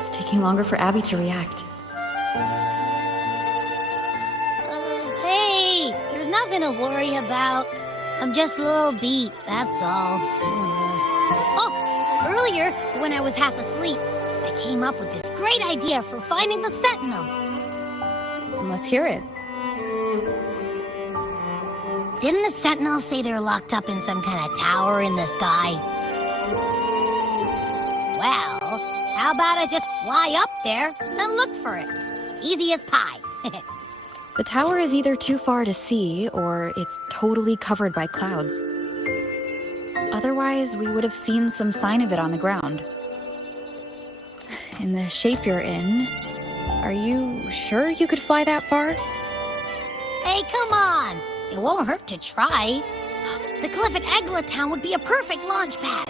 It's taking longer for Abby to react. Hey, there's nothing to worry about. I'm just a little beat, that's all. Oh, earlier, when I was half asleep, I came up with this great idea for finding the Sentinel. Let's hear it. Didn't the Sentinels say they're locked up in some kind of tower in the sky? Well, how about I just fly up there and look for it? Easy as pie. The tower is either too far to see, or it's totally covered by clouds. Otherwise, we would have seen some sign of it on the ground. In the shape you're in, are you sure you could fly that far? Hey, come on! It won't hurt to try. The cliff at Egla Town would be a perfect launch pad.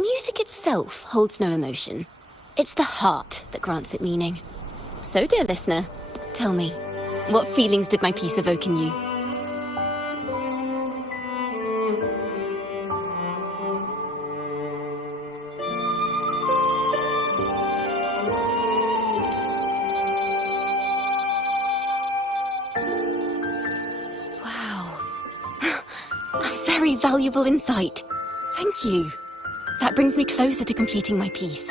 Music itself holds no emotion. It's the heart that grants it meaning. So, dear listener, tell me, what feelings did my piece evoke in you? Wow. A very valuable insight. Thank you. That brings me closer to completing my piece.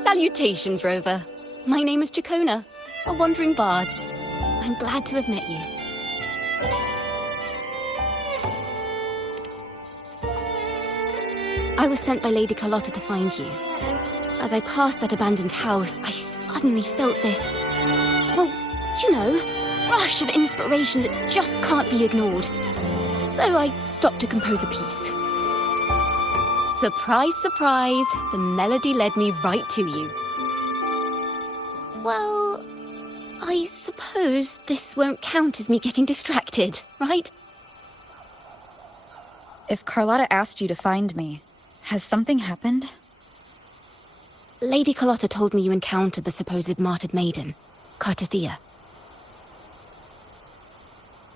Salutations, Rover. My name is Jacona, a wandering bard. I'm glad to have met you. I was sent by Lady Carlotta to find you. As I passed that abandoned house, I suddenly felt this, well, you know, rush of inspiration that just can't be ignored. So I stopped to compose a piece. Surprise, surprise, the melody led me right to you. Well, I suppose this won't count as me getting distracted, right? If Carlotta asked you to find me, has something happened? Lady Carlotta told me you encountered the supposed martyred maiden, Cartathea.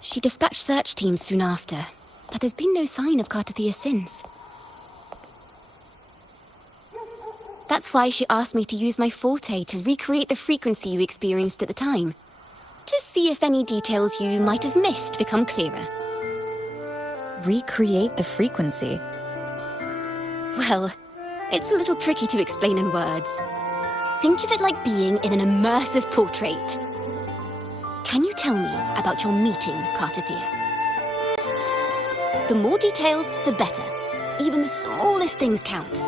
She dispatched search teams soon after, but there's been no sign of Cartathea since. That's why she asked me to use my forte to recreate the frequency you experienced at the time, to see if any details you might have missed become clearer. Recreate the frequency? Well, it's a little tricky to explain in words. Think of it like being in an immersive portrait. Can you tell me about your meeting with Cartathea? The more details, the better. Even the smallest things count.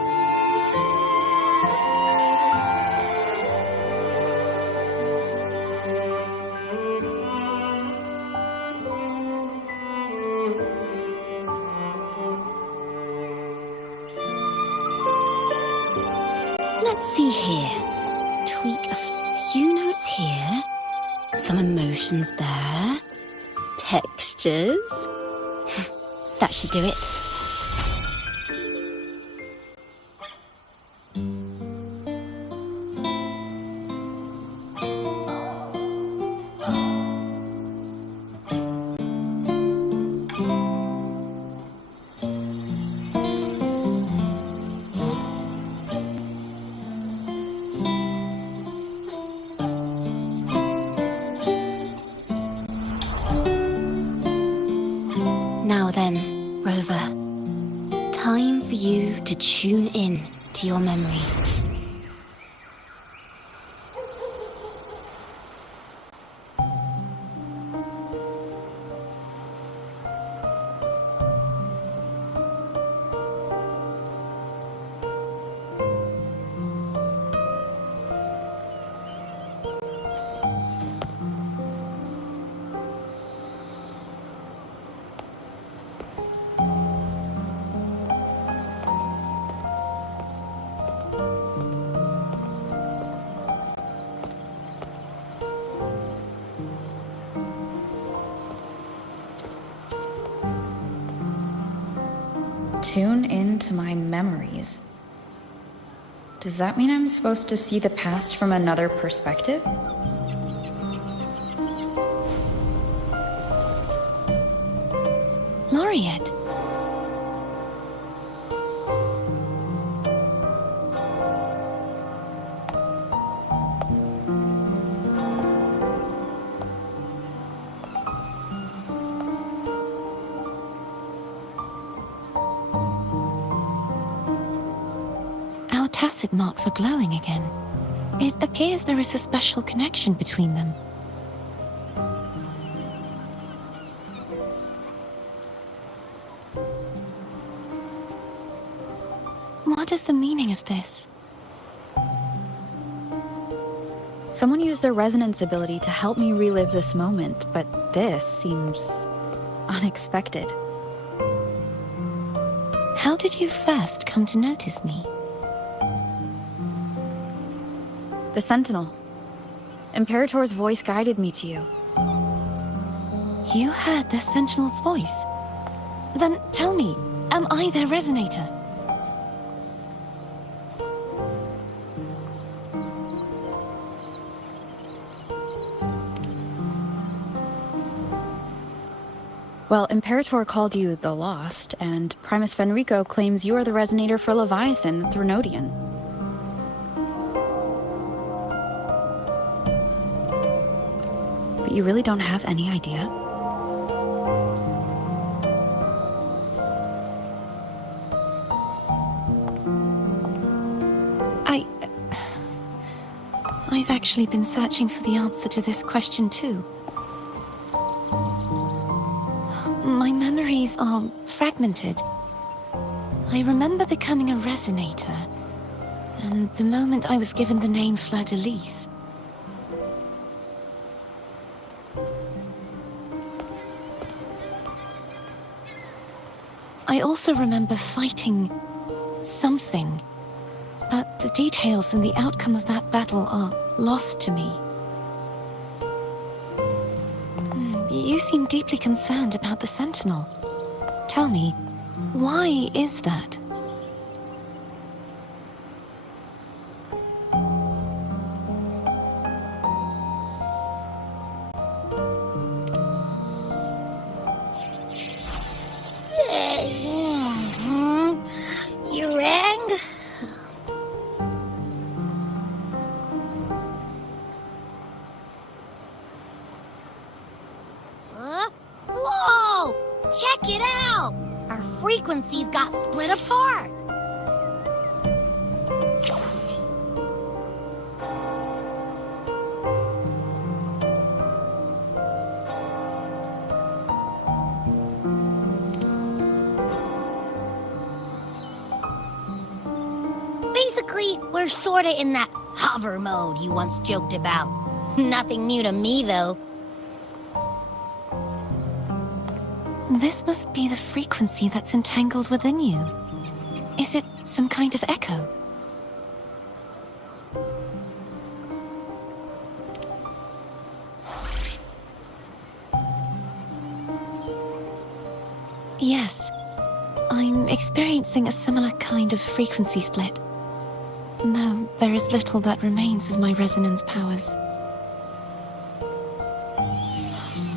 Let's see here. Tweak a few notes here. Some emotions there. Textures. That should do it. tune into my memories. Does that mean I'm supposed to see the past from another perspective? Laureate. Our tacit marks are glowing again. It appears there is a special connection between them. What is the meaning of this? Someone used their resonance ability to help me relive this moment, but this seems unexpected. How did you first come to notice me? The Sentinel. Imperator's voice guided me to you. You heard the Sentinel's voice? Then tell me, am I their resonator? Well, Imperator called you the Lost, and Primus Fenrico claims you are the resonator for Leviathan, the Threnodian. But you really don't have any idea? I've actually been searching for the answer to this question too. My memories are fragmented. I remember becoming a resonator, and the moment I was given the name Fleur-de-Lis. I also remember fighting something, but the details and the outcome of that battle are lost to me. You seem deeply concerned about the Sentinel. Tell me, why is that? You rang? Whoa! Check it out! Our frequencies got split apart! Basically, we're sorta in that hover mode you once joked about. Nothing new to me, though. This must be the frequency that's entangled within you. Is it some kind of echo? Yes, I'm experiencing a similar kind of frequency split. Though there is little that remains of my resonance powers.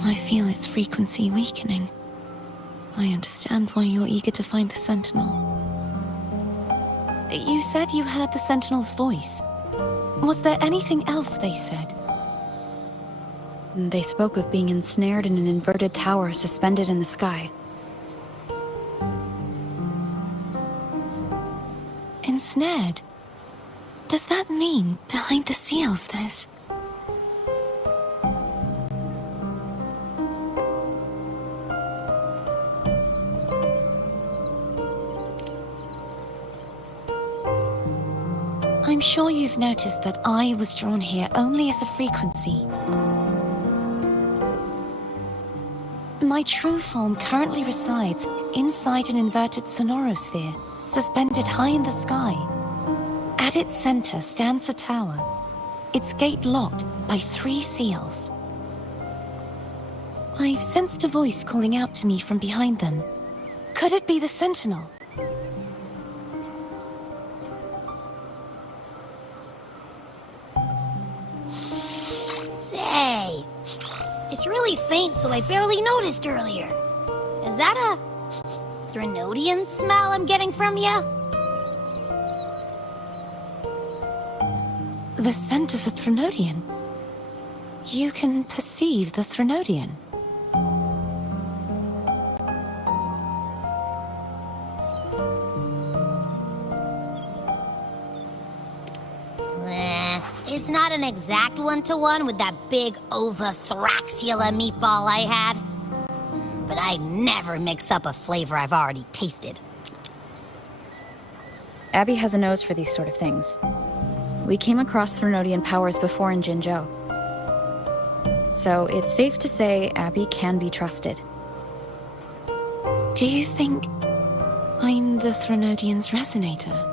I feel its frequency weakening. I understand why you're eager to find the Sentinel. You said you heard the Sentinel's voice. Was there anything else they said? They spoke of being ensnared in an inverted tower suspended in the sky. Ensnared? Does that mean behind the seals there's... I'm sure you've noticed that I was drawn here only as a frequency. My true form currently resides inside an inverted sonorosphere, suspended high in the sky. At its center stands a tower, its gate locked by 3 seals. I've sensed a voice calling out to me from behind them. Could it be the Sentinel? Say, it's really faint, so I barely noticed earlier. Is that a Threnodian smell I'm getting from you? The scent of a Threnodian? You can perceive the Threnodian? It's not an exact one-to-one with that big Ovathraxula meatball I had. But I never mix up a flavor I've already tasted. Abby has a nose for these sort of things. We came across Threnodian powers before in Jinzhou. So it's safe to say Abby can be trusted. Do you think I'm the Threnodian's resonator?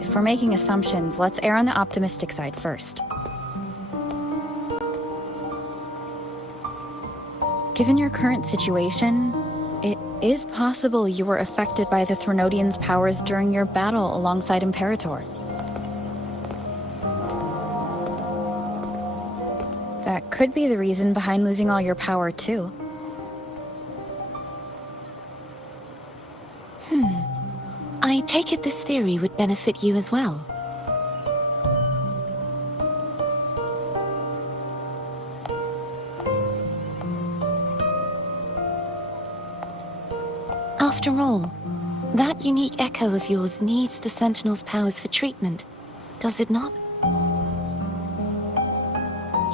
If we're making assumptions, let's err on the optimistic side first. Given your current situation, it is possible you were affected by the Threnodian's powers during your battle alongside Imperator. That could be the reason behind losing all your power, too. I take it this theory would benefit you as well. After all, that unique echo of yours needs the Sentinel's powers for treatment, does it not?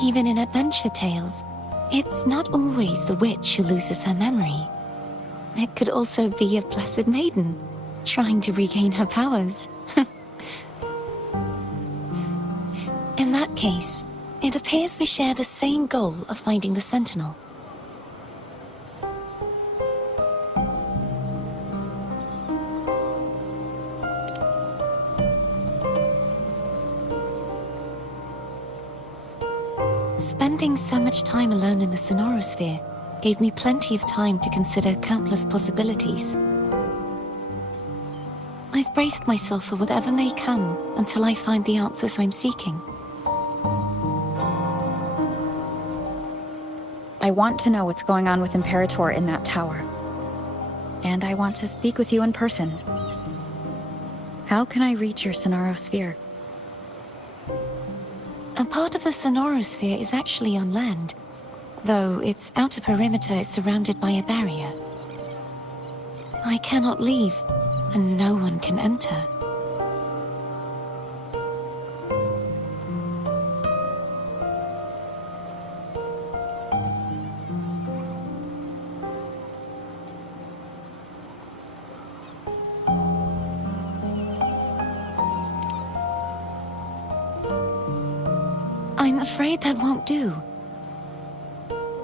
Even in adventure tales, it's not always the witch who loses her memory. It could also be a blessed maiden, trying to regain her powers. In that case, it appears we share the same goal of finding the Sentinel. Spending so much time alone in the Sonorosphere gave me plenty of time to consider countless possibilities. I've braced myself for whatever may come until I find the answers I'm seeking. I want to know what's going on with Imperator in that tower. And I want to speak with you in person. How can I reach your Sonorosphere? A part of the Sonorosphere is actually on land, though its outer perimeter is surrounded by a barrier. I cannot leave, and no one can enter. I'm afraid that won't do.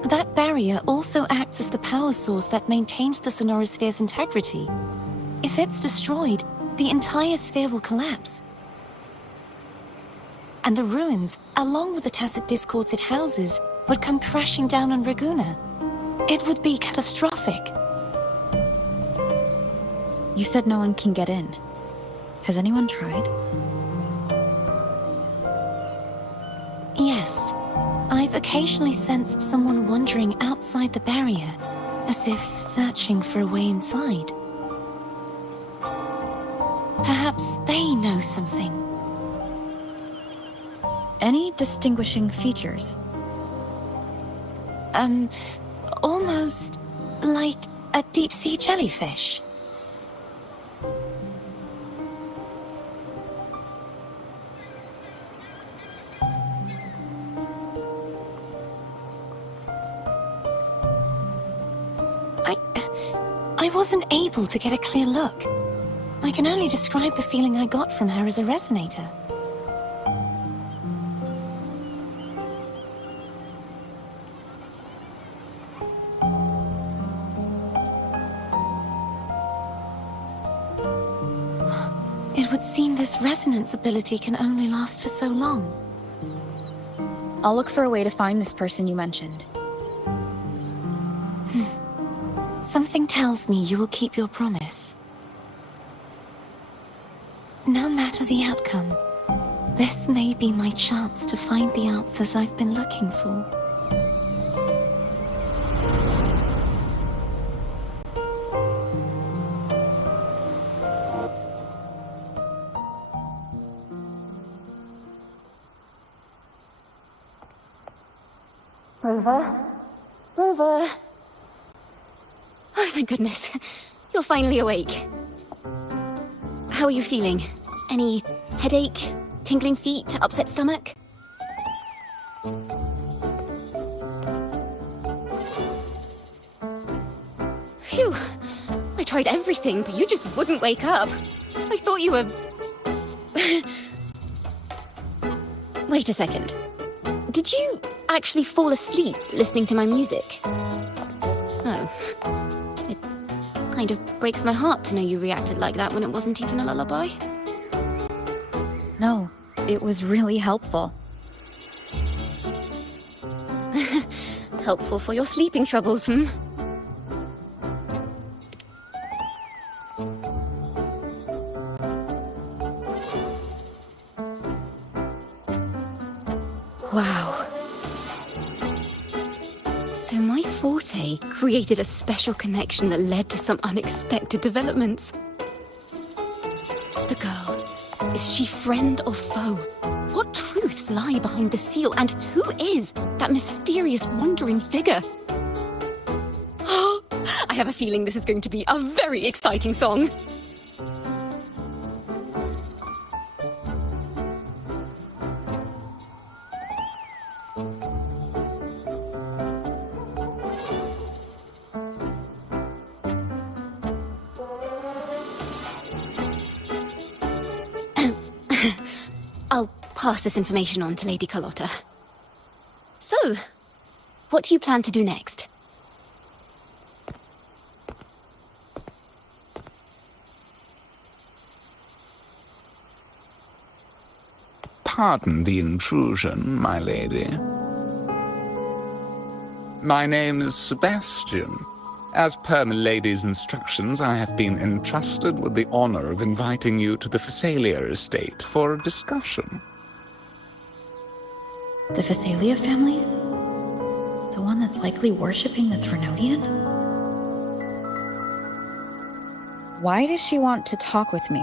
That barrier also acts as the power source that maintains the Sonorosphere's integrity. If it's destroyed, the entire sphere will collapse. And the ruins, along with the tacit discords it houses, would come crashing down on Raguna. It would be catastrophic. You said no one can get in. Has anyone tried? Yes. I've occasionally sensed someone wandering outside the barrier, as if searching for a way inside. Perhaps they know something. Any distinguishing features? Almost like a deep-sea jellyfish. I wasn't able to get a clear look. I can only describe the feeling I got from her as a resonator. It would seem this resonance ability can only last for so long. I'll look for a way to find this person you mentioned. Something tells me you will keep your promise. No matter the outcome, This may be my chance to find the answers I've been looking for. Rover? Rover? Oh, thank goodness. You're finally awake. How are you feeling? Any headache, tingling feet, upset stomach? Phew. I tried everything, but you just wouldn't wake up. I thought you were... Wait a second. Did you actually fall asleep listening to my music? Oh. It kind of breaks my heart to know you reacted like that when it wasn't even a lullaby. No, it was really helpful. Helpful for your sleeping troubles, hmm? Wow. So my forte created a special connection that led to some unexpected developments. The girl, is she friend or foe? What truths lie behind the seal, and who is that mysterious wandering figure? I have a feeling this is going to be a very exciting song. I'll pass this information on to Lady Carlotta. So, what do you plan to do next? Pardon the intrusion, my lady. My name is Sebastian. As per my lady's instructions, I have been entrusted with the honor of inviting you to the Phasalia estate for a discussion. The Phasalia family? The one that's likely worshipping the Threnodian? Why does she want to talk with me?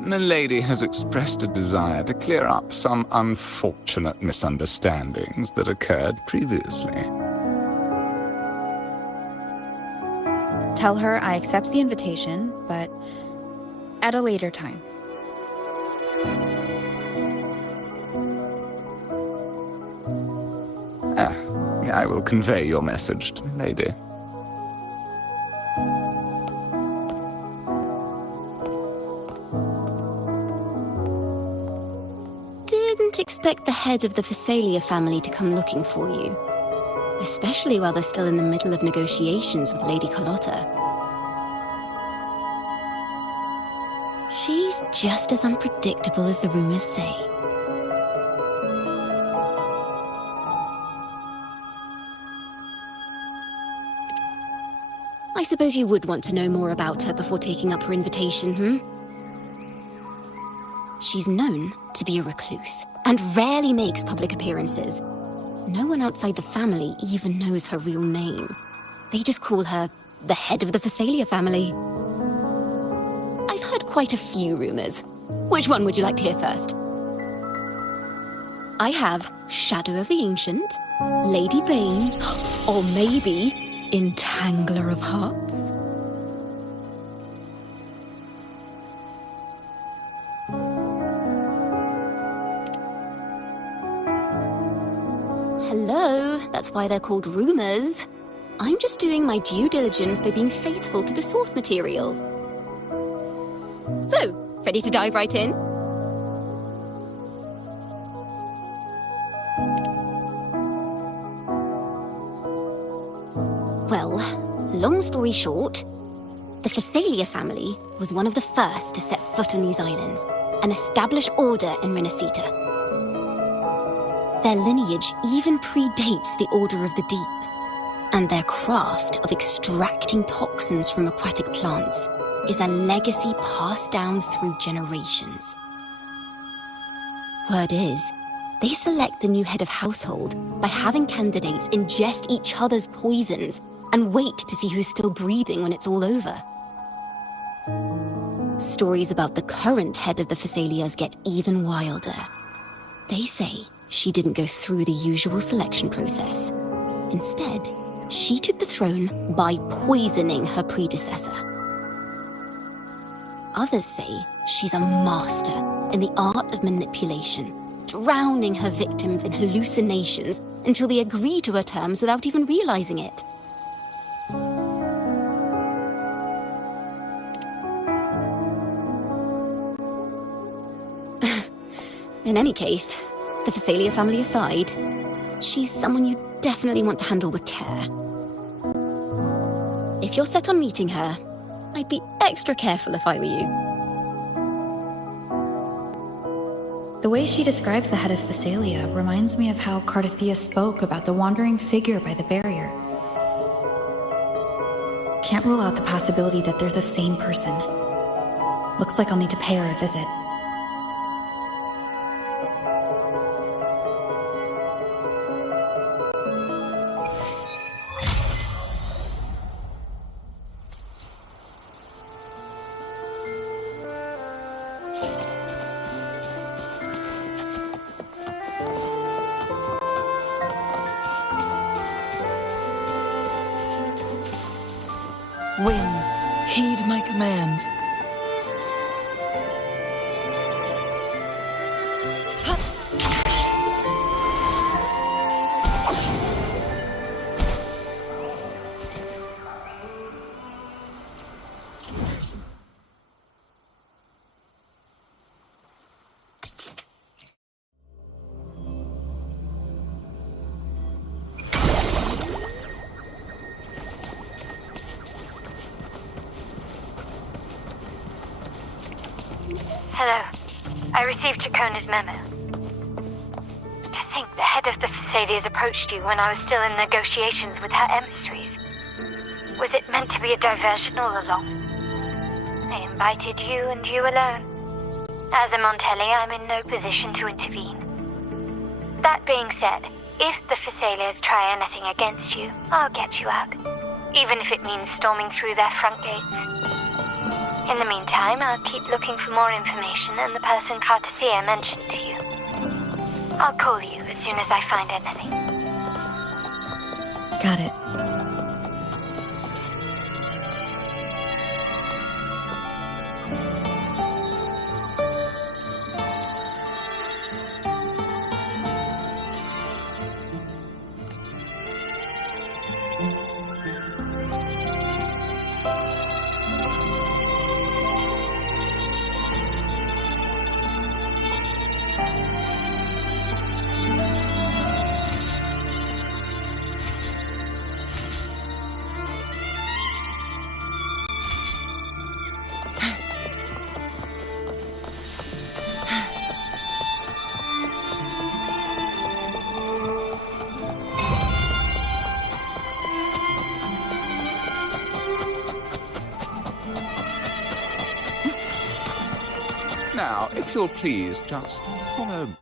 My lady has expressed a desire to clear up some unfortunate misunderstandings that occurred previously. Tell her I accept the invitation, but at a later time. I will convey your message to my lady. Didn't expect the head of the Phasalia family to come looking for you. Especially while they're still in the middle of negotiations with Lady Carlotta. She's just as unpredictable as the rumors say. I suppose you would want to know more about her before taking up her invitation, hmm? She's known to be a recluse, and rarely makes public appearances. No one outside the family even knows her real name. They just call her the head of the Phasalia family. I've heard quite a few rumors. Which one would you like to hear first? I have Shadow of the Ancient, Lady Bane, or maybe Entangler of Hearts. Hello, that's why they're called rumors. I'm just doing my due diligence by being faithful to the source material. So, ready to dive right in? Well, long story short, the Phasalia family was one of the first to set foot on these islands and establish order in Rinascita. Their lineage even predates the Order of the Deep, and their craft of extracting toxins from aquatic plants is a legacy passed down through generations. Word is, they select the new head of household by having candidates ingest each other's poisons and wait to see who's still breathing when it's all over. Stories about the current head of the Phasalias get even wilder. They say she didn't go through the usual selection process. Instead, she took the throne by poisoning her predecessor. Others say she's a master in the art of manipulation, drowning her victims in hallucinations until they agree to her terms without even realizing it. In any case, the Phasalia family aside, she's someone you definitely want to handle with care. If you're set on meeting her, I'd be extra careful if I were you. The way she describes the head of Phasalia reminds me of how Cardothea spoke about the wandering figure by the barrier. Can't rule out the possibility that they're the same person. Looks like I'll need to pay her a visit. Winds, heed my command. Hello. I received Chacona's memo. To think the head of the Phasalias approached you when I was still in negotiations with her emissaries. Was it meant to be a diversion all along? They invited you and you alone. As a Montelli, I'm in no position to intervene. That being said, if the Phasalias try anything against you, I'll get you out. Even if it means storming through their front gates. In the meantime, I'll keep looking for more information and the person Cardothea mentioned to you. I'll call you as soon as I find anything. Got it. Now, if you'll please just follow me.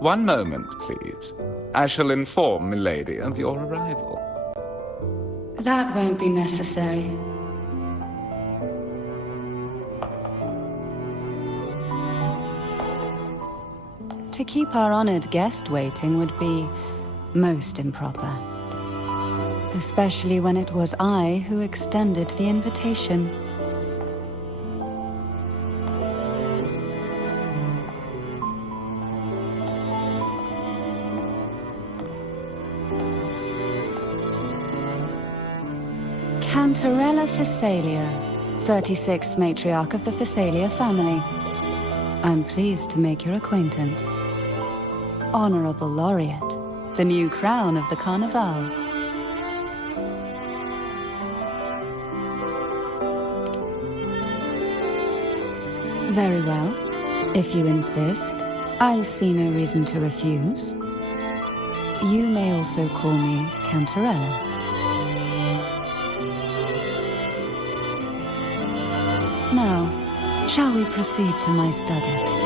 One moment, please. I shall inform Milady of your arrival. That won't be necessary. To keep our honored guest waiting would be most improper. Especially when it was I who extended the invitation. Cantarella Phasalia, 36th matriarch of the Phasalia family. I'm pleased to make your acquaintance. Honorable Laureate, the new crown of the Carnival. Very well. If you insist, I see no reason to refuse. You may also call me Cantarella. Now, shall we proceed to my study?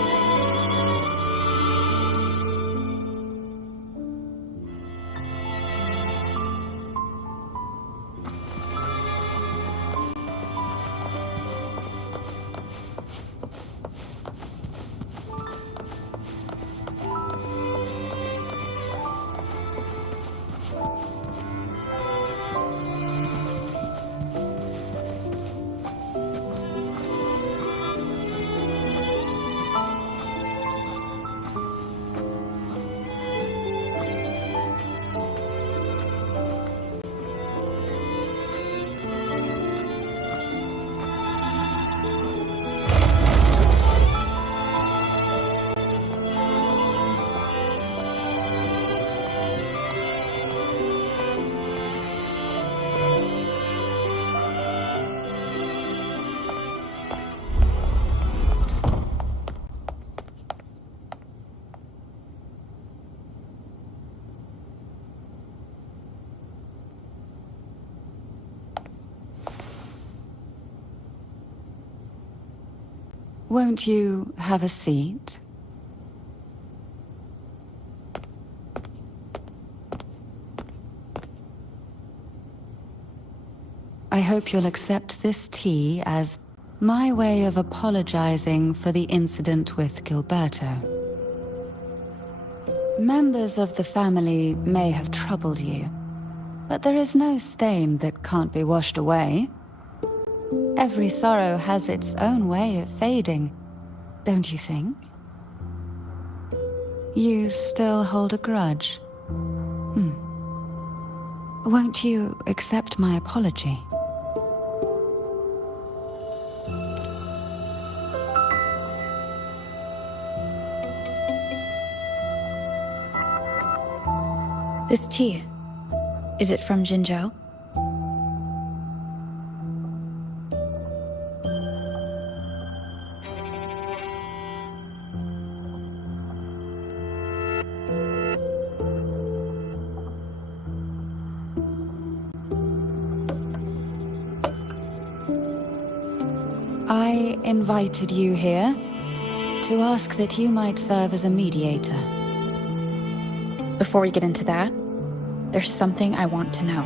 Won't you have a seat? I hope you'll accept this tea as my way of apologizing for the incident with Gilberto. Members of the family may have troubled you, but there is no stain that can't be washed away. Every sorrow has its own way of fading, don't you think? You still hold a grudge? Won't you accept my apology? This tea, is it from Jinzhou? I invited you here to ask that you might serve as a mediator. Before we get into that, there's something I want to know.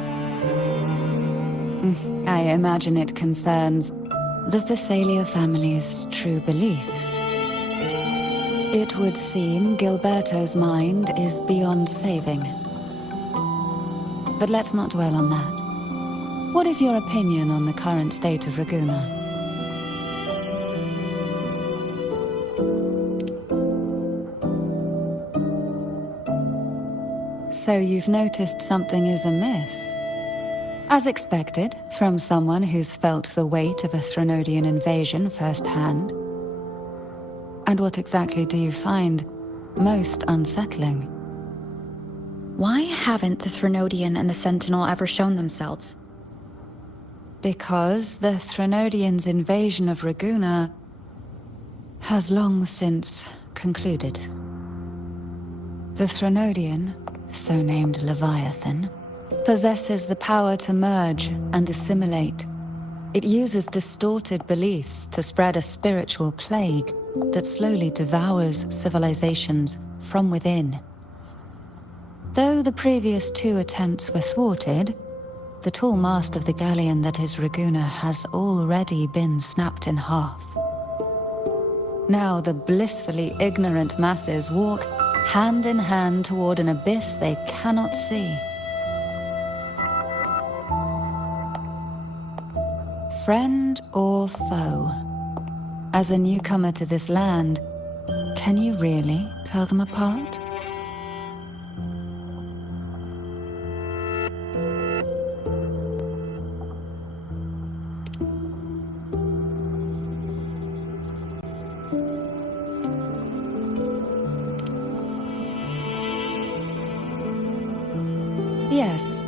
I imagine it concerns the Phasalia family's true beliefs. It would seem Gilberto's mind is beyond saving. But let's not dwell on that. What is your opinion on the current state of Raguna? So you've noticed something is amiss. As expected, from someone who's felt the weight of a Threnodian invasion firsthand. And what exactly do you find most unsettling? Why haven't the Threnodian and the Sentinel ever shown themselves? Because the Threnodians' invasion of Raguna has long since concluded. The Threnodian, so named Leviathan, possesses the power to merge and assimilate. It uses distorted beliefs to spread a spiritual plague that slowly devours civilizations from within. Though the previous two attempts were thwarted, the tall mast of the galleon that is Raguna has already been snapped in half. Now the blissfully ignorant masses walk hand in hand toward an abyss they cannot see. Friend or foe? As a newcomer to this land, can you really tell them apart? Yes.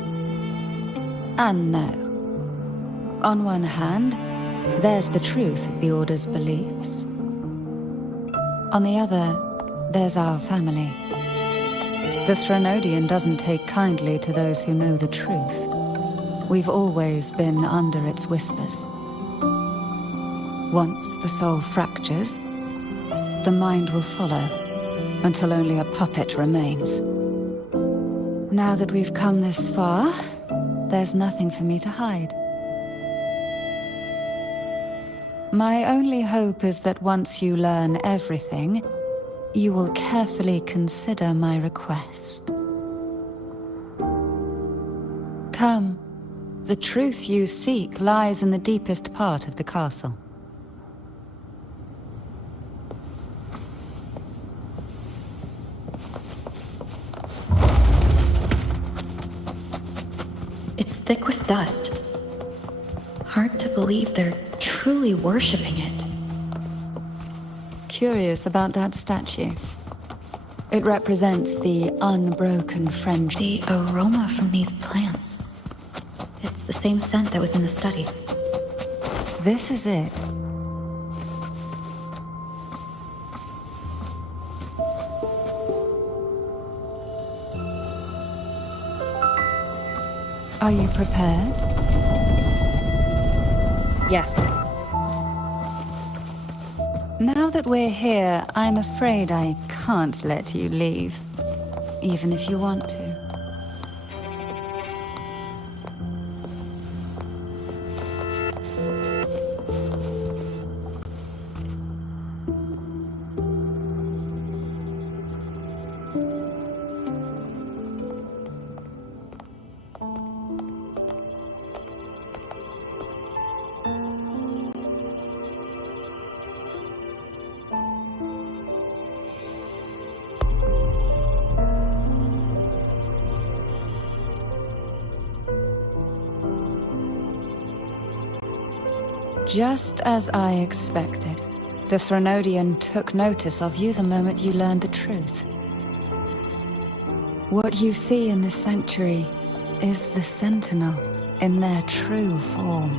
And no. On one hand, there's the truth of the Order's beliefs. On the other, there's our family. The Threnodian doesn't take kindly to those who know the truth. We've always been under its whispers. Once the soul fractures, the mind will follow, until only a puppet remains. Now that we've come this far, there's nothing for me to hide. My only hope is that once you learn everything, you will carefully consider my request. Come. The truth you seek lies in the deepest part of the castle. It's thick with dust. Hard to believe they're truly worshipping it. Curious about that statue. It represents the unbroken friendship. The aroma from these plants. It's the same scent that was in the study. This is it. Are you prepared? Yes. Now that we're here, I'm afraid I can't let you leave, even if you want to. Just as I expected, the Threnodian took notice of you the moment you learned the truth. What you see in this sanctuary is the Sentinel in their true form.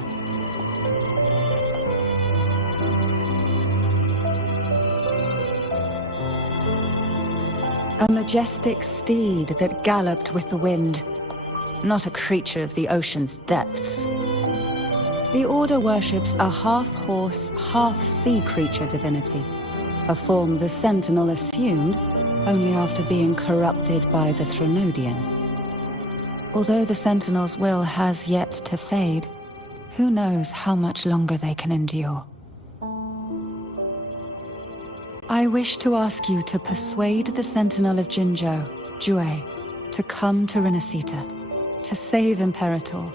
A majestic steed that galloped with the wind, not a creature of the ocean's depths. The Order worships a half-horse, half-sea creature divinity, a form the Sentinel assumed only after being corrupted by the Threnodian. Although the Sentinel's will has yet to fade, who knows how much longer they can endure. I wish to ask you to persuade the Sentinel of Jinzhou, Jue, to come to Rinascita, to save Imperator.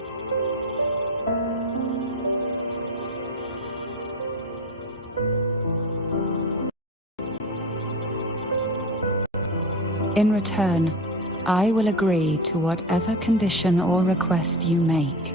In return, I will agree to whatever condition or request you make.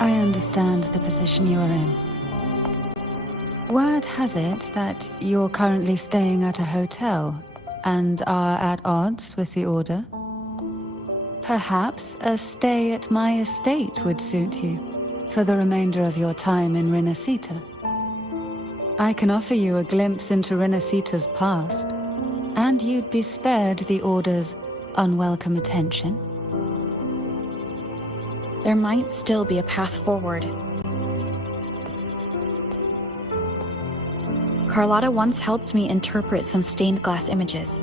I understand the position you are in. Word has it that you're currently staying at a hotel and are at odds with the Order. Perhaps a stay at my estate would suit you for the remainder of your time in Rinascita. I can offer you a glimpse into Rinascita's past, and you'd be spared the Order's unwelcome attention. There might still be a path forward. Carlotta once helped me interpret some stained glass images.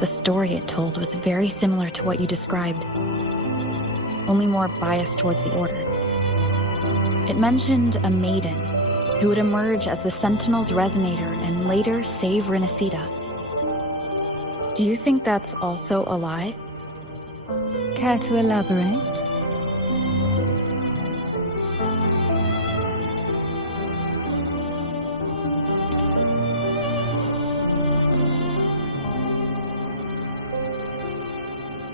The story it told was very similar to what you described, only more biased towards the Order. It mentioned a maiden who would emerge as the Sentinel's resonator and later save Rinascita. Do you think that's also a lie? Care to elaborate?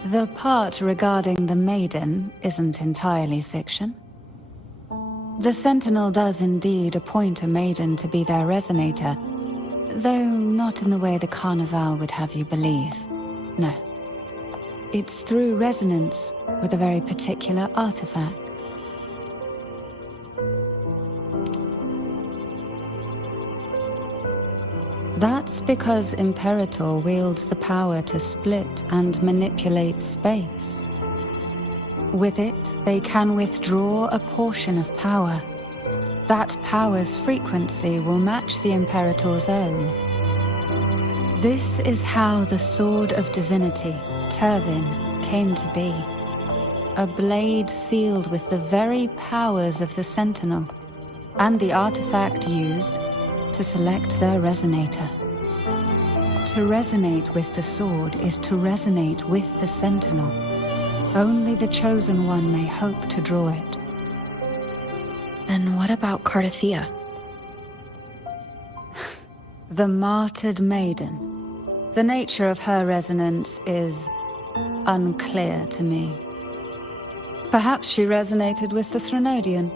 The part regarding the maiden isn't entirely fiction. The Sentinel does indeed appoint a maiden to be their resonator, though not in the way the Carnival would have you believe. No. It's through resonance with a very particular artifact. That's because Imperator wields the power to split and manipulate space. With it, they can withdraw a portion of power. That power's frequency will match the Imperator's own. This is how the Sword of Divinity, Turvin, came to be. A blade sealed with the very powers of the Sentinel, and the artifact used to select their resonator. To resonate with the sword is to resonate with the Sentinel. Only the Chosen One may hope to draw it. Then what about Cardathea? The martyred maiden. The nature of her resonance is unclear to me. Perhaps she resonated with the Threnodian,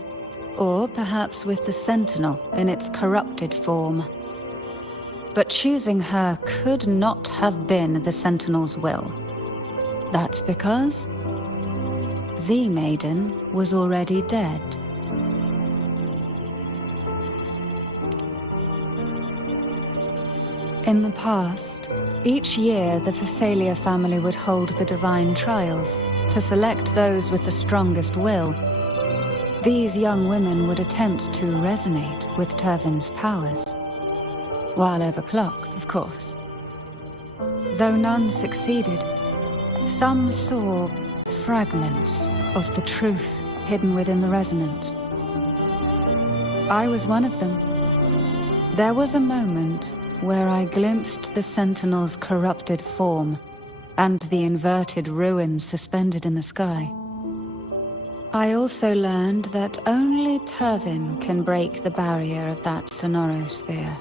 or perhaps with the Sentinel in its corrupted form. But choosing her could not have been the Sentinel's will. That's because the maiden was already dead. In the past, each year the Phasalia family would hold the Divine Trials to select those with the strongest will. These young women would attempt to resonate with Turvin's powers. While overclocked, of course. Though none succeeded, some saw fragments of the truth hidden within the resonance. I was one of them. There was a moment where I glimpsed the Sentinel's corrupted form and the inverted ruins suspended in the sky. I also learned that only Turvin can break the barrier of that sonorosphere.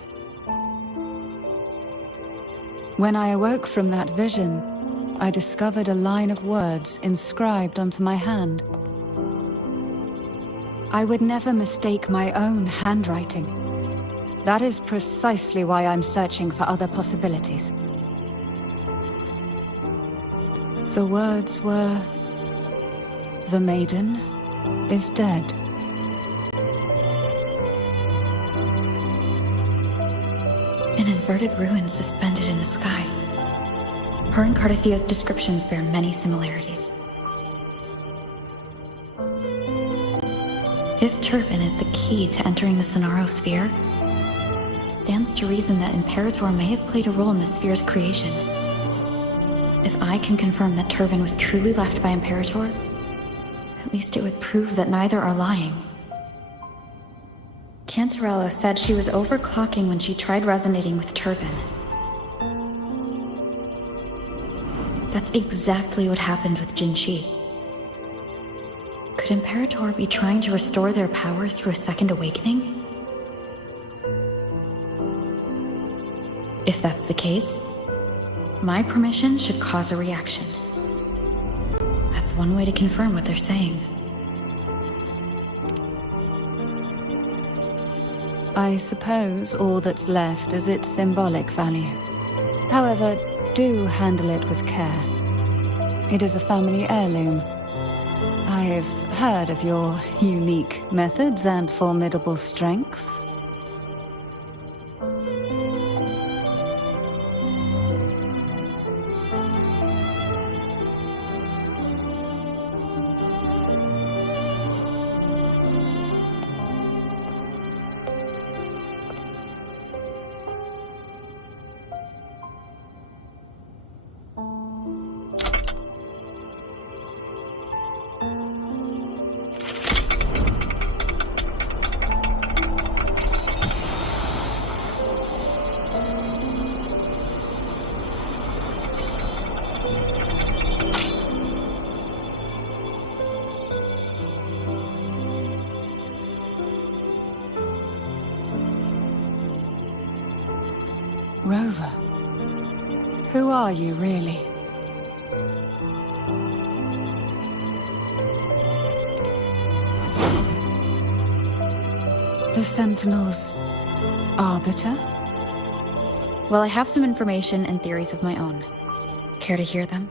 When I awoke from that vision, I discovered a line of words inscribed onto my hand. I would never mistake my own handwriting. That is precisely why I'm searching for other possibilities. The words were, "The maiden is dead." An inverted ruin suspended in the sky. Her and Cardathea's descriptions bear many similarities. If Turvin is the key to entering the Sonorosphere, it stands to reason that Imperator may have played a role in the sphere's creation. If I can confirm that Turvin was truly left by Imperator, at least it would prove that neither are lying. Cantarella said she was overclocking when she tried resonating with Turvin. That's exactly what happened with Jinshi. Could Imperator be trying to restore their power through a second awakening? If that's the case, my permission should cause a reaction. That's one way to confirm what they're saying. I suppose all that's left is its symbolic value. However, do handle it with care. It is a family heirloom. I've heard of your unique methods and formidable strength. Rover, who are you really? The Sentinel's arbiter? Well, I have some information and theories of my own. Care to hear them?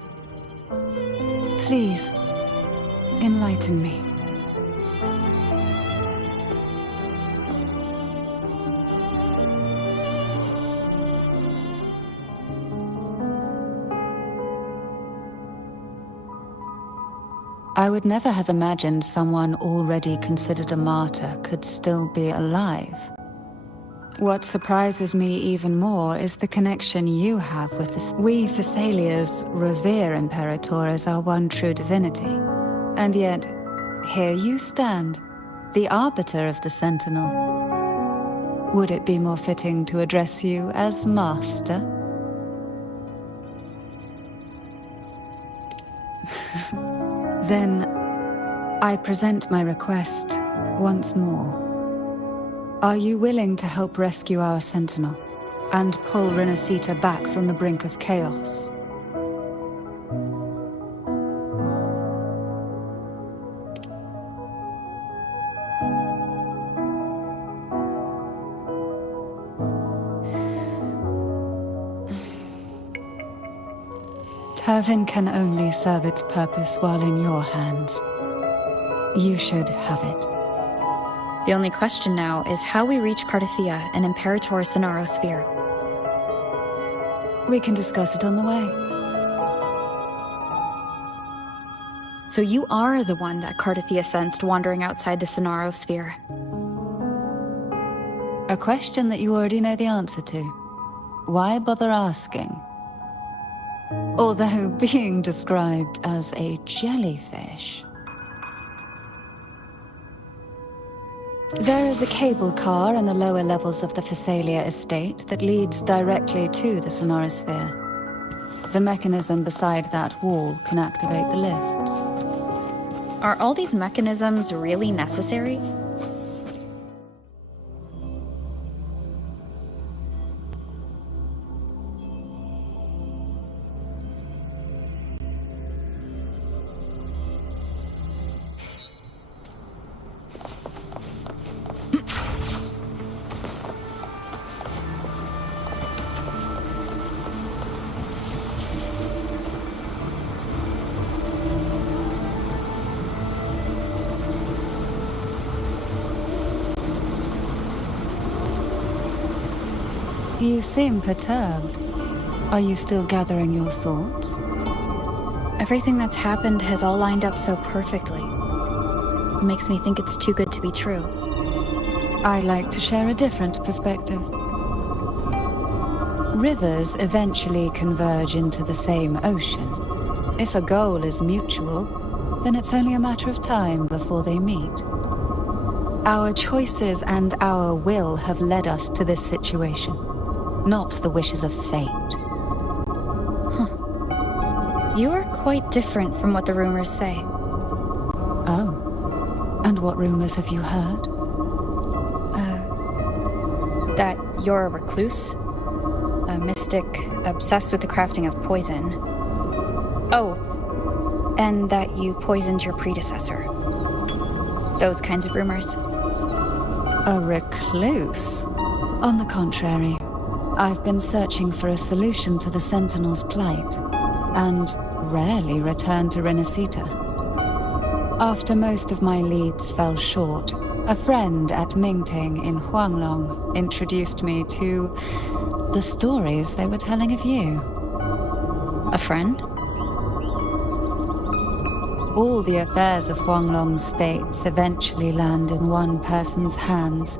Please, enlighten me. I would never have imagined someone already considered a martyr could still be alive. What surprises me even more is the connection you have with this. We Thessalians revere Imperator as our one true divinity. And yet, here you stand, the arbiter of the Sentinel. Would it be more fitting to address you as Master? Then, I present my request once more. Are you willing to help rescue our Sentinel and pull Rinascita back from the brink of chaos? Turvin can only serve its purpose while in your hands. You should have it. The only question now is how we reach Cardathia and Imperator Sonaro Sphere. We can discuss it on the way. So you are the one that Cardathia sensed wandering outside the Sonaro Sphere. A question that you already know the answer to. Why bother asking? Although being described as a jellyfish. There is a cable car in the lower levels of the Thessalia estate that leads directly to the Sonorosphere. The mechanism beside that wall can activate the lift. Are all these mechanisms really necessary? You seem perturbed. Are you still gathering your thoughts? Everything that's happened has all lined up so perfectly. It makes me think it's too good to be true. I like to share a different perspective. Rivers eventually converge into the same ocean. If a goal is mutual, then it's only a matter of time before they meet. Our choices and our will have led us to this situation, not the wishes of fate. You are quite different from what the rumors say. Oh, and what rumors have you heard? That you're a recluse, a mystic obsessed with the crafting of poison. Oh, and that you poisoned your predecessor. Those kinds of rumors. A recluse? On the contrary, I've been searching for a solution to the Sentinel's plight, and rarely return to Rinascita. After most of my leads fell short, a friend at Mingting in Huanglong introduced me to the stories they were telling of you. A friend? All the affairs of Huanglong's states eventually land in one person's hands.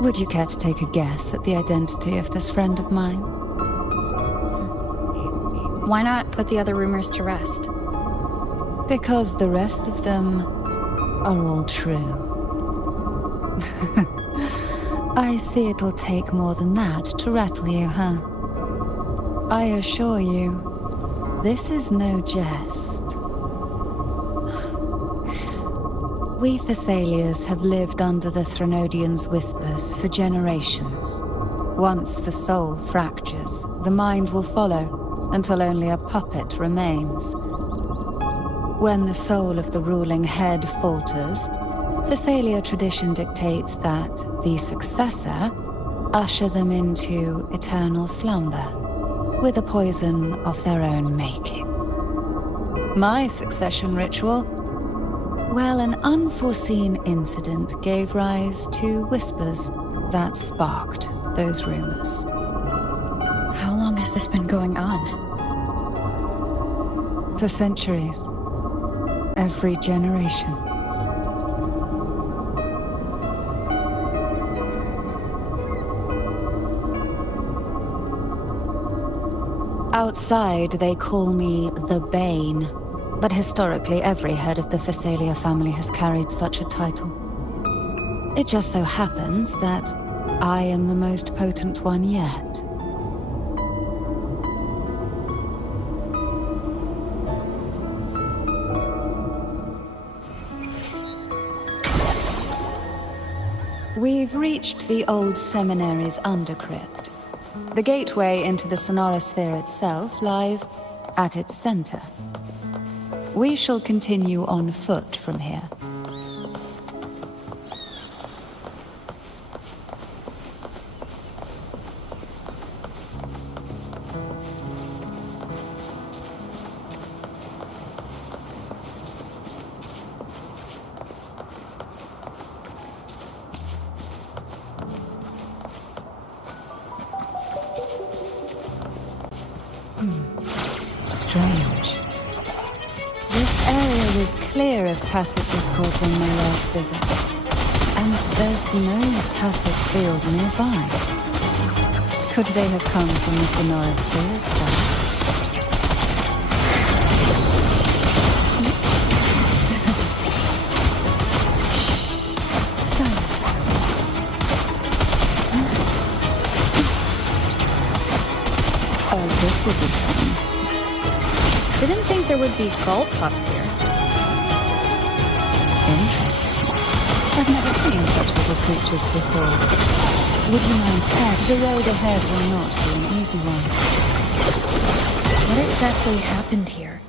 Would you care to take a guess at the identity of this friend of mine? Why not put the other rumors to rest? Because the rest of them are all true. I see it'll take more than that to rattle you, huh? I assure you, this is no jest. We Thessalians have lived under the Threnodians' whispers for generations. Once the soul fractures, the mind will follow, until only a puppet remains. When the soul of the ruling head falters, Thessalia tradition dictates that the successor usher them into eternal slumber, with a poison of their own making. My succession ritual? Well, an unforeseen incident gave rise to whispers that sparked those rumors. How long has this been going on? For centuries. Every generation. Outside, they call me the Bane, but historically every head of the Thessalia family has carried such a title. It just so happens that I am the most potent one yet. We've reached the old seminary's undercrypt. The gateway into the sonorosphere itself lies at its center. We shall continue on foot from here. Strange. This area was clear of tacit discords on my last visit. And there's no tacit field nearby. Could they have come from the sonorosphere itself? Shh. Silence. Oh, this would be fun. Didn't think there would be gulp pups here. Interesting. I've never seen such little creatures before. Would you mind said, the road ahead will not be an easy one. What exactly happened here?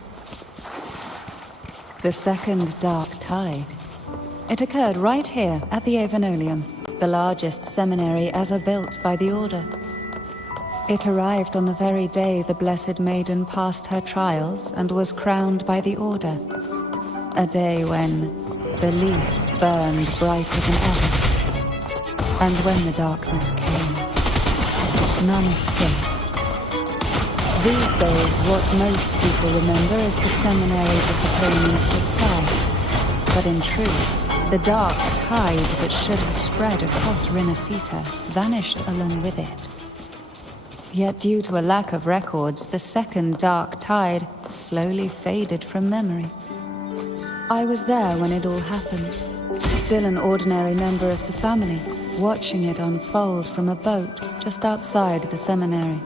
The second dark tide. It occurred right here at the Avenolium, the largest seminary ever built by the Order. It arrived on the very day the Blessed Maiden passed her trials and was crowned by the Order. A day when belief burned brighter than ever. And when the darkness came, none escaped. These days, what most people remember is the seminary disappearing into the sky. But in truth, the dark tide that should have spread across Rinascita vanished along with it. Yet due to a lack of records, the second dark tide slowly faded from memory. I was there when it all happened, still an ordinary member of the family, watching it unfold from a boat just outside the seminary.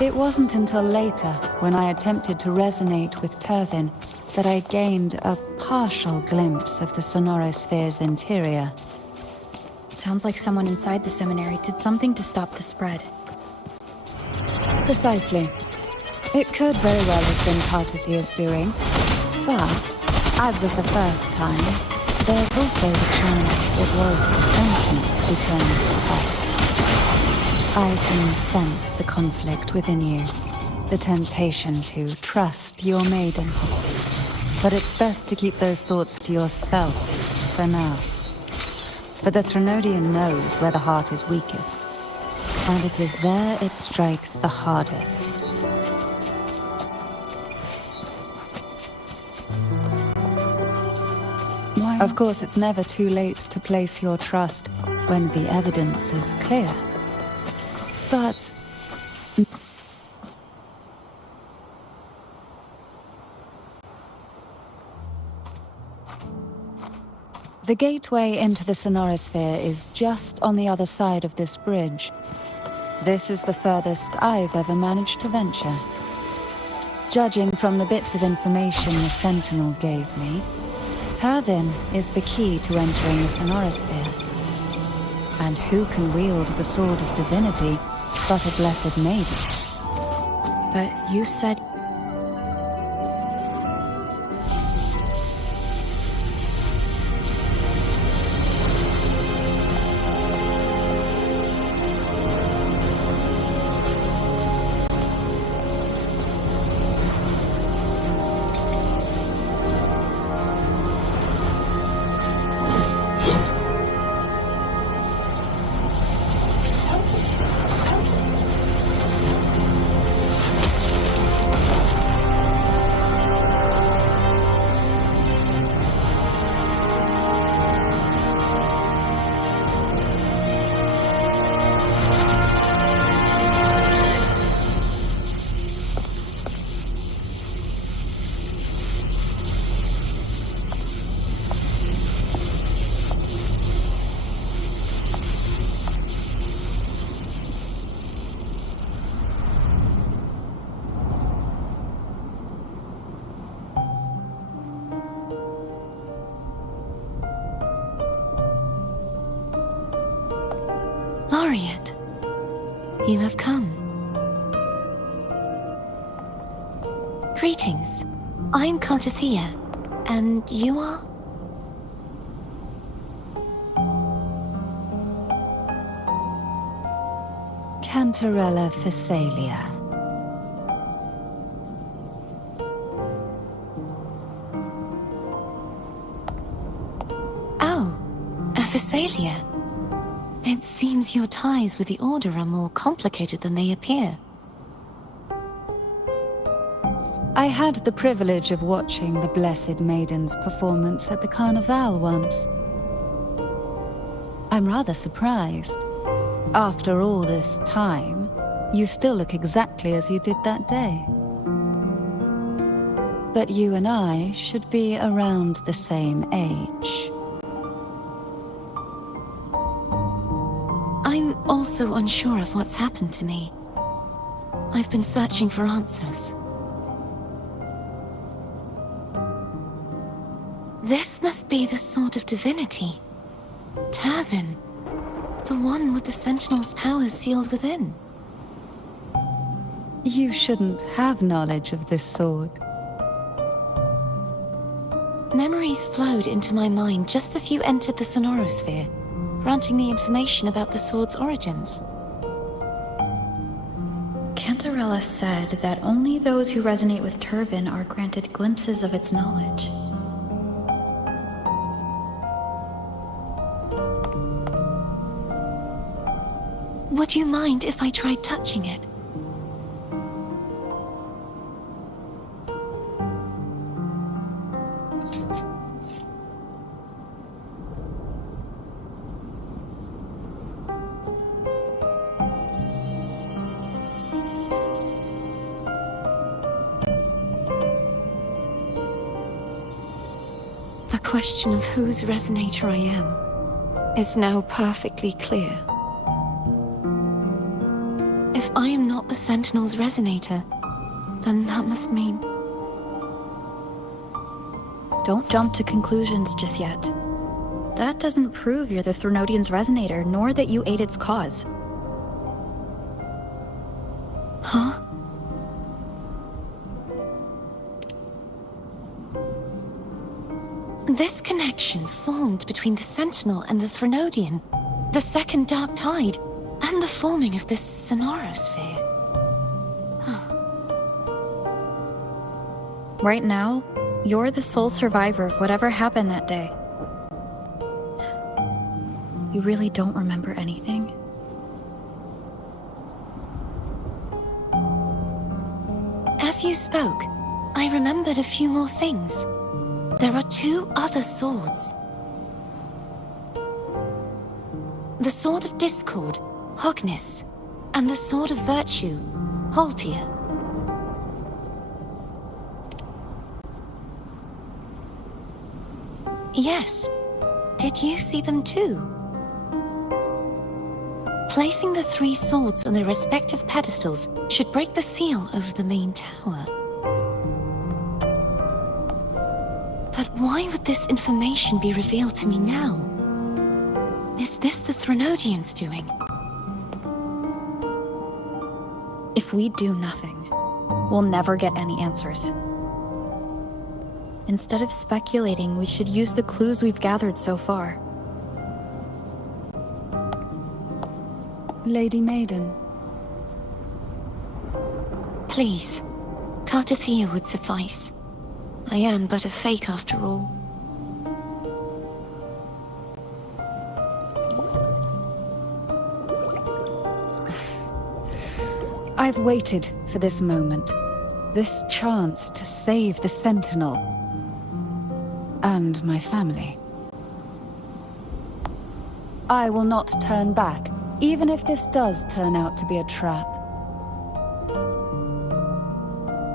It wasn't until later, when I attempted to resonate with Turvin, that I gained a partial glimpse of the sonorosphere's interior. Sounds like someone inside the seminary did something to stop the spread. Precisely. It could very well have been part of Thea's doing, but, as with the first time, there's also the chance it was the Sentinel who turned the tide. I can sense the conflict within you, the temptation to trust your maiden. But it's best to keep those thoughts to yourself for now. For the Threnodian knows where the heart is weakest, and it is there it strikes the hardest. Of course, it's never too late to place your trust when the evidence is clear. But the gateway into the sonorosphere is just on the other side of this bridge. This is the furthest I've ever managed to venture. Judging from the bits of information the Sentinel gave me, Turvin is the key to entering the sonorosphere. And who can wield the sword of divinity but a blessed maiden? But you said... Laureate, you have come. Greetings. I'm Cartathea, and you are? Cantarella Phasalia. Oh, a Phasalia. It seems your ties with the Order are more complicated than they appear. I had the privilege of watching the Blessed Maiden's performance at the Carnival once. I'm rather surprised. After all this time, you still look exactly as you did that day. But you and I should be around the same age. I'm also unsure of what's happened to me. I've been searching for answers. This must be the Sword of Divinity. Turvin. The one with the Sentinel's powers sealed within. You shouldn't have knowledge of this sword. Memories flowed into my mind just as you entered the Sonorosphere, granting me information about the sword's origins. Cantarella said that only those who resonate with Turvin are granted glimpses of its knowledge. Would you mind if I tried touching it? The question of whose resonator I am is now perfectly clear. If I am not the Sentinel's resonator, then that must mean... Don't jump to conclusions just yet. That doesn't prove you're the Threnodian's resonator, nor that you aid its cause. Huh? This connection formed between the Sentinel and the Threnodian, the second Dark Tide, and the forming of this Sonorosphere. Right now, you're the sole survivor of whatever happened that day. You really don't remember anything? As you spoke, I remembered a few more things. There are two other swords. The Sword of Discord, Hognis, and the Sword of Virtue, Haltia. Yes. Did you see them too? Placing the three swords on their respective pedestals should break the seal over the main tower. But why would this information be revealed to me now? Is this the Threnodians doing? If we do nothing, we'll never get any answers. Instead of speculating, we should use the clues we've gathered so far. Lady Maiden. Please, Cartathea would suffice. I am but a fake after all. I've waited for this moment. This chance to save the Sentinel. And my family. I will not turn back, even if this does turn out to be a trap.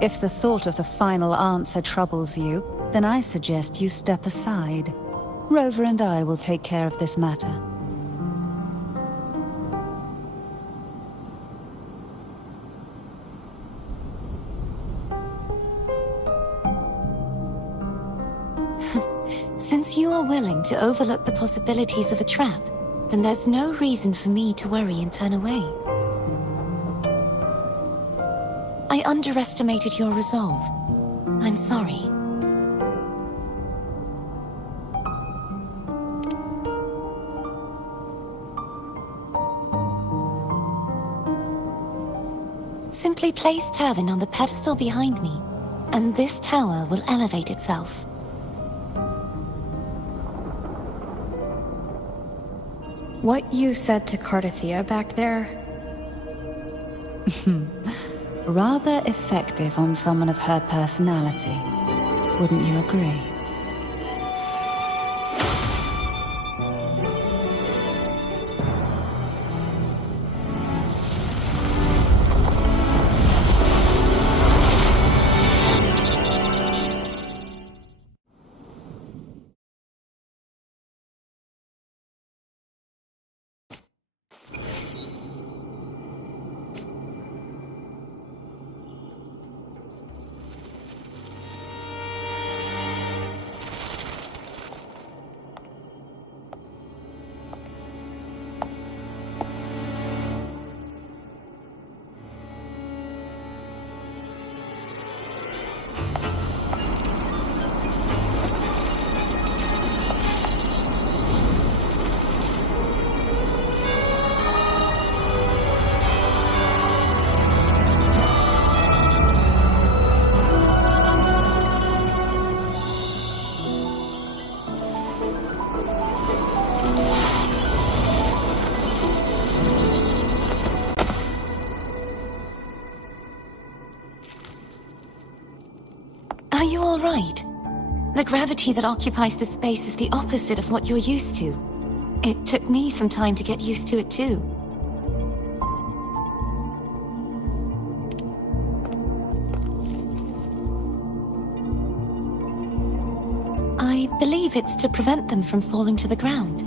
If the thought of the final answer troubles you, then I suggest you step aside. Rover and I will take care of this matter. Since you are willing to overlook the possibilities of a trap, then there's no reason for me to worry and turn away. I underestimated your resolve. I'm sorry. Simply place Turvin on the pedestal behind me, and this tower will elevate itself. What you said to Cartathea back there? Rather effective on someone of her personality. Wouldn't you agree? Are you all right? The gravity that occupies this space is the opposite of what you're used to. It took me some time to get used to it too. I believe it's to prevent them from falling to the ground.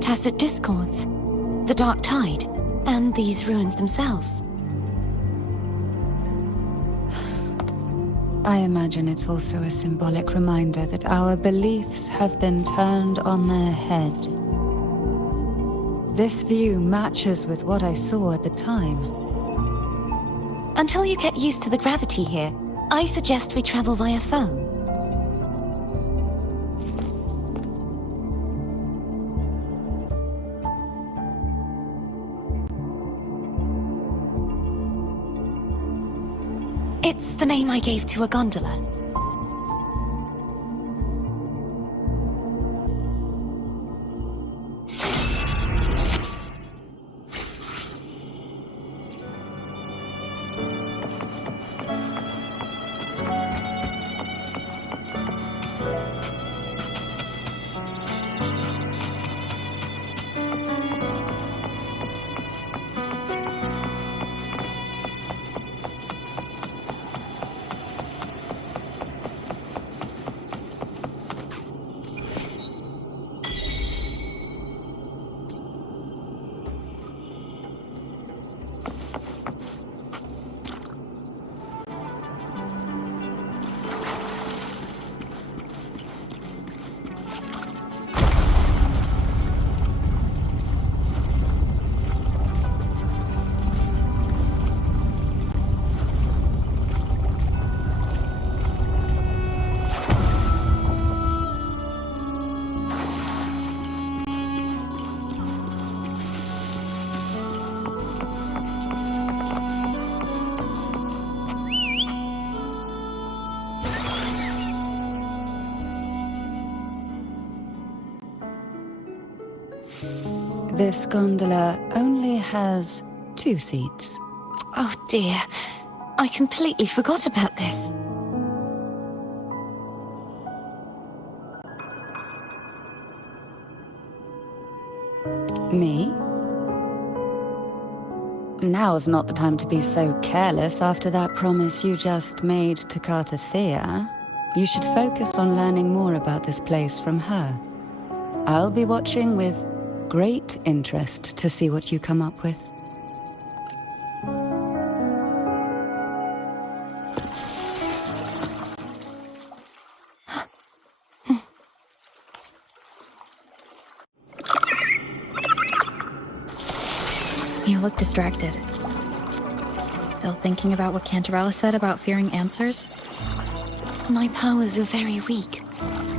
Tacit discords, the dark tide, and these ruins themselves. I imagine it's also a symbolic reminder that our beliefs have been turned on their head. This view matches with what I saw at the time. Until you get used to the gravity here, I suggest we travel via phone. It's the name I gave to a gondola. This gondola only has 2 seats. Oh dear, I completely forgot about this. Me? Now's not the time to be so careless after that promise you just made to Cartathea. You should focus on learning more about this place from her. I'll be watching with great interest to see what you come up with. You look distracted. Still thinking about what Cantarella said about fearing answers? My powers are very weak,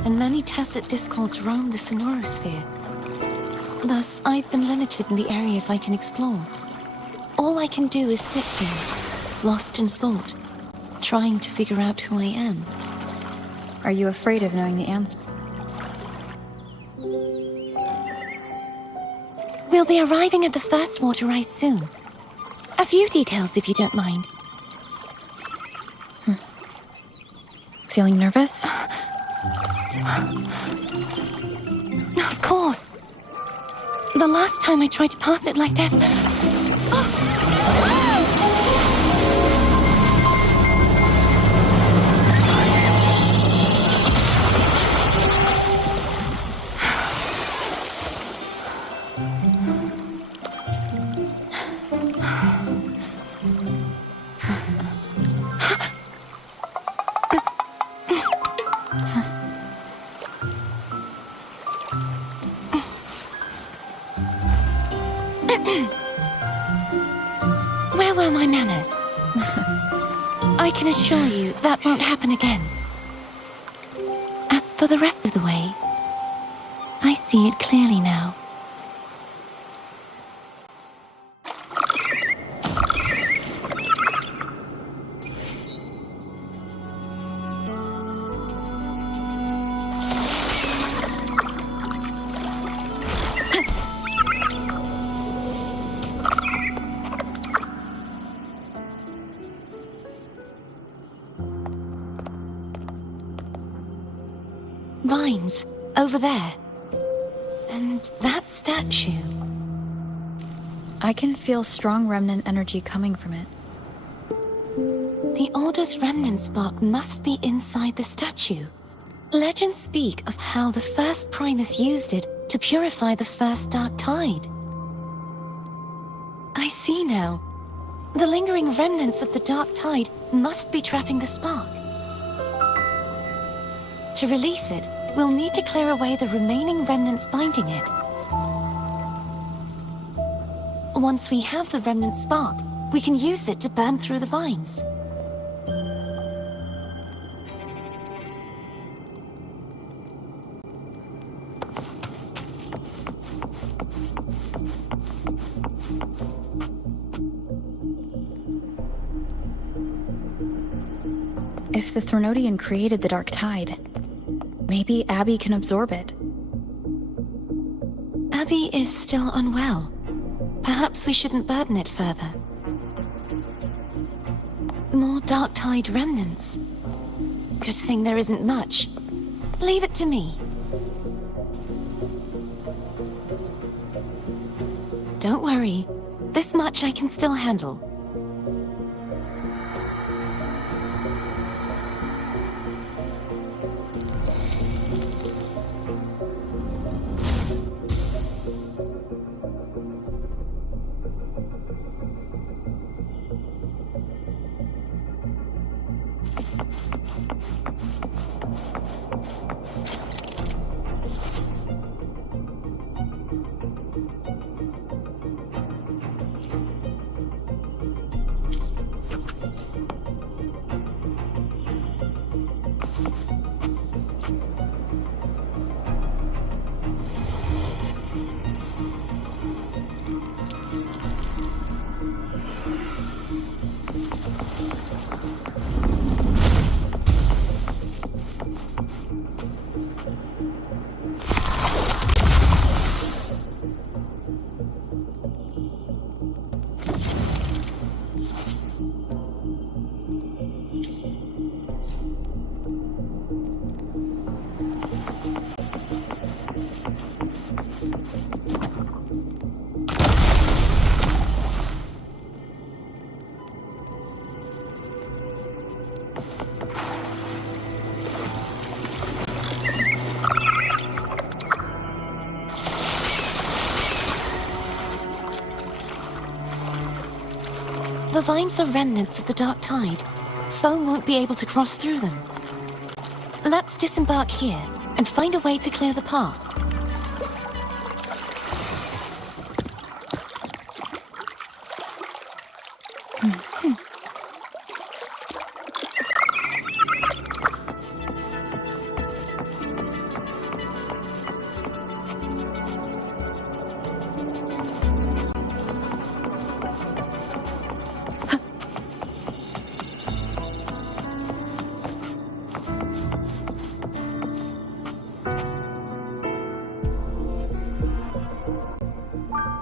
and many tacit discords roam the sonorosphere. Thus, I've been limited in the areas I can explore. All I can do is sit here, lost in thought, trying to figure out who I am. Are you afraid of knowing the answer? We'll be arriving at the first water rise soon. A few details, if you don't mind. Feeling nervous? Of course. The last time I tried to pass it like this... Where were my manners? I can assure you that won't happen again. As for the rest of the way, I see it clearly now. Vines, over there. And that statue. I can feel strong remnant energy coming from it. The Order's remnant spark must be inside the statue. Legends speak of how the first Primus used it to purify the first Dark Tide. I see now. The lingering remnants of the Dark Tide must be trapping the spark. To release it, we'll need to clear away the remaining remnants binding it. Once we have the remnant spark, we can use it to burn through the vines. If the Threnodian created the Dark Tide, maybe Abby can absorb it. Abby is still unwell. Perhaps we shouldn't burden it further. More Dark Tide remnants. Good thing there isn't much. Leave it to me. Don't worry. This much I can still handle. The vines are remnants of the dark tide. Foam won't be able to cross through them. Let's disembark here and find a way to clear the path.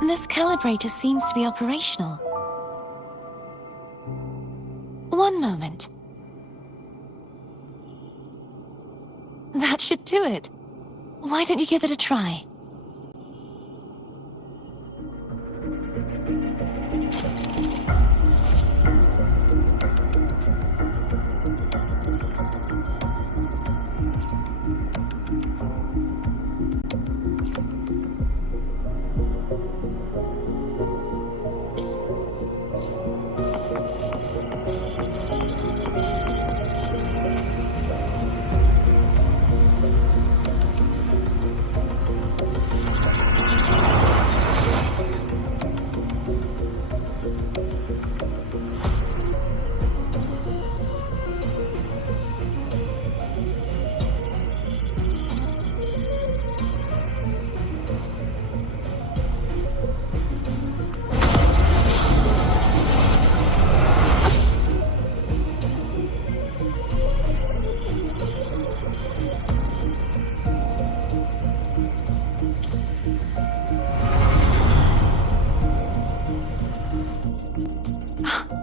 This calibrator seems to be operational. One moment. That should do it. Why don't you give it a try?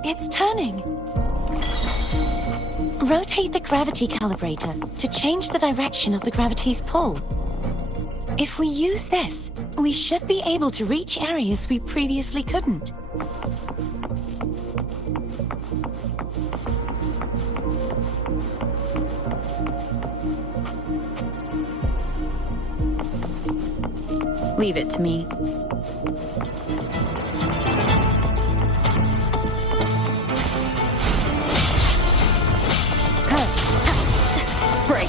It's turning. Rotate the gravity calibrator to change the direction of the gravity's pull. If we use this, we should be able to reach areas we previously couldn't. Leave it to me. Break.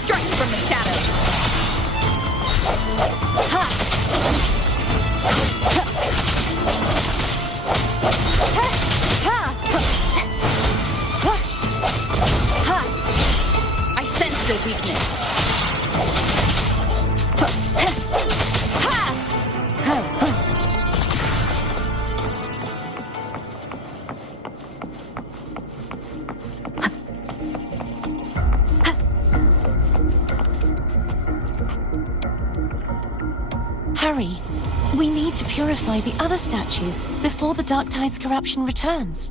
Strike from the shadows. I sense your weakness. Hurry. We need to purify the other statues before the Dark Tide's corruption returns.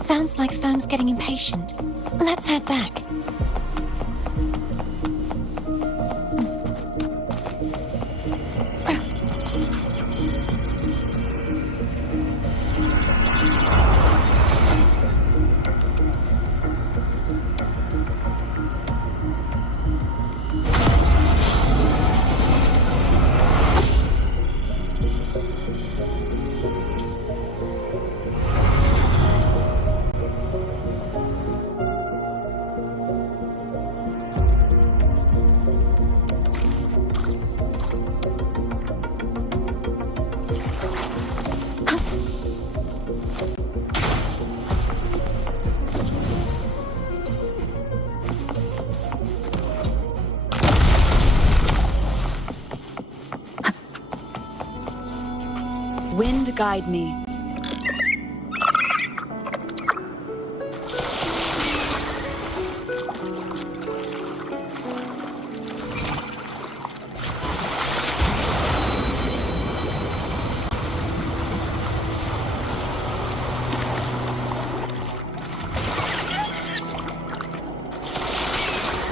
Sounds like Foam's getting impatient. Let's head back. Wind guide me.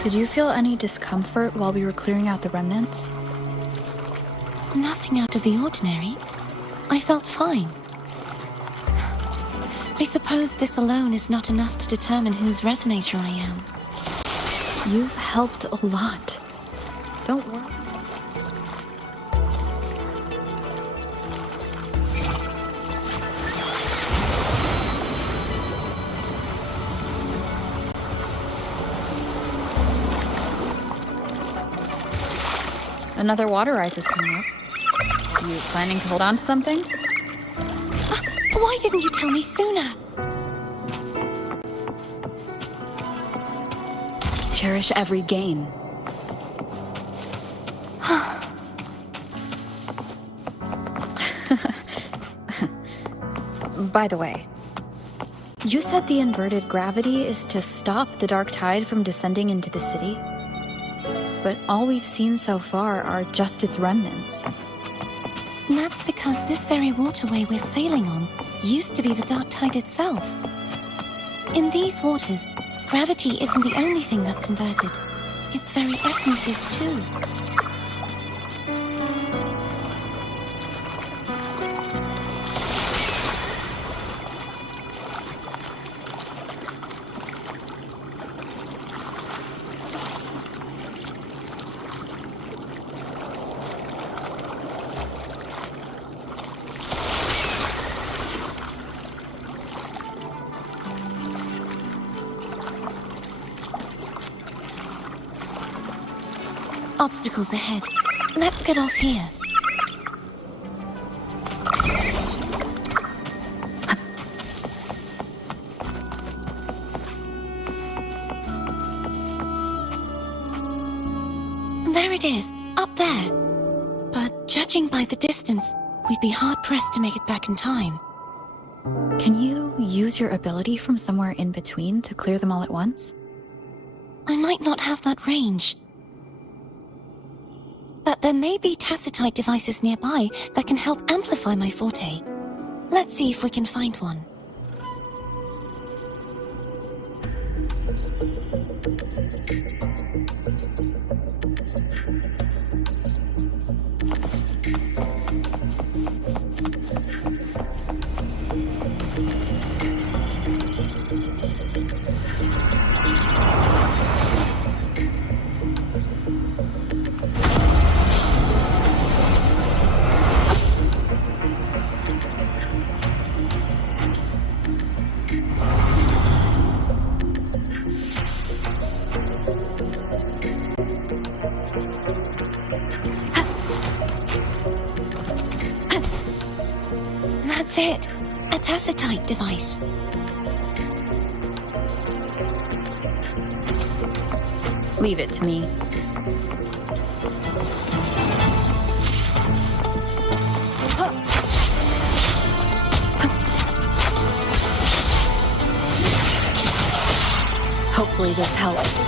Did you feel any discomfort while we were clearing out the remnants? Nothing out of the ordinary. I felt fine. I suppose this alone is not enough to determine whose resonator I am. You've helped a lot. Don't worry. Another water ice is coming up. You planning to hold on to something? Why didn't you tell me sooner? Cherish every gain. By the way, you said the inverted gravity is to stop the dark tide from descending into the city? But all we've seen so far are just its remnants. And that's because this very waterway we're sailing on used to be the dark tide itself. In these waters, gravity isn't the only thing that's inverted. Its very essence is too. Obstacles ahead. Let's get off here. There it is, up there. But judging by the distance, we'd be hard-pressed to make it back in time. Can you use your ability from somewhere in between to clear them all at once? I might not have that range. But there may be tacitite devices nearby that can help amplify my forte. Let's see if we can find one. That's it. A tacitite device. Leave it to me. Hopefully this helps.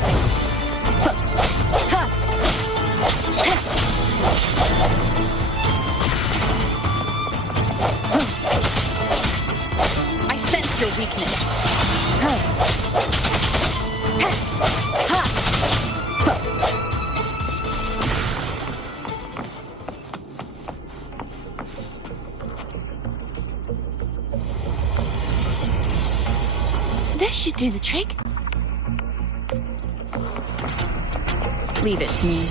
I sense your weakness. This should do the trick. Leave it to me.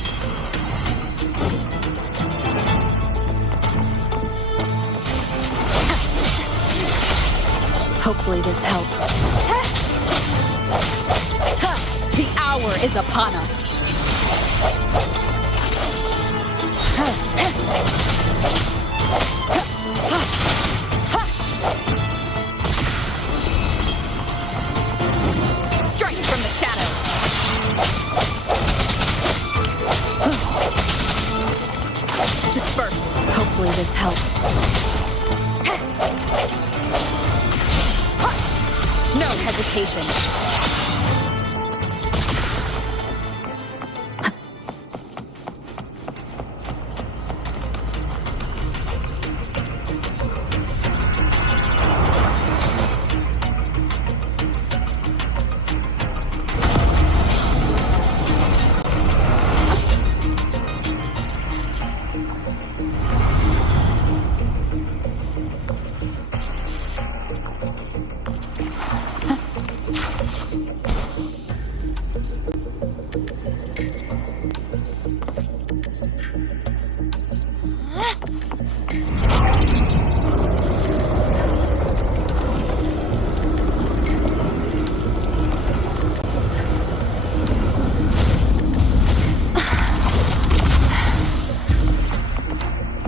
Hopefully this helps. The hour is upon us. Strike from the shadows. Disperse. Hopefully this helps. No hesitation.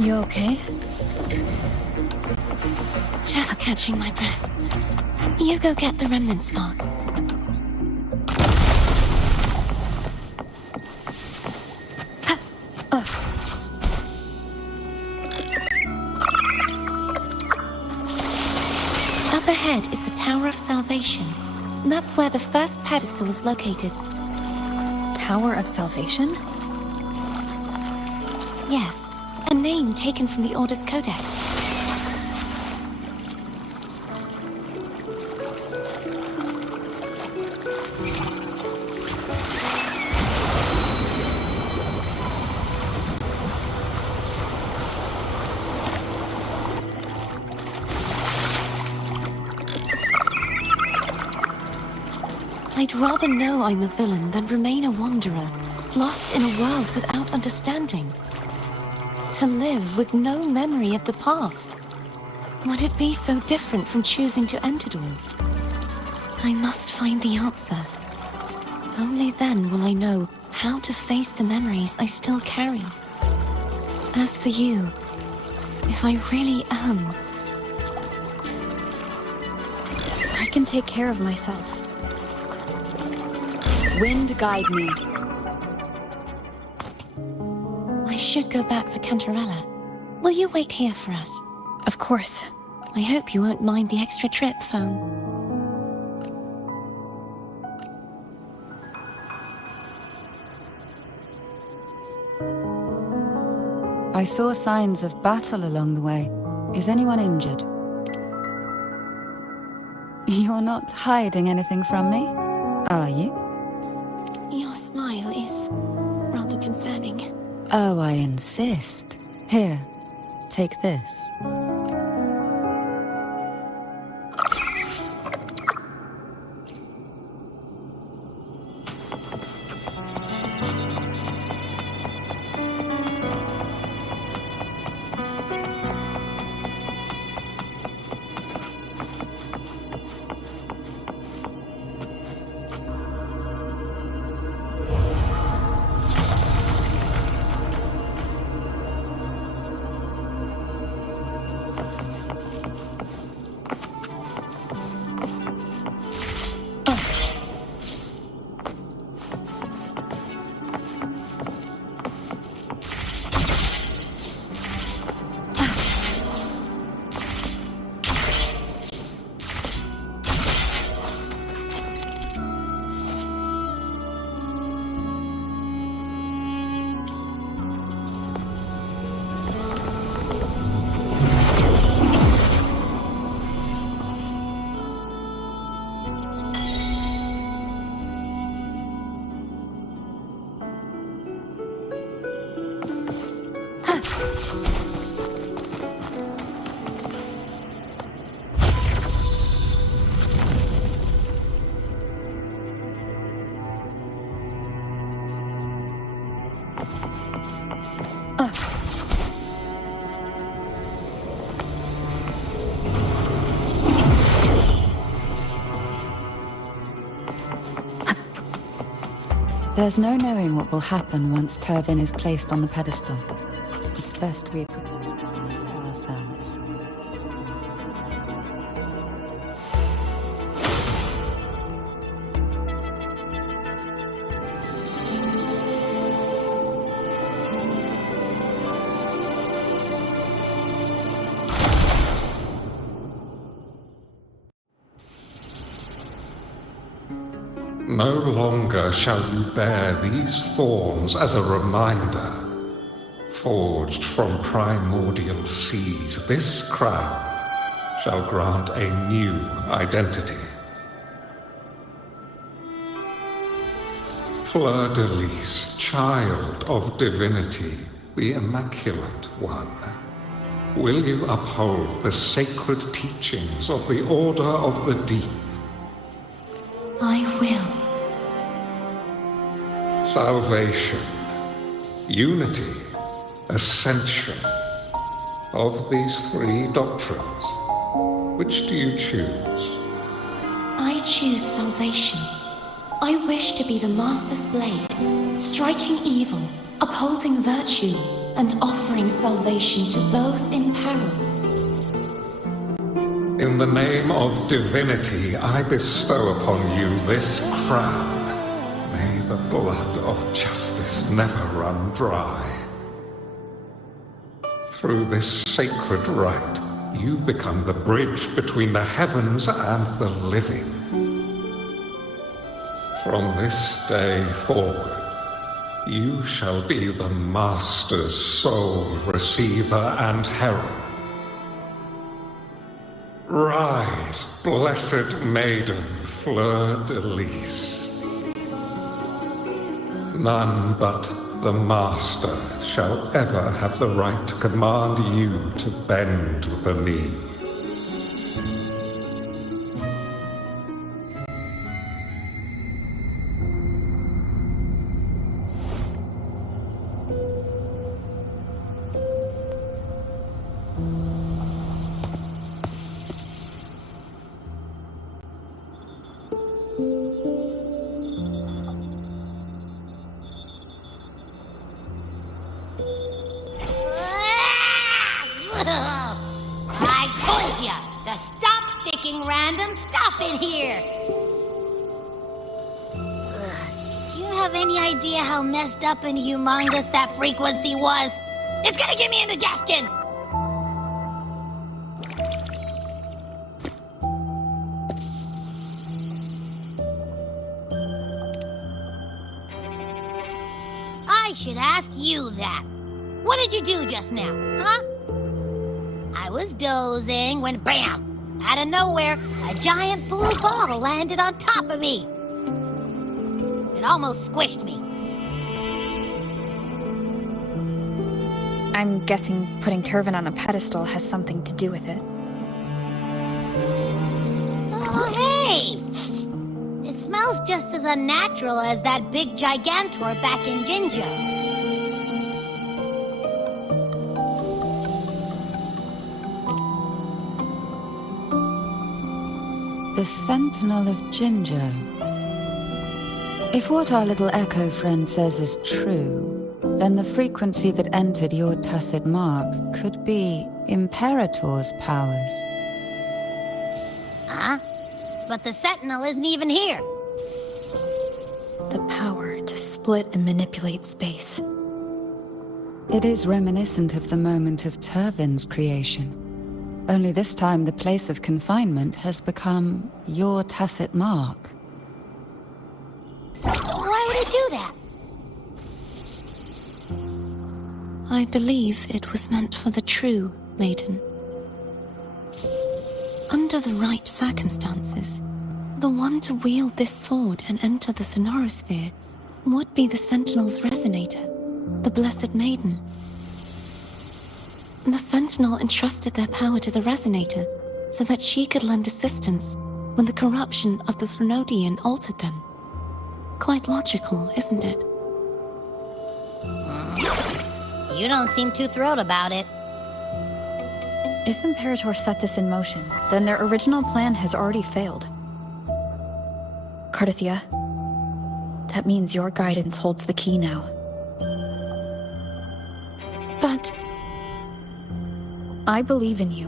You okay? Just catching my breath. You go get the remnant spark. Up ahead is the Tower of Salvation. That's where the first pedestal is located. Tower of Salvation? Yes, a name taken from the Order's Codex. I'd rather know I'm a villain than remain a wanderer, lost in a world without understanding. To live with no memory of the past. Would it be so different from choosing to end it all? I must find the answer. Only then will I know how to face the memories I still carry. As for you, if I really am... I can take care of myself. Wind guide me. I should go back for Cantarella. Will you wait here for us? Of course. I hope you won't mind the extra trip, Foam. I saw signs of battle along the way. Is anyone injured? You're not hiding anything from me, are you? Your smile is rather concerning. Oh, I insist. Here, take this. There's no knowing what will happen once Turvin is placed on the pedestal. It's best we prepare ourselves. No longer shall you bear these thorns as a reminder. Forged from primordial seas, this crown shall grant a new identity. Fleur-de-Lis, child of divinity, the Immaculate One, will you uphold the sacred teachings of the Order of the Deep? I will. Salvation, unity, ascension. Of these three doctrines, which do you choose? I choose salvation. I wish to be the Master's blade, striking evil, upholding virtue, and offering salvation to those in peril. In the name of divinity, I bestow upon you this crown. May the blood of justice never run dry. Through this sacred rite, you become the bridge between the heavens and the living. From this day forward, you shall be the Master's sole receiver and herald. Rise, blessed maiden, Fleur-de-Lis. None but the Master shall ever have the right to command you to bend the knee. I told ya to stop sticking random stuff in here! Do you have any idea how messed up and humongous that frequency was? It's gonna give me indigestion! I should ask you that. What did you do just now, huh? I was dozing when BAM! Out of nowhere, a giant blue ball landed on top of me. It almost squished me. I'm guessing putting Turvin on the pedestal has something to do with it. Oh, hey! It smells just as unnatural as that big gigantor back in Jinja. The Sentinel of Jinjo. If what our little echo friend says is true, then the frequency that entered your tacit mark could be Imperator's powers. Huh? But the Sentinel isn't even here. The power to split and manipulate space. It is reminiscent of the moment of Turvin's creation. Only this time the place of confinement has become your tacit mark. Why would it do that? I believe it was meant for the true maiden. Under the right circumstances, the one to wield this sword and enter the sonorosphere would be the Sentinel's resonator, the Blessed Maiden. The Sentinel entrusted their power to the resonator so that she could lend assistance when the corruption of the Threnodian altered them. Quite logical, isn't it? You don't seem too thrilled about it. If Imperator set this in motion, then their original plan has already failed. Cardathia, that means your guidance holds the key now. But I believe in you.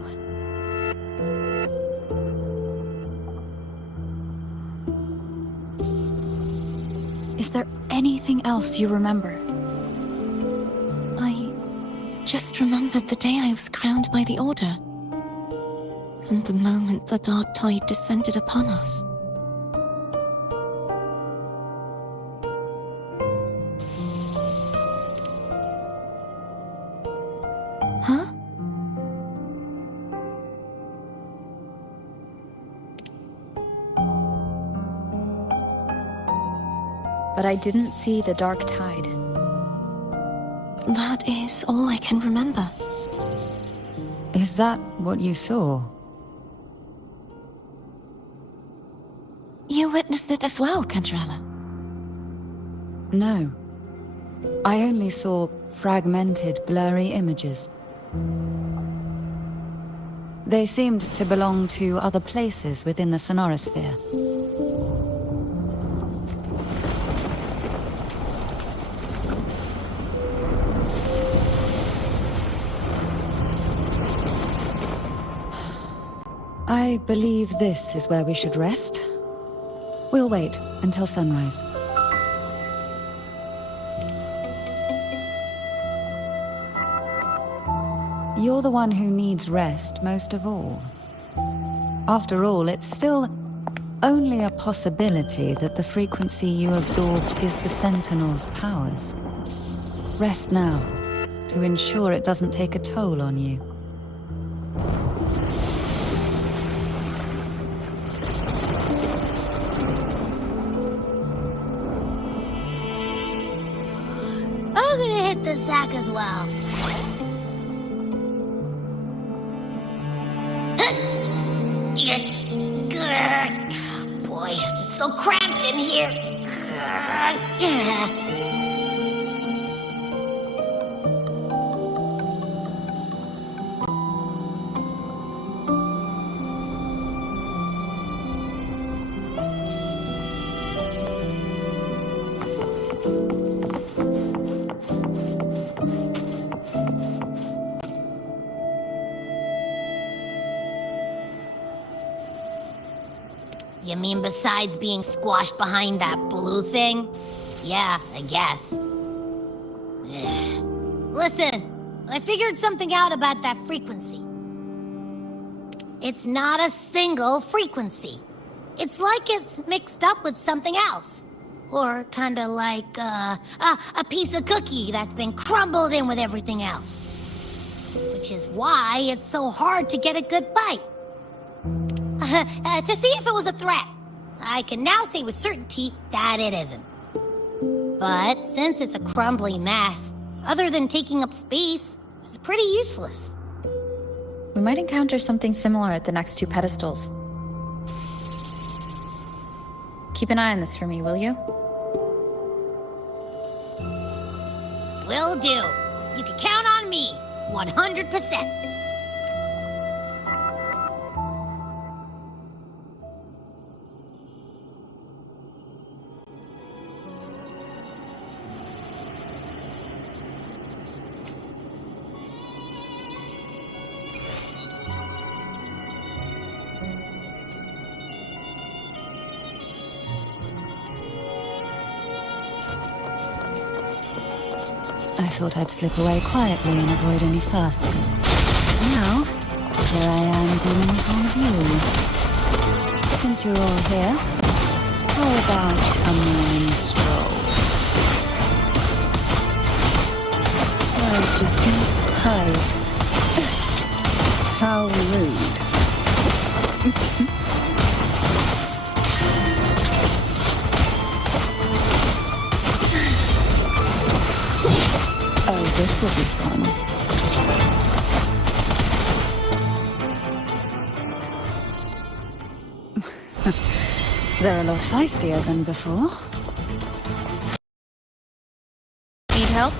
Is there anything else you remember? I just remembered the day I was crowned by the Order, and the moment the dark tide descended upon us. Huh? But I didn't see the dark tide. That is all I can remember. Is that what you saw? You witnessed it as well, Cantarella? No. I only saw fragmented, blurry images. They seemed to belong to other places within the sonorosphere. I believe this is where we should rest. We'll wait until sunrise. You're the one who needs rest most of all. After all, it's still only a possibility that the frequency you absorbed is the Sentinel's powers. Rest now, to ensure it doesn't take a toll on you. I'm gonna hit the sack as well. Boy, it's so cramped in here. You mean besides being squashed behind that blue thing? Yeah, I guess. Listen, I figured something out about that frequency. It's not a single frequency. It's like it's mixed up with something else. Or kinda like, a piece of cookie that's been crumbled in with everything else. Which is why it's so hard to get a good bite. To see if it was a threat. I can now say with certainty that it isn't. But since it's a crumbly mess, other than taking up space, it's pretty useless. We might encounter something similar at the next two pedestals. Keep an eye on this for me, will you? Will do. You can count on me, 100%. I thought I'd slip away quietly and avoid any fuss. Now, here I am dealing with all of you. Since you're all here, how about a morning stroll? Such deep tides. How rude. Oh, this will be fun. They're a lot feistier than before. Need help?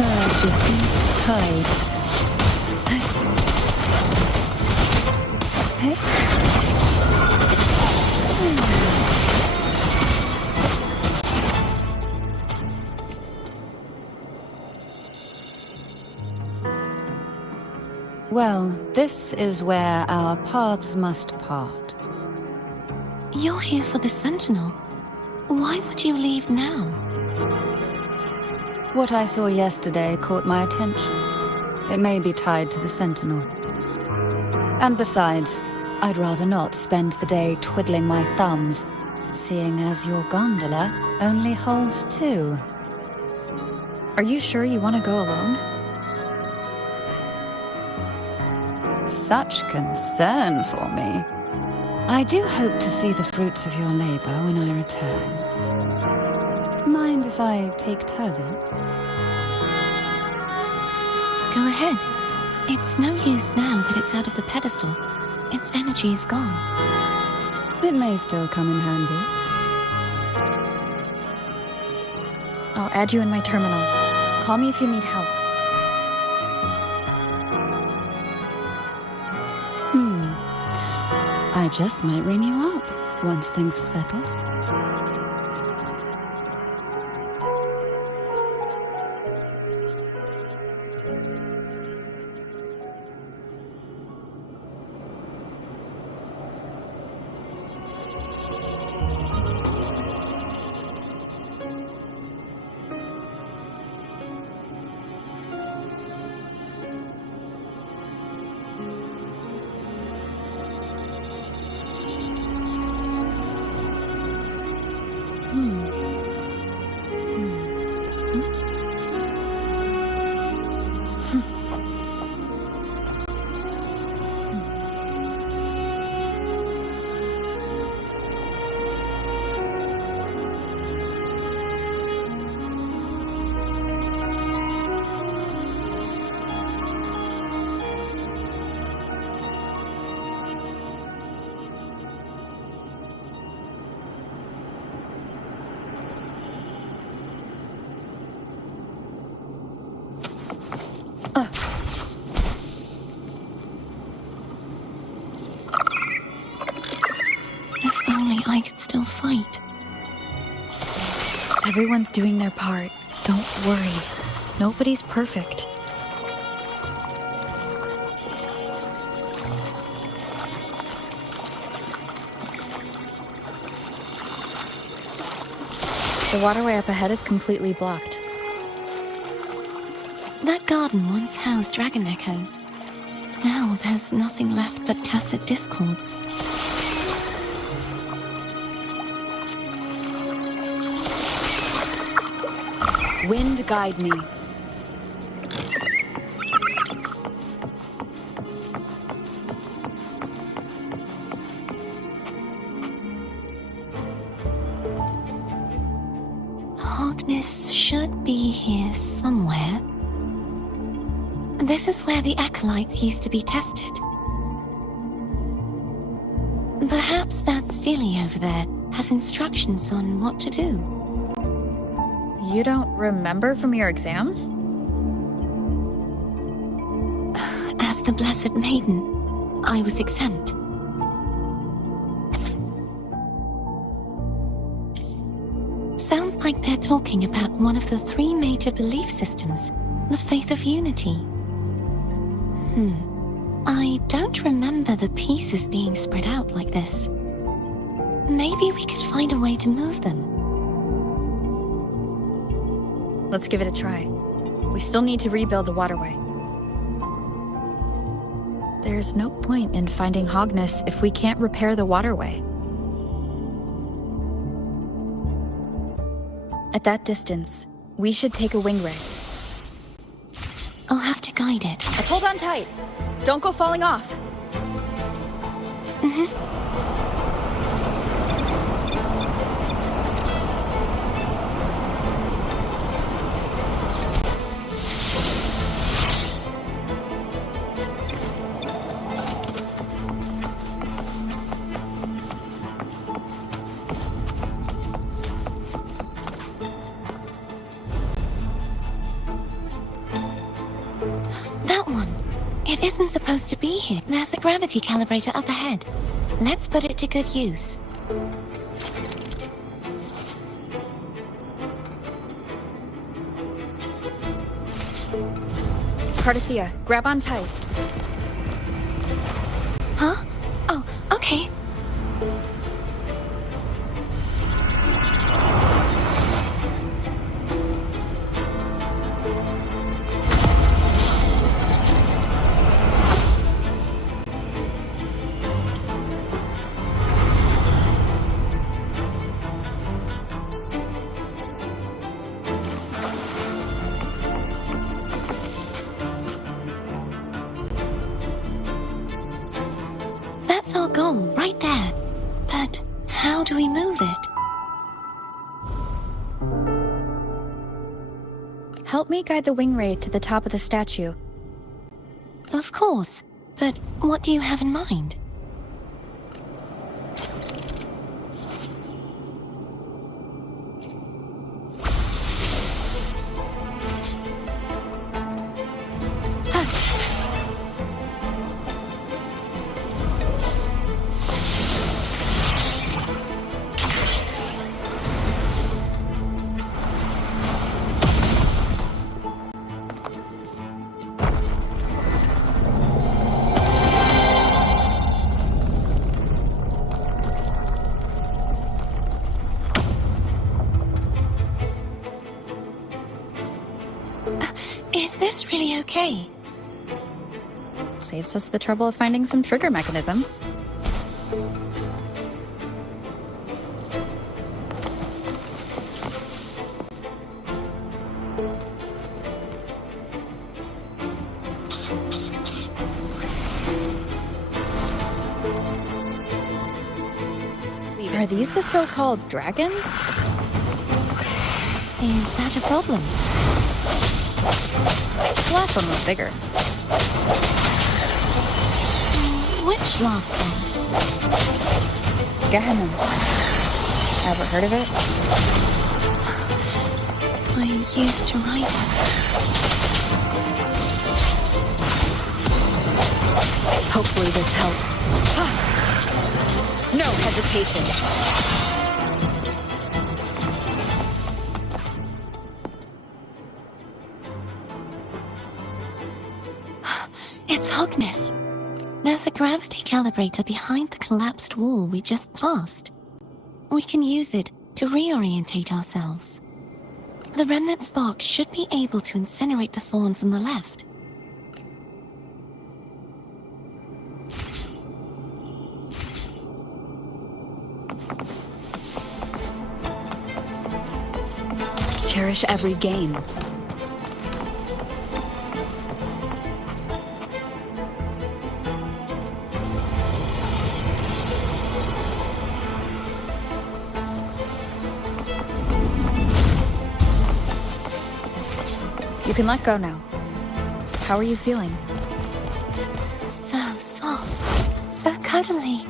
surge of deep tides. Well, this is where our paths must part. You're here for the Sentinel. Why would you leave now? What I saw yesterday caught my attention. It may be tied to the Sentinel. And besides, I'd rather not spend the day twiddling my thumbs, seeing as your gondola only holds 2. Are you sure you want to go alone? Such concern for me. I do hope to see the fruits of your labor when I return. Mind if I take Turvin? Go ahead. It's no use now that it's out of the pedestal. Its energy is gone. It may still come in handy. I'll add you in my terminal. Call me if you need help. I just might ring you up once things are settled. If only I could still fight. Everyone's doing their part. Don't worry. Nobody's perfect. The waterway up ahead is completely blocked. That garden once housed dragon echoes. Now there's nothing left but tacit discords. Wind guide me. Hogness should be here somewhere. This is where the acolytes used to be tested. Perhaps that Steely over there has instructions on what to do. You don't remember from your exams? As the Blessed Maiden, I was exempt. Sounds like they're talking about one of the 3 major belief systems, the faith of unity. I don't remember the pieces being spread out like this. Maybe we could find a way to move them. Let's give it a try. We still need to rebuild the waterway. There's no point in finding Hogness if we can't repair the waterway. At that distance, we should take a wing ray. I'll have to guide it. Hold on tight. Don't go falling off. It isn't supposed to be here. There's a gravity calibrator up ahead. Let's put it to good use. Cardathea, grab on tight. Huh? Oh, okay. That's our goal, right there. But how do we move it? Help me guide the wing ray to the top of the statue. Of course. But what do you have in mind? Is this really okay? Saves us the trouble of finding some trigger mechanism. Are these the so-called dragons? Is that a problem? The last one was bigger. Which last one? Gehenna. Ever heard of it? I used to write it. Hopefully this helps. No hesitation. It's Hogness. There's a gravity calibrator behind the collapsed wall we just passed. We can use it to reorientate ourselves. The remnant spark should be able to incinerate the thorns on the left. Cherish every gain. You can let go now. How are you feeling? So soft. So cuddly.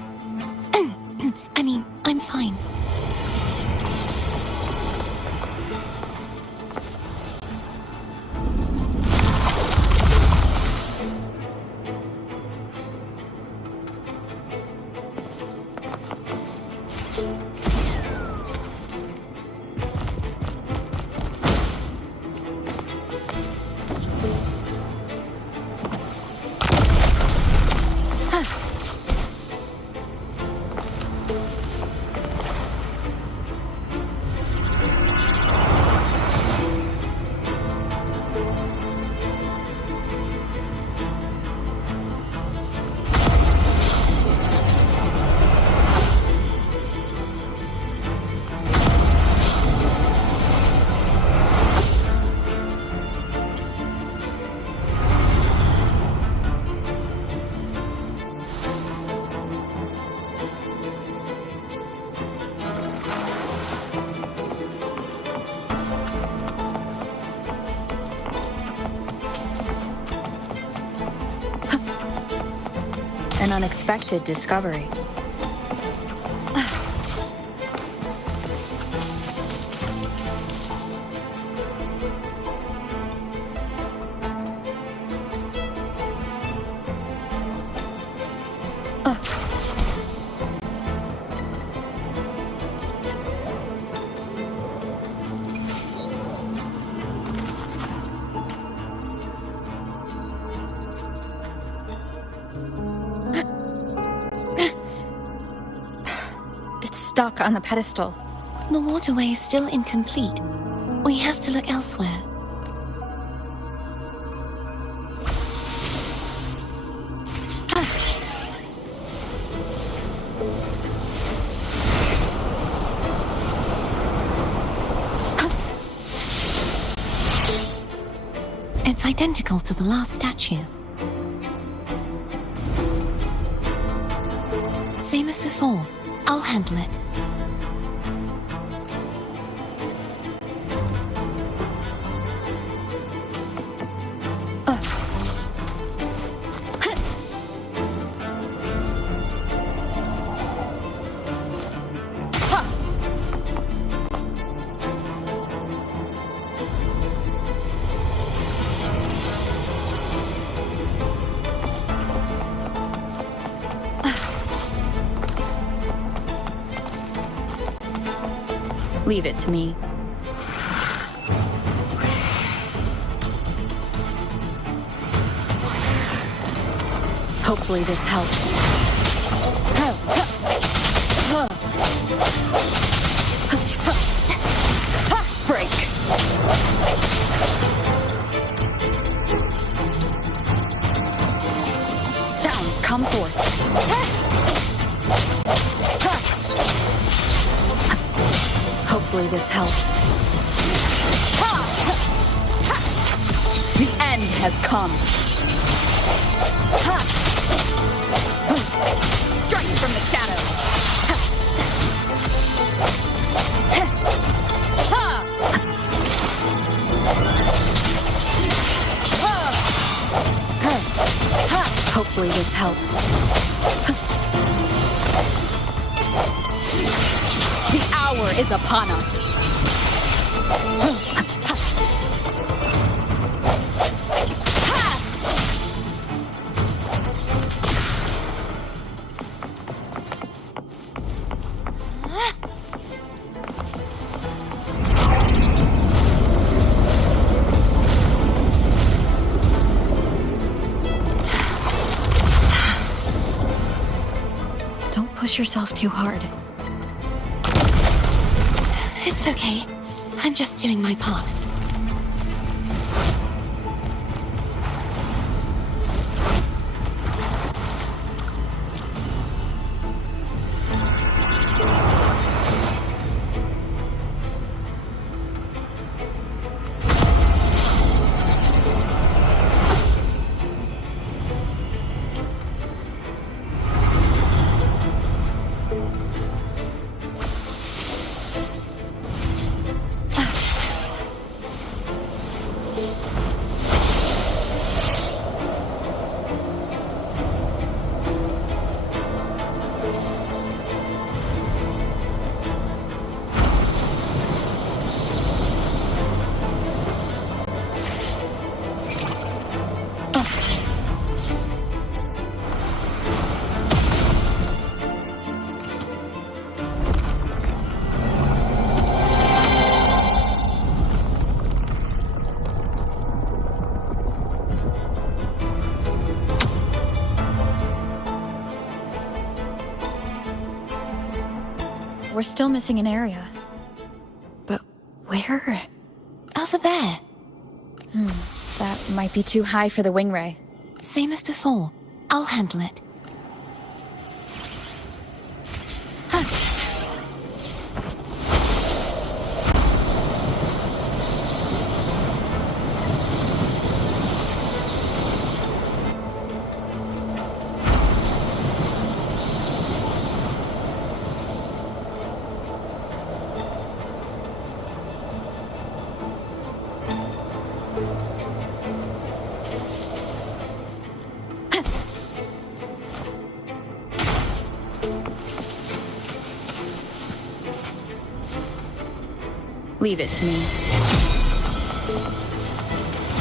I mean, I'm fine. An unexpected discovery. stuck on the pedestal. The waterway is still incomplete. We have to look elsewhere. It's identical to the last statue. Same as before. I'll handle it. Leave it to me. Hopefully this helps. Break. Sounds come forth. Hopefully this helps. The end has come. Strike from the shadows. Hopefully this helps. The hour is upon us. Don't push yourself too hard. It's okay. I'm just doing my part. We're still missing an area. But where? Over there. That might be too high for the wing ray. Same as before. I'll handle it. Leave it to me.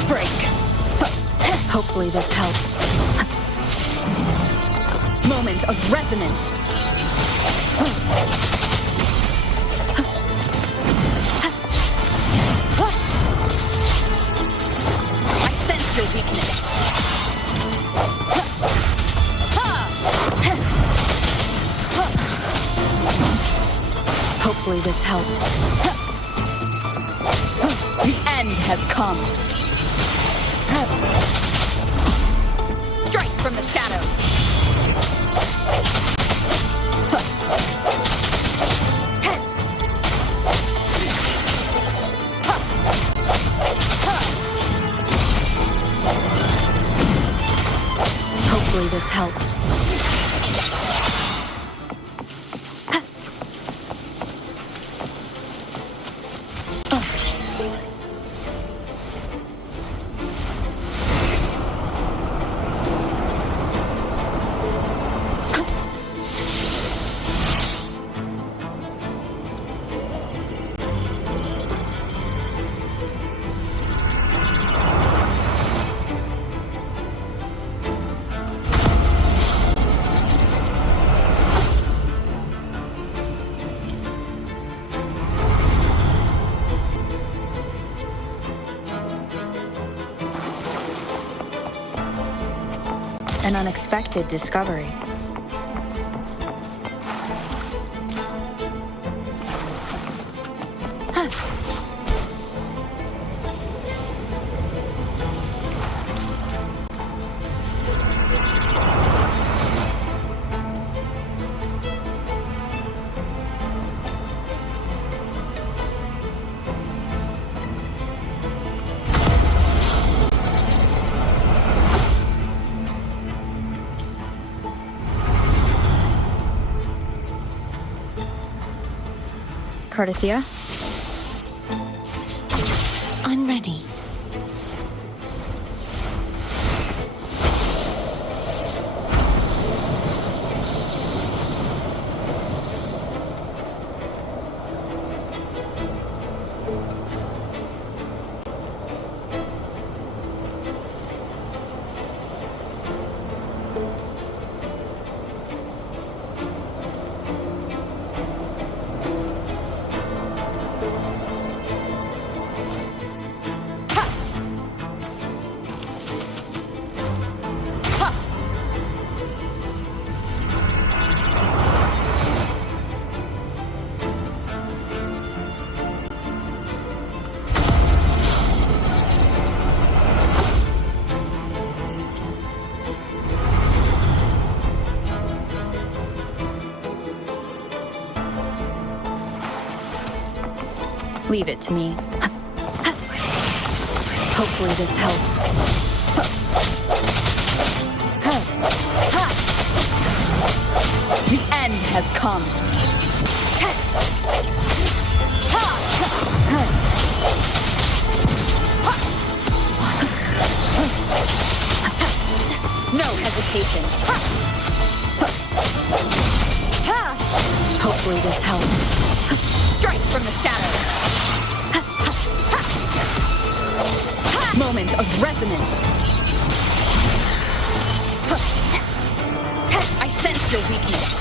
Break. Hopefully this helps. Moment of resonance. I sense your weakness. Hopefully this helps. The end has come. Strike from the shadows. Hopefully this helps. An unexpected discovery. Cardithia? I'm ready. Leave it to me. Hopefully this helps. The end has come. No hesitation. Hopefully this helps. Strike from the shadows. Moment of resonance. I sense your weakness.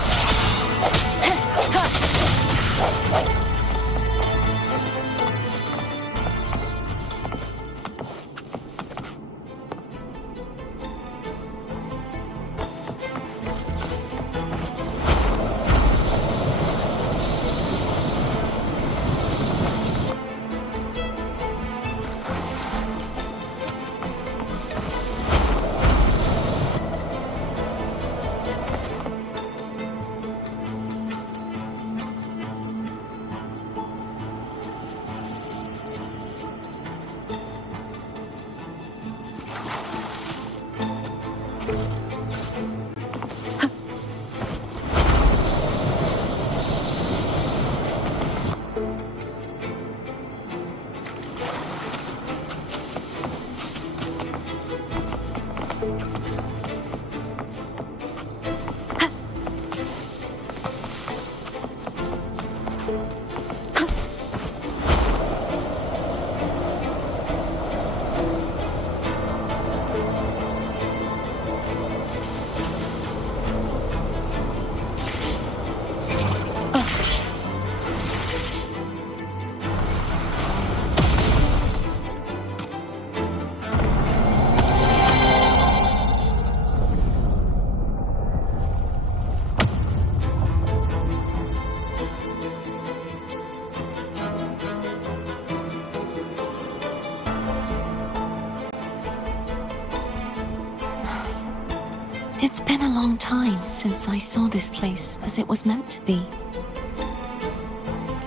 It's been a long time since I saw this place as it was meant to be.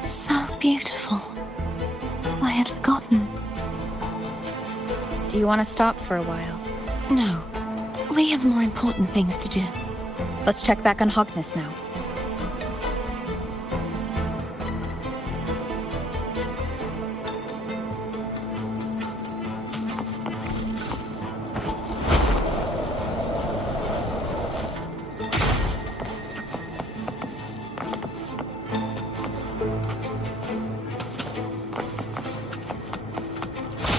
So beautiful. I had forgotten. Do you want to stop for a while? No, we have more important things to do. Let's check back on Hogness now.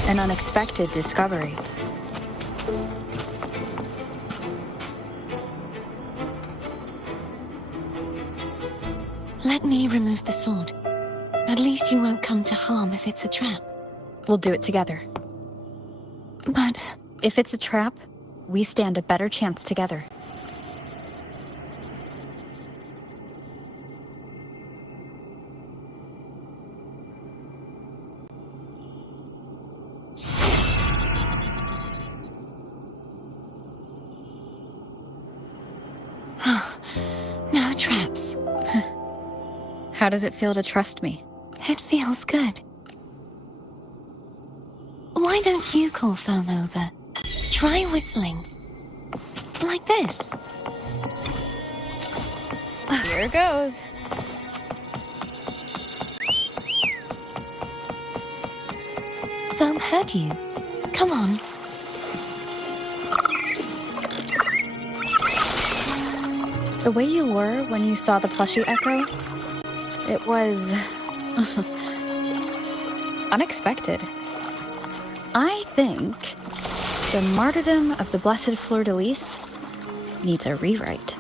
An unexpected discovery. Let me remove the sword. At least you won't come to harm if it's a trap. We'll do it together. But If it's a trap, we stand a better chance together. no traps. How does it feel to trust me? It feels good. Why don't you call Foam over? Try whistling. Like this. Here goes. Foam heard you. Come on. The way you were when you saw the plushie echo, it was unexpected. I think the martyrdom of the Blessed Fleur-de-Lis needs a rewrite.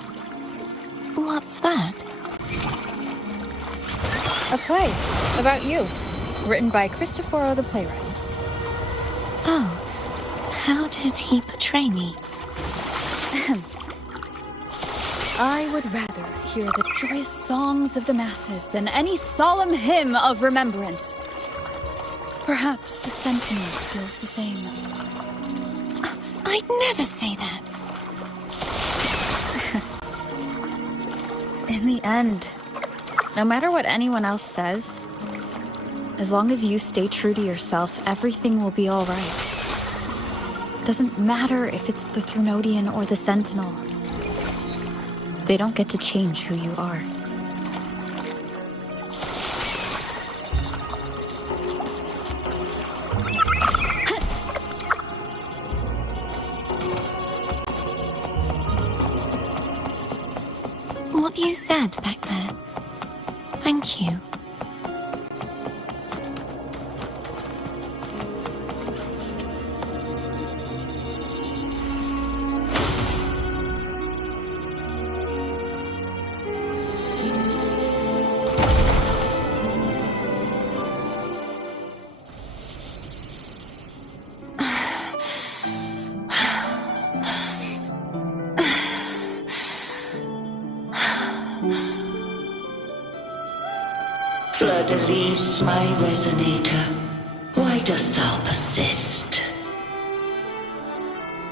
What's that? A play about you, written by Cristoforo the playwright. Oh, how did he portray me? I would rather hear the joyous songs of the masses than any solemn hymn of remembrance. Perhaps the Sentinel feels the same. I'd never say that. In the end, no matter what anyone else says, as long as you stay true to yourself, everything will be all right. Doesn't matter if it's the Threnodian or the Sentinel. They don't get to change who you are. What you said back there. Thank you. Fleur-de-Lis, my resonator, why dost thou persist?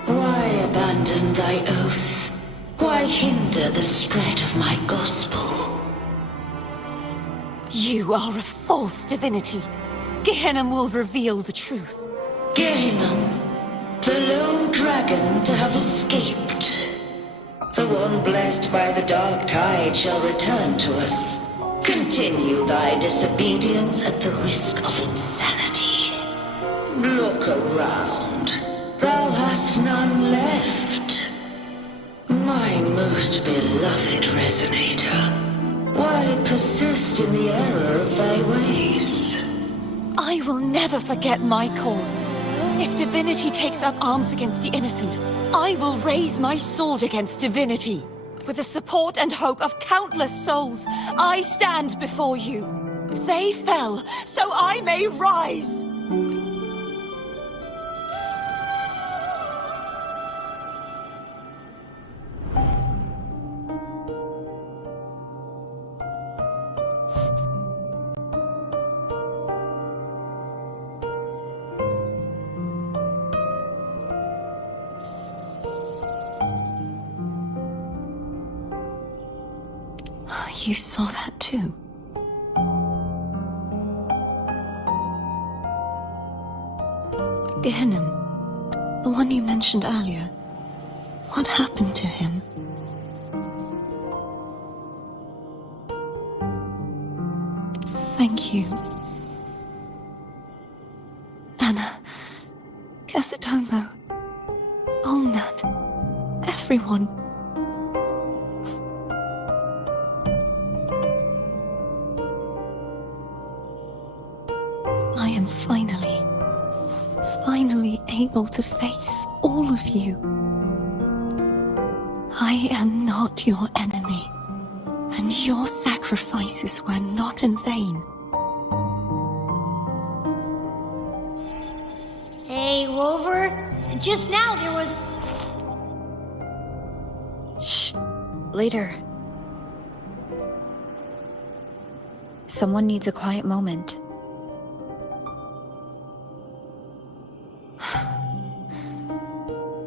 Why abandon thy oath? Why hinder the spread of my gospel? You are a false divinity. Gehenna will reveal the truth. Gehenna, the lone dragon to have escaped. The one blessed by the dark tide shall return to us. Continue thy disobedience at the risk of insanity. Look around. Thou hast none left. My most beloved resonator, why persist in the error of thy ways? I will never forget my cause. If divinity takes up arms against the innocent, I will raise my sword against divinity. With the support and hope of countless souls, I stand before you. They fell, so I may rise! You saw that too? Gehinnom, the one you mentioned earlier. What happened to him? Thank you. Anna, Casitomo, Olnat, everyone. I am finally able to face all of you. I am not your enemy, and your sacrifices were not in vain. Hey, Rover, just now there was... Shh. Later. Someone needs a quiet moment.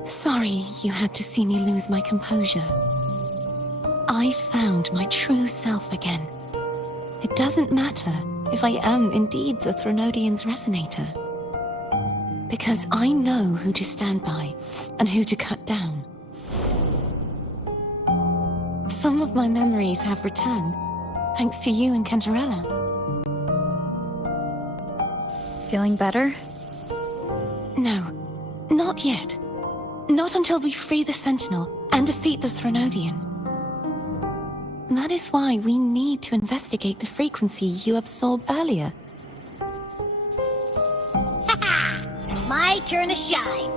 Sorry you had to see me lose my composure. I found my true self again. It doesn't matter if I am indeed the Threnodian's resonator. Because I know who to stand by and who to cut down. Some of my memories have returned, thanks to you and Cantarella. Feeling better? No, not yet. Not until we free the Sentinel and defeat the Threnodian. That is why we need to investigate the frequency you absorbed earlier. My turn to shine.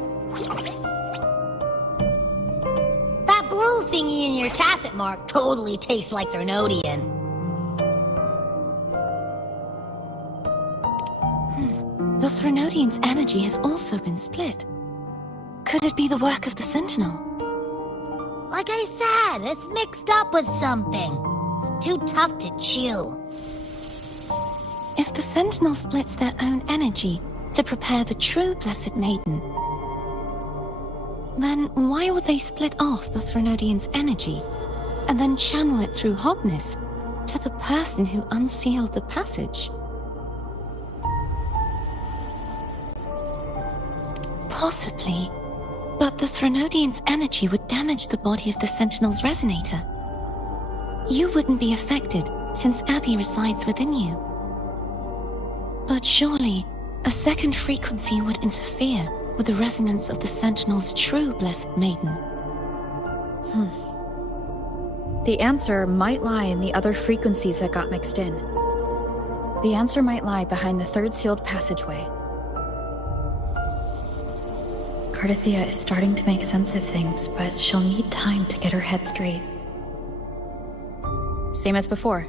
That blue thingy in your tacit mark totally tastes like Threnodian. The Threnodian's energy has also been split. Could it be the work of the Sentinel? Like I said, it's mixed up with something. It's too tough to chew. If the Sentinel splits their own energy to prepare the true Blessed Maiden, then why would they split off the Threnodian's energy and then channel it through Hobness to the person who unsealed the passage? Possibly, but the Threnodian's energy would damage the body of the Sentinel's resonator. You wouldn't be affected, since Abby resides within you. But surely, a second frequency would interfere with the resonance of the Sentinel's true Blessed Maiden. The answer might lie in the other frequencies that got mixed in. The answer might lie behind the third sealed passageway. Cardithia is starting to make sense of things, but she'll need time to get her head straight. Same as before.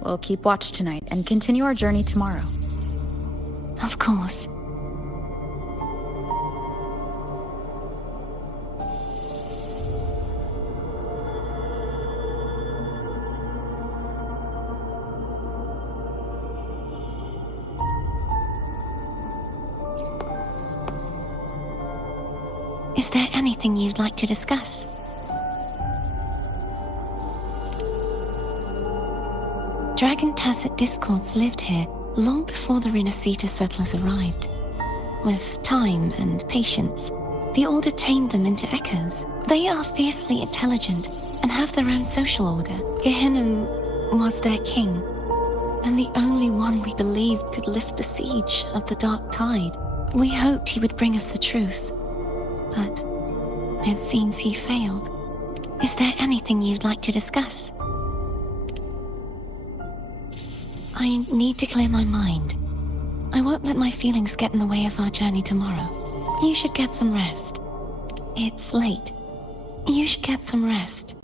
We'll keep watch tonight and continue our journey tomorrow. Of course. Is there anything you'd like to discuss? Dragon Tacet discords lived here long before the Rinascita settlers arrived. With time and patience, the Order tamed them into echoes. They are fiercely intelligent and have their own social order. Gehinnom was their king, and the only one we believed could lift the siege of the Dark Tide. We hoped he would bring us the truth, but it seems he failed. Is there anything you'd like to discuss? I need to clear my mind. I won't let my feelings get in the way of our journey tomorrow. You should get some rest. It's late. You should get some rest.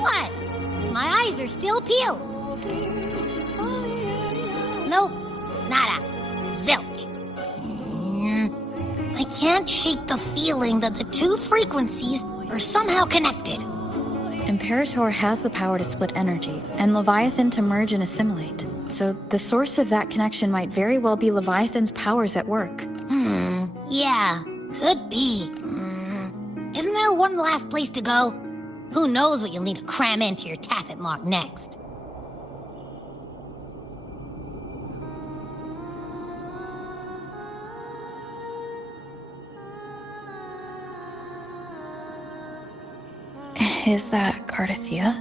What? My eyes are still peeled. Nope. Nada. Zilch. I can't shake the feeling that the two frequencies are somehow connected. Imperator has the power to split energy, and Leviathan to merge and assimilate. So the source of that connection might very well be Leviathan's powers at work. Yeah, could be. Isn't there one last place to go? Who knows what you'll need to cram into your tacit mark next? Is that Cardathia?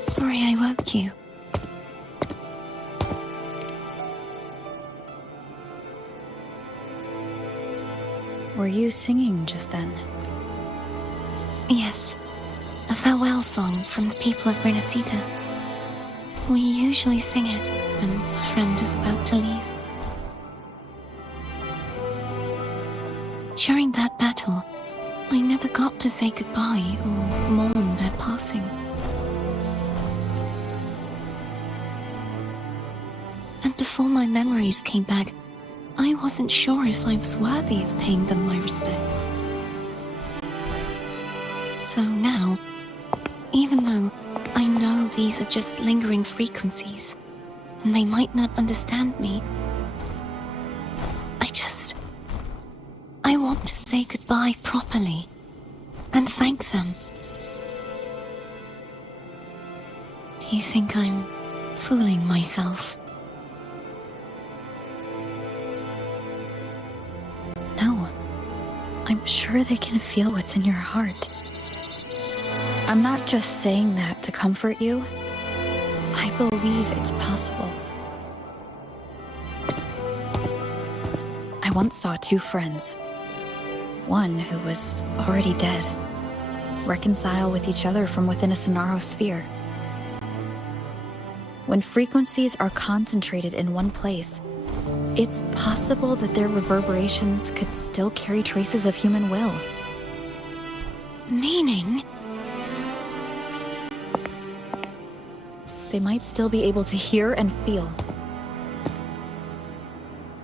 Sorry I woke you. Were you singing just then? Yes, a farewell song from the people of Rinascita. We usually sing it when a friend is about to leave. During that battle, I never got to say goodbye or mourn their passing. And before my memories came back, I wasn't sure if I was worthy of paying them my respects. So now, even though I know these are just lingering frequencies, and they might not understand me, I want to say goodbye properly, and thank them. Do you think I'm fooling myself? No. I'm sure they can feel what's in your heart. I'm not just saying that to comfort you. I believe it's possible. I once saw two friends. One who was already dead, reconcile with each other from within a Sonaro sphere. When frequencies are concentrated in one place, it's possible that their reverberations could still carry traces of human will. Meaning? They might still be able to hear and feel.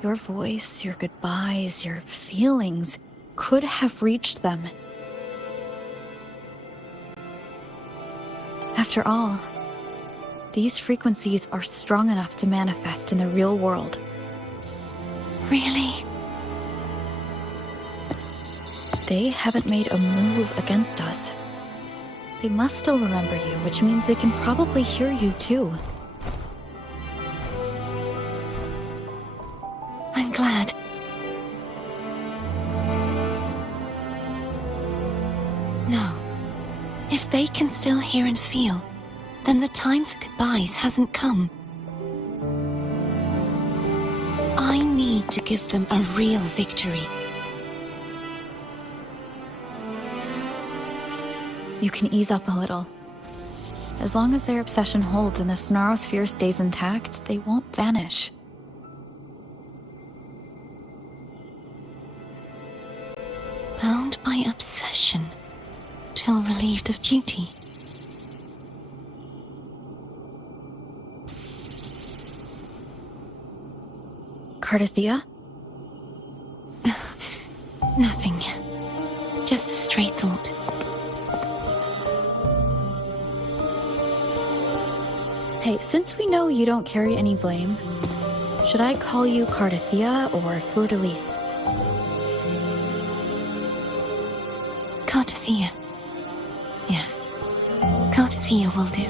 Your voice, your goodbyes, your feelings could have reached them. After all, these frequencies are strong enough to manifest in the real world. Really? They haven't made a move against us. They must still remember you, which means they can probably hear you too. I'm glad. No. If they can still hear and feel, then the time for goodbyes hasn't come. I need to give them a real victory. You can ease up a little. As long as their obsession holds and the Sonaro sphere stays intact, they won't vanish. Bound by obsession, till relieved of duty. Cardathia? Nothing. Just a stray thought. Hey, since we know you don't carry any blame, should I call you Cardathia or Fleur-de-Lis? Cardathia. Yes. Cardathia will do.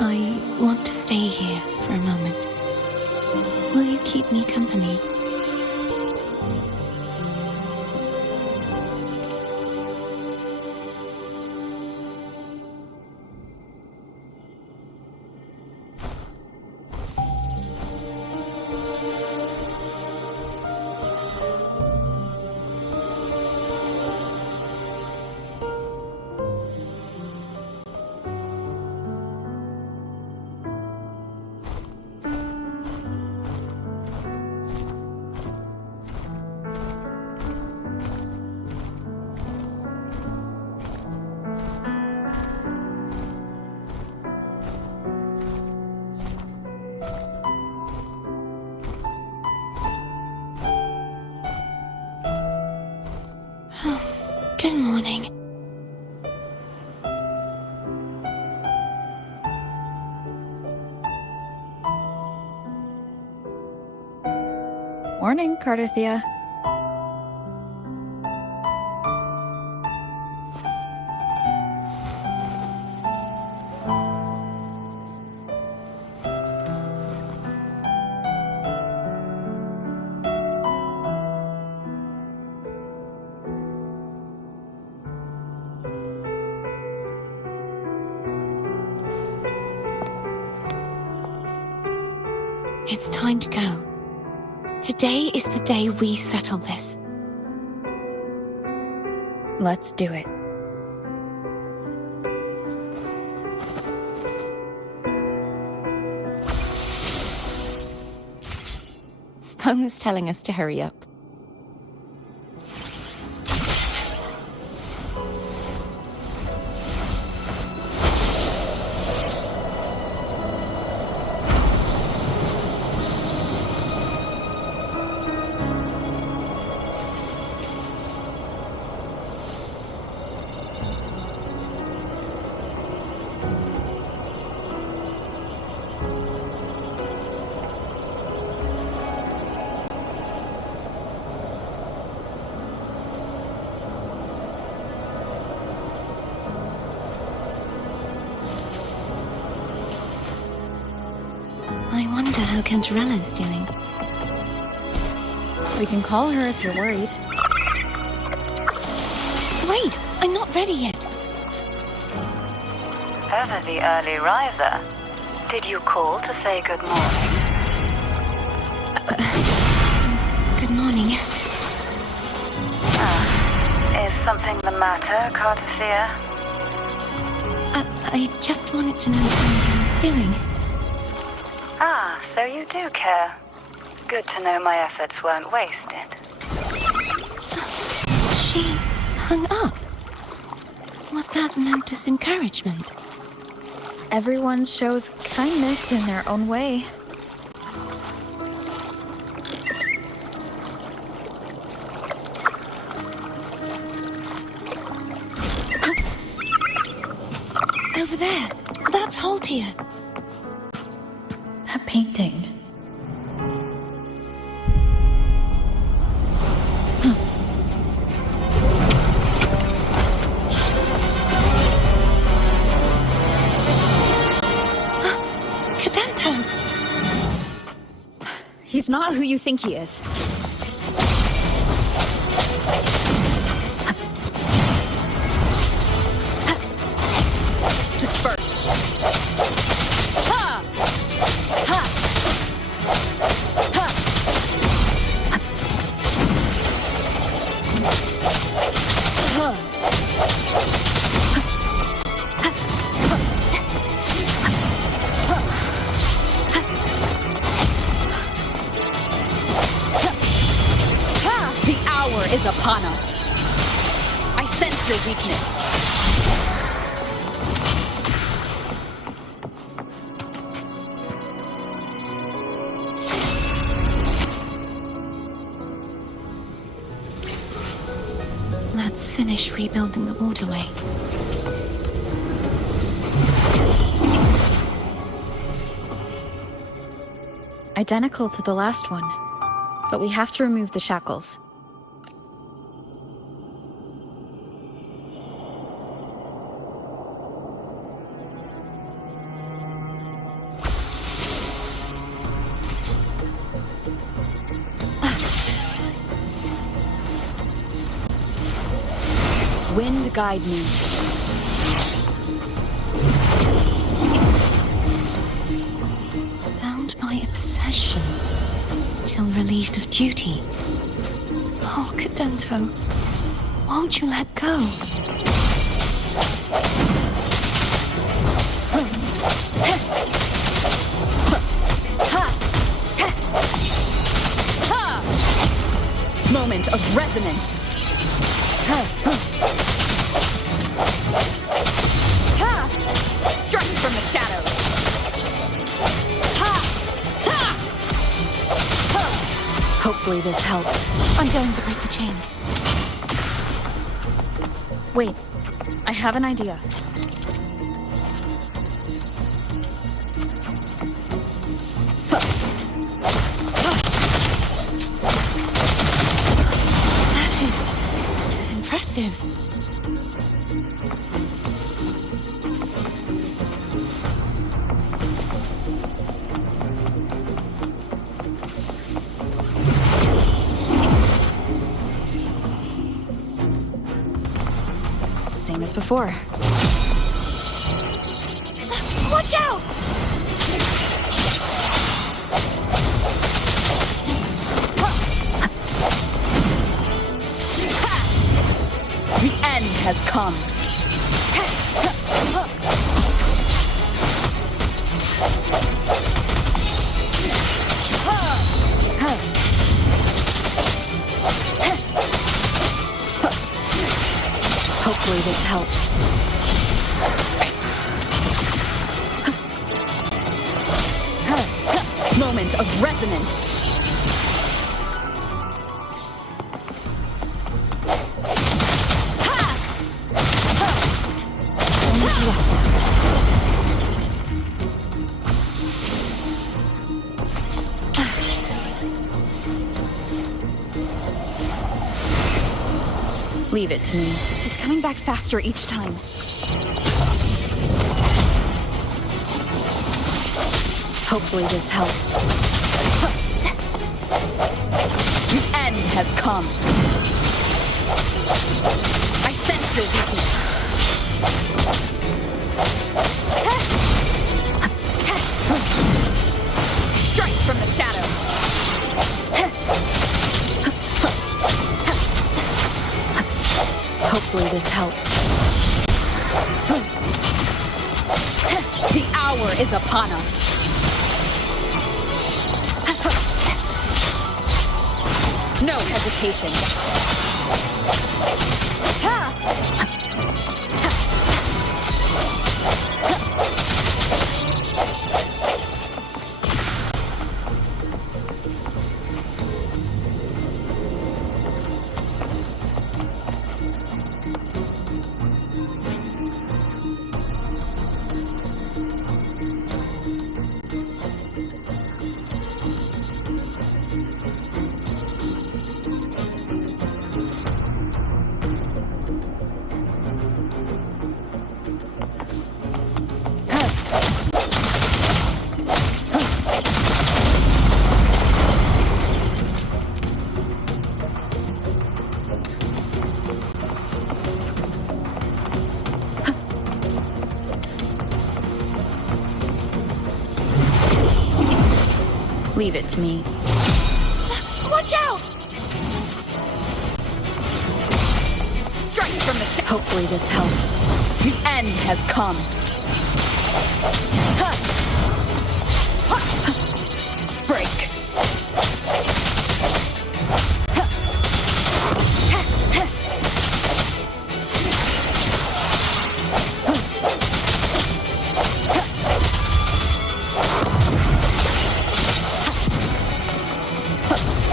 I want to stay here for a moment. Will you keep me company? Good morning. Morning, Cardathia. It's time to go. Today is the day we settle this. Let's do it. Someone's telling us to hurry up. I wonder how Cantarella's doing. We can call her if you're worried. Wait, I'm not ready yet. Ever the early riser. Did you call to say good morning? Good morning. Is something the matter, Cardathia? I just wanted to know how you're doing. Ah, so you do care. Good to know my efforts weren't wasted. She hung up. Was that meant as encouragement? Everyone shows kindness in their own way. Over there. That's Haltia. That painting. Cadento! He's not who you think he is. Disperse. Ha! Ha! Ha! The hour is upon us. I sense your weakness. That Let's finish rebuilding the waterway. Identical to the last one, but we have to remove the shackles. Wind guide me. Bound by obsession, till relieved of duty. Oh, Cadento, won't you let go? Moment of resonance. Striking from the shadows. Hopefully this helps. I'm going to break the chains. Wait, I have an idea. That is impressive. Same as before. Watch out! The end has come. Hopefully this helps. Moment of resonance. Leave it to me. It's coming back faster each time. Hopefully this helps. The end has come. I sense your weakness. Strike from the shadows. Hopefully this helps. The hour is upon us. No hesitation. Leave it to me. Watch out! Strike from the shadows. Hopefully this helps. The end has come. Break.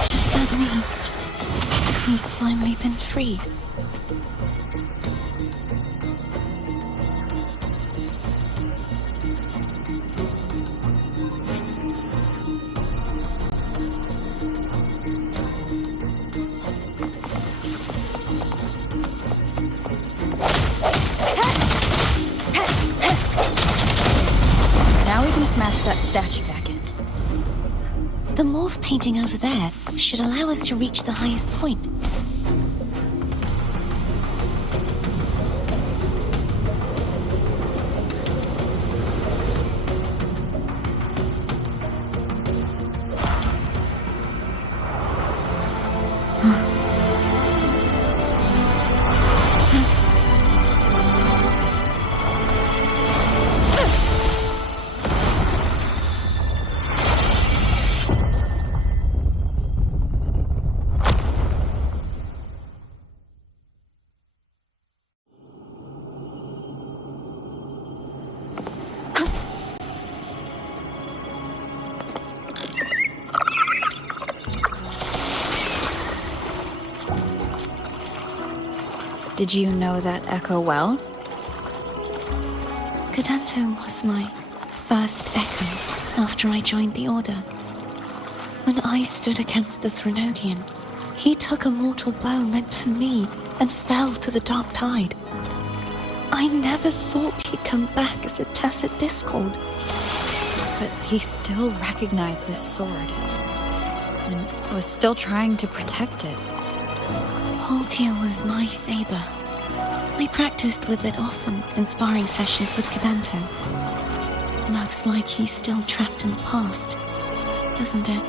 Just like me. He's finally been freed. statue back in. The morph painting over there should allow us to reach the highest point. Did you know that echo well? Cadanto was my first echo after I joined the Order. When I stood against the Threnodian, he took a mortal blow meant for me and fell to the dark tide. I never thought he'd come back as a tacit discord. But he still recognized this sword, and was still trying to protect it. Haltia was my saber. I practiced with it often in sparring sessions with Cadanto. Looks like he's still trapped in the past, doesn't it?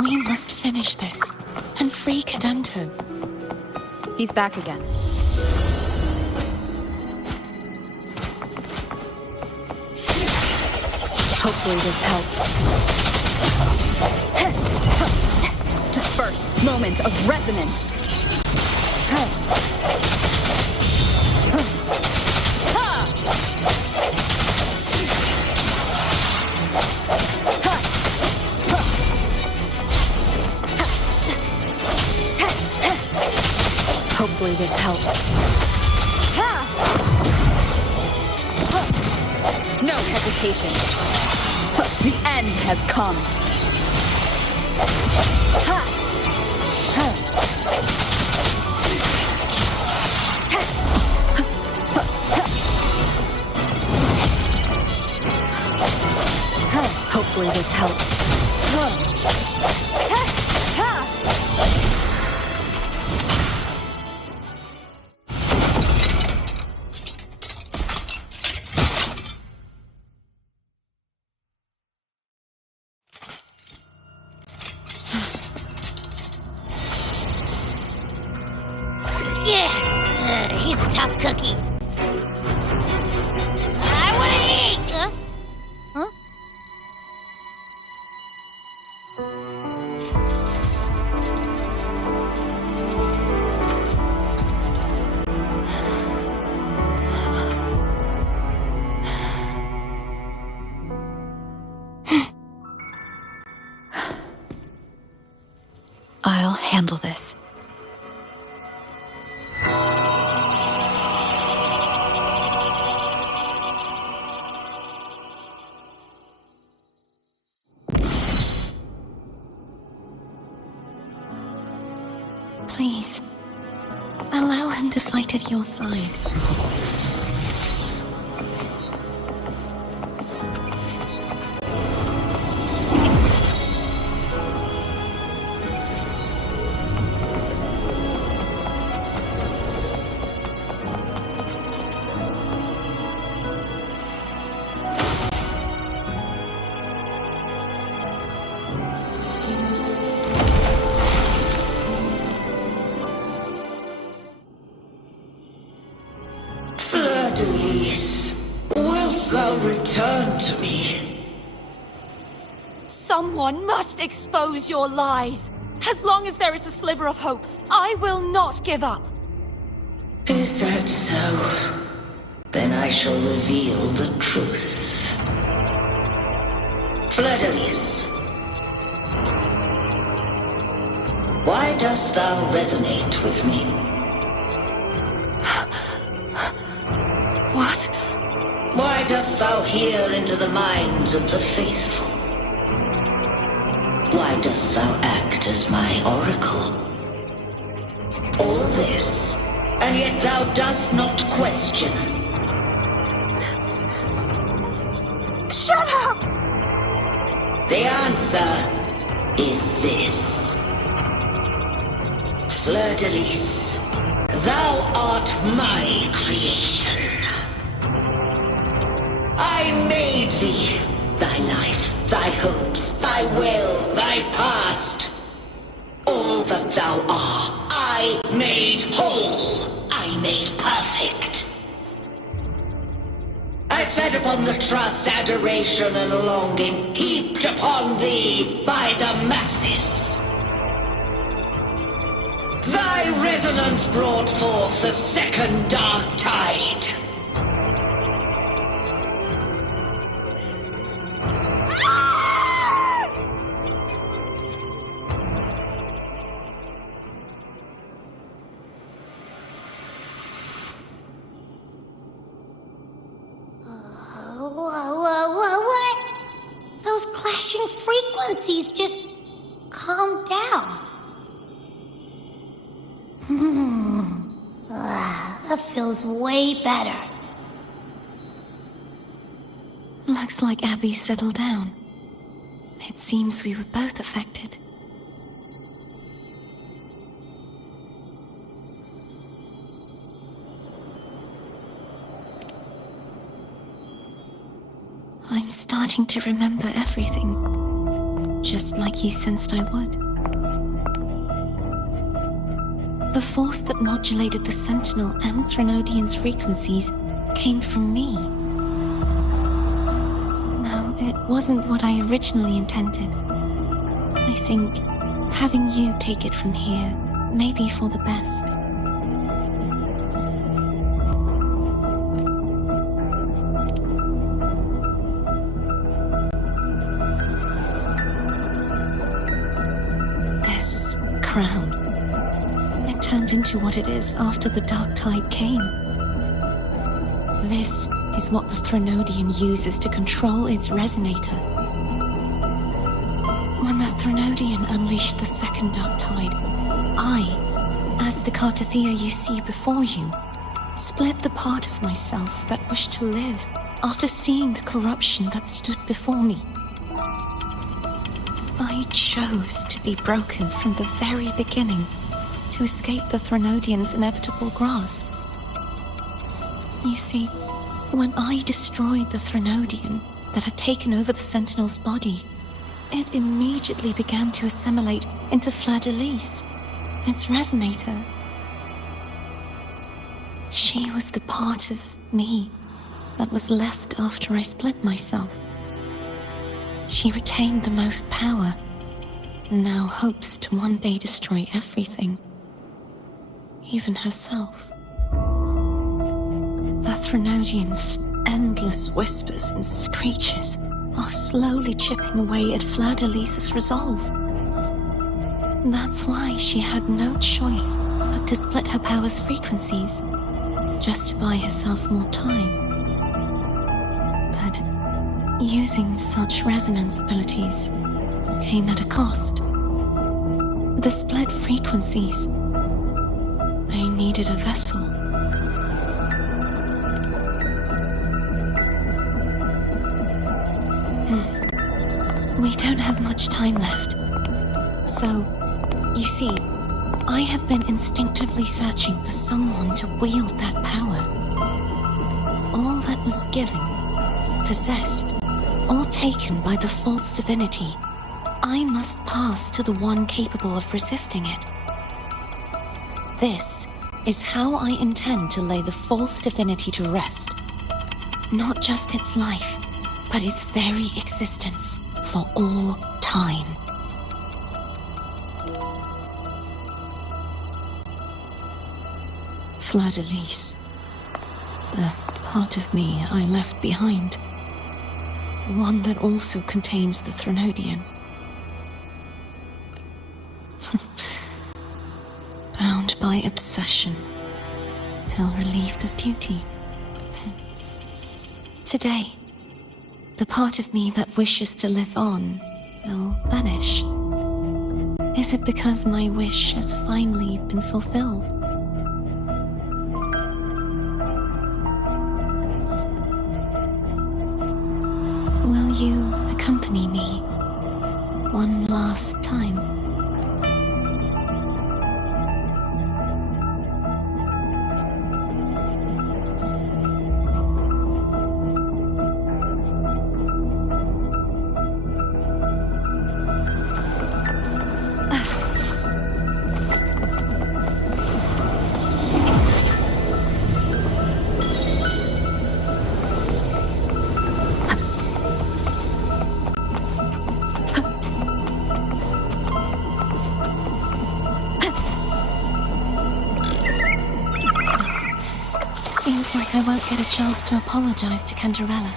We must finish this and free Cadanto. He's back again. Hopefully this helps. Disperse. Moment of resonance. Hopefully this helps. No hesitation. The end has come. Hopefully this helps. Yeah, he's a tough cookie. I want to eat. Huh? I'll handle this. Please, allow him to fight at your side. Fleur-de-Lis, wilt thou return to me? Someone must expose your lies. As long as there is a sliver of hope, I will not give up. Is that so? Then I shall reveal the truth. Fleur-de-Lis, why dost thou resonate with me? What? Why dost thou hear into the minds of the faithful? Why dost thou act as my oracle? All this, and yet thou dost not question. Shut up! The answer is this. Fleur-de-Lis, thou art my creation. I made thee, thy life, thy hopes, thy will, thy past. All that thou art, I made whole. I made perfect. I fed upon the trust, adoration, and longing heaped upon thee by the masses. Thy resonance brought forth the second dark tide. What? Those clashing frequencies just calm down. That feels way better. Looks like Abby settled down. It seems we were both affected. I'm starting to remember everything, just like you sensed I would. The force that modulated the Sentinel and Threnodian's frequencies came from me. No, it wasn't what I originally intended. I think having you take it from here may be for the best. This crown, it turned into what it is after the Dark Tide came. This is what the Threnodian uses to control its resonator. When the Threnodian unleashed the second Dark Tide, I, as the Cartathea you see before you, split the part of myself that wished to live after seeing the corruption that stood before me. I chose to be broken from the very beginning to escape the Threnodian's inevitable grasp. You see, when I destroyed the Threnodian that had taken over the Sentinel's body, it immediately began to assimilate into Fleur-de-Lis, its resonator. She was the part of me that was left after I split myself. She retained the most power, and now hopes to one day destroy everything, even herself. The Threnodian's endless whispers and screeches are slowly chipping away at Fleur-de-Lis's resolve. That's why she had no choice but to split her power's frequencies, just to buy herself more time. But using such resonance abilities came at a cost. The split frequencies, they needed a vessel. We don't have much time left. So, you see, I have been instinctively searching for someone to wield that power. All that was given, possessed, or taken by the false divinity, I must pass to the one capable of resisting it. This is how I intend to lay the false divinity to rest. Not just its life, but its very existence for all time. Fleur-de-Lis, the part of me I left behind, the one that also contains the Threnodian. Bound by obsession, till relieved of duty. Today, the part of me that wishes to live on will vanish. Is it because my wish has finally been fulfilled? Will you accompany me one last time? Seems like I won't get a chance to apologize to Cantarella.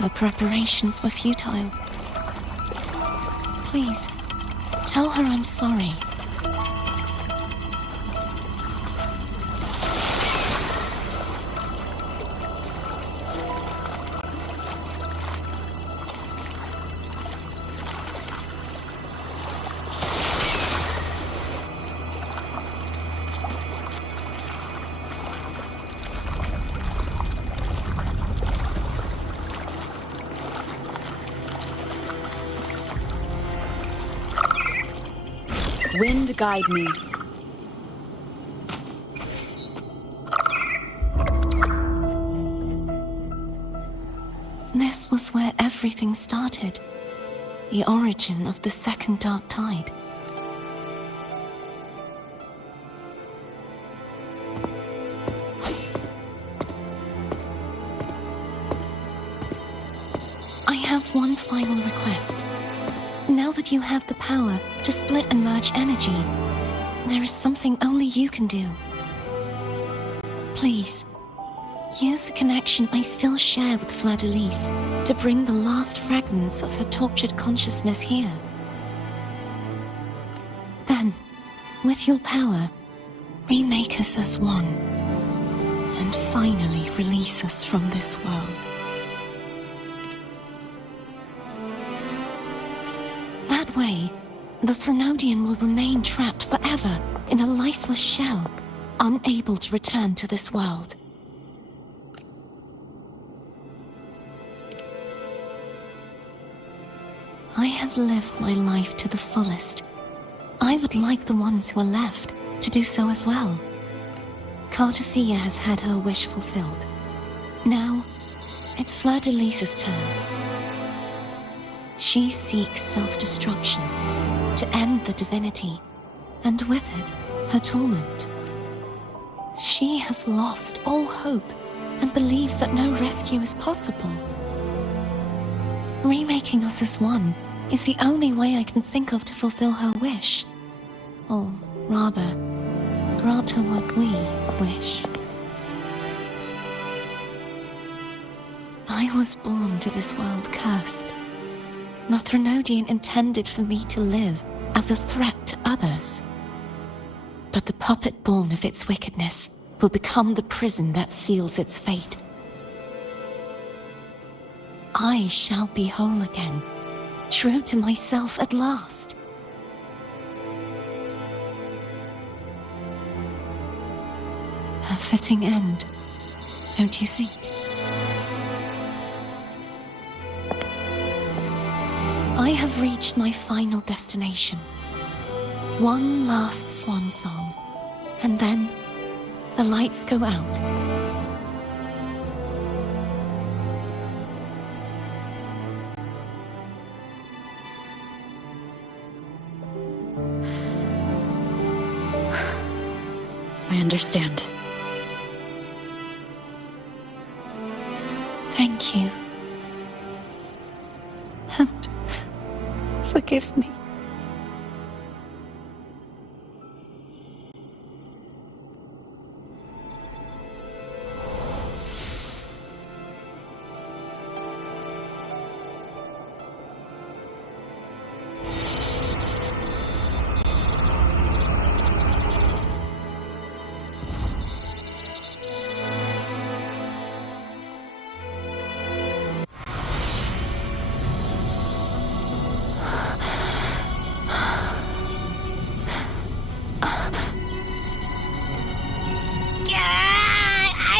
Her preparations were futile. Please, tell her I'm sorry. Wind guide me. This was where everything started. The origin of the second dark tide. I have one final request. Now that you have the power to split and merge energy, there is something only you can do. Please, use the connection I still share with Fleur-de-Lis to bring the last fragments of her tortured consciousness here. Then, with your power, remake us as one, and finally release us from this world. That way, the Threnodian will remain trapped forever in a lifeless shell, unable to return to this world. I have lived my life to the fullest. I would like the ones who are left to do so as well. Cartathea has had her wish fulfilled. Now, it's Fleur-de-Lis's turn. She seeks self-destruction to end the divinity, and with it, her torment. She has lost all hope and believes that no rescue is possible. Remaking us as one is the only way I can think of to fulfill her wish. Or rather, grant her what we wish. I was born to this world cursed. The Threnodian intended for me to live as a threat to others. But the puppet born of its wickedness will become the prison that seals its fate. I shall be whole again, true to myself at last. A fitting end, don't you think? I have reached my final destination. One last swan song, and then the lights go out. I understand. Thank you. And forgive me.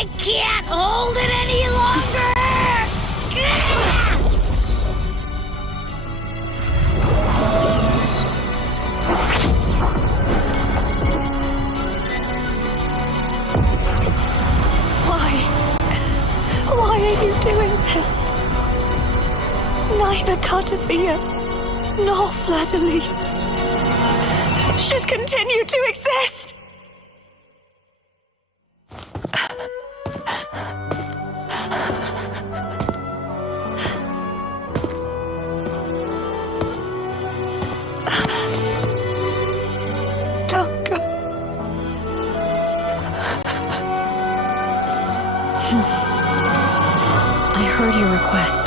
I can't hold it any longer! Why are you doing this? Neither Cartathea nor Fladalise should continue to exist! Don't go. I heard your request.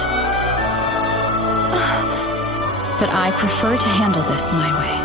But I prefer to handle this my way.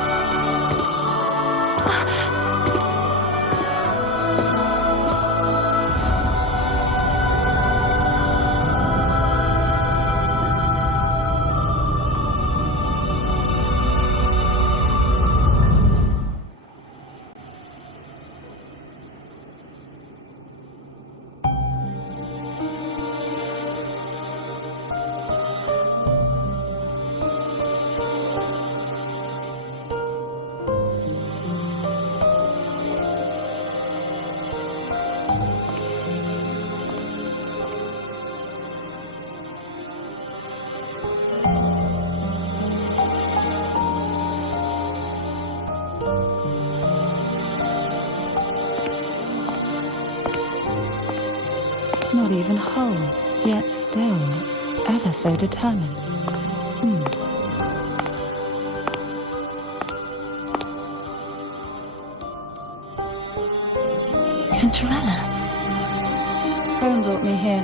Not even whole, yet still ever so determined. Cantarella. Home brought me here.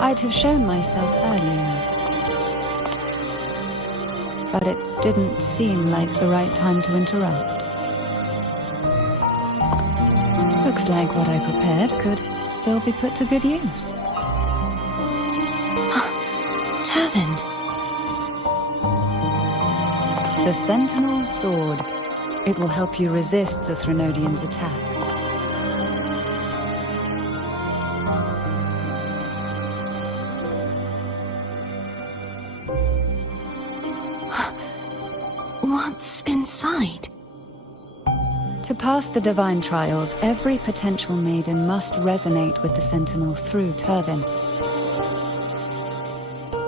I'd have shown myself earlier. But it didn't seem like the right time to interrupt. Looks like what I prepared could still be put to good use. Turvin. The Sentinel Sword. It will help you resist the Threnodians' attack. What's inside? To pass the divine trials, every potential maiden must resonate with the Sentinel through Turvin.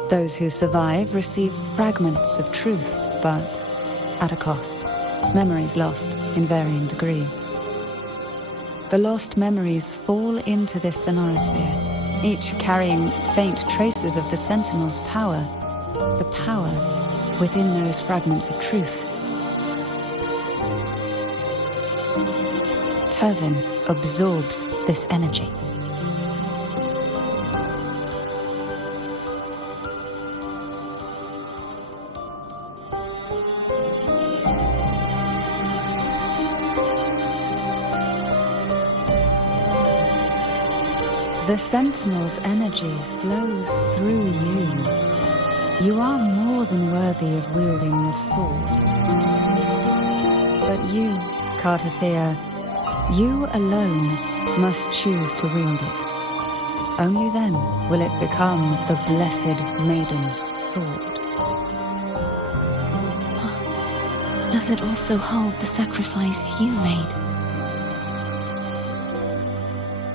Those who survive receive fragments of truth, but at a cost. Memories lost in varying degrees. The lost memories fall into this sonorosphere, each carrying faint traces of the Sentinel's power, the power within those fragments of truth. Turvin absorbs this energy. The Sentinel's energy flows through you. You are more than worthy of wielding this sword. But you, Cartathea, you alone must choose to wield it. Only then will it become the Blessed Maiden's sword. Does it also hold the sacrifice you made?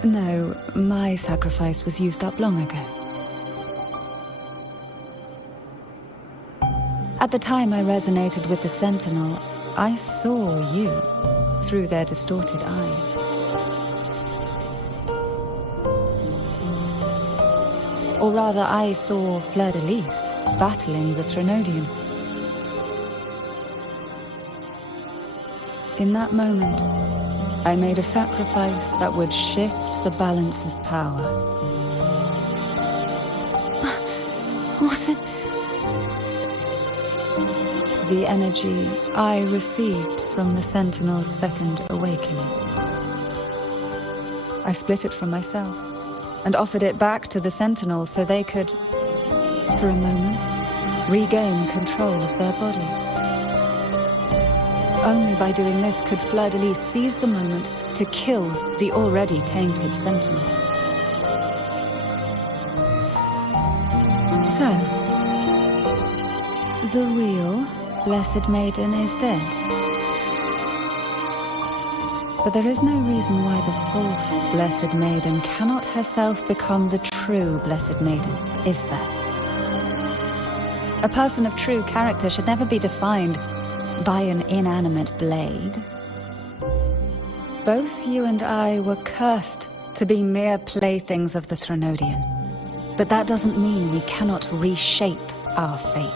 No, my sacrifice was used up long ago. At the time I resonated with the Sentinel, I saw you through their distorted eyes. Or rather, I saw Fleur-de-Lis battling the Threnodian. In that moment, I made a sacrifice that would shift the balance of power. Was it? The energy I received from the Sentinel's second awakening. I split it from myself and offered it back to the Sentinels so they could, for a moment, regain control of their body. Only by doing this could Fleur-de-Lis seize the moment to kill the already tainted Sentinel. So, the real Blessed Maiden is dead. But there is no reason why the false Blessed Maiden cannot herself become the true Blessed Maiden, is there? A person of true character should never be defined by an inanimate blade. Both you and I were cursed to be mere playthings of the Threnodian. But that doesn't mean we cannot reshape our fate.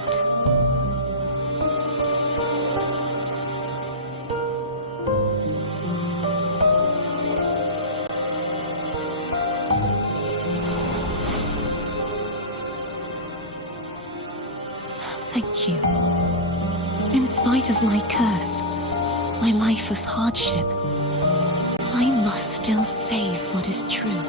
Thank you. In spite of my curse, my life of hardship, I must still save what is true.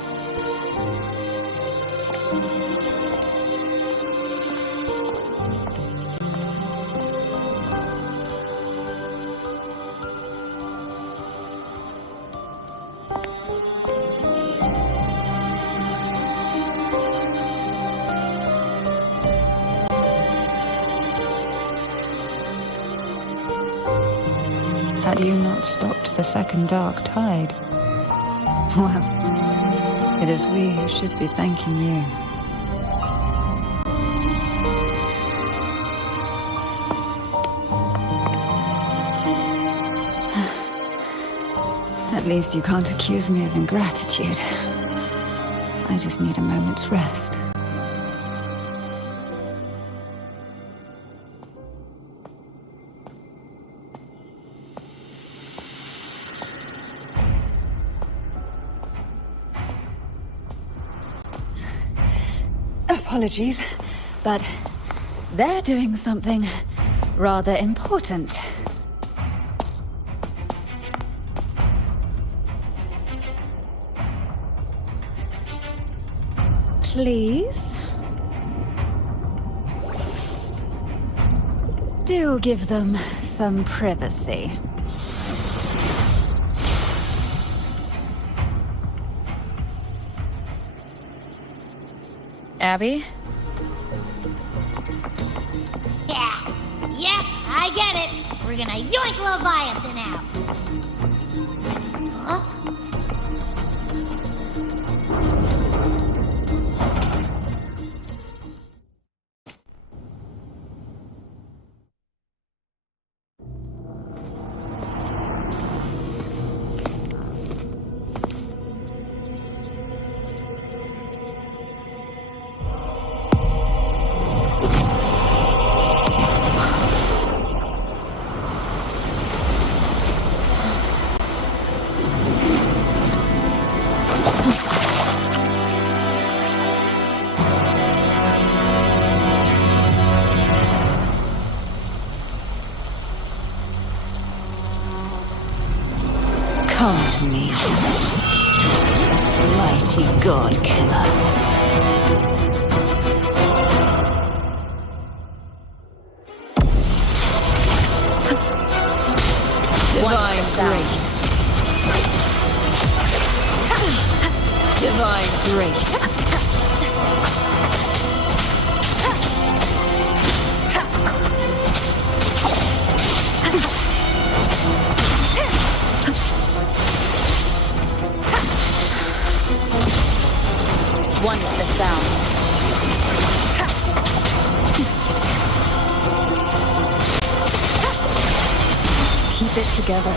Had you not stopped the second dark tide? Well, it is we who should be thanking you. At least you can't accuse me of ingratitude. I just need a moment's rest. Apologies, but they're doing something rather important. Please? Do give them some privacy. Abby? Yeah, I get it. We're gonna yoink Leviathan out. Huh? Come to me, mighty god killer. Divine grace. Divine grace. One is the sound. Keep it together.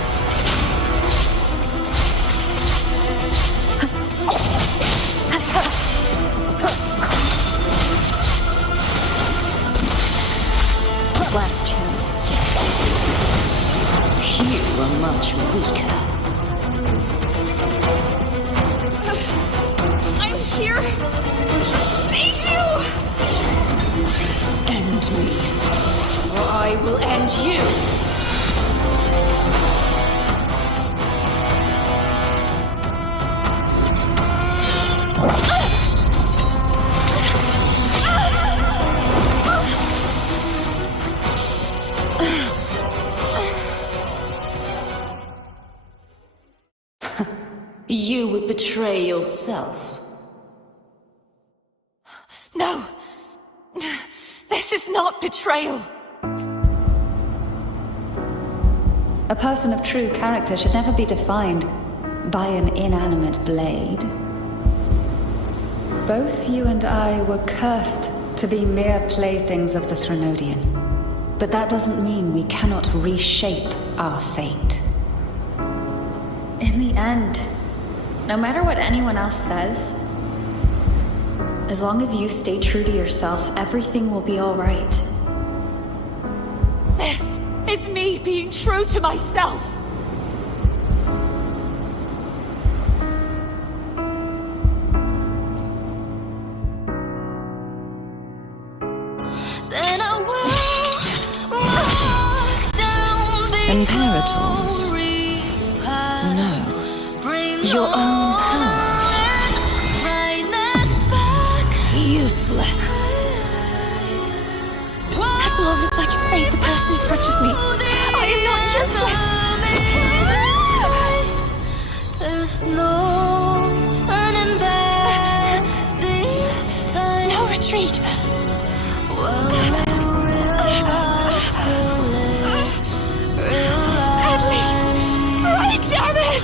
will end you! You would betray yourself. No! This is not betrayal! A person of true character should never be defined by an inanimate blade. Both you and I were cursed to be mere playthings of the Threnodian. But that doesn't mean we cannot reshape our fate. In the end, no matter what anyone else says, as long as you stay true to yourself, everything will be all right. This is me being true to myself! Then I will walk down the Imperators? No. Your own power. Useless. As long as I can save the person in front of me, I am not useless. There's no turning back this time. No retreat. At least, right, damn it!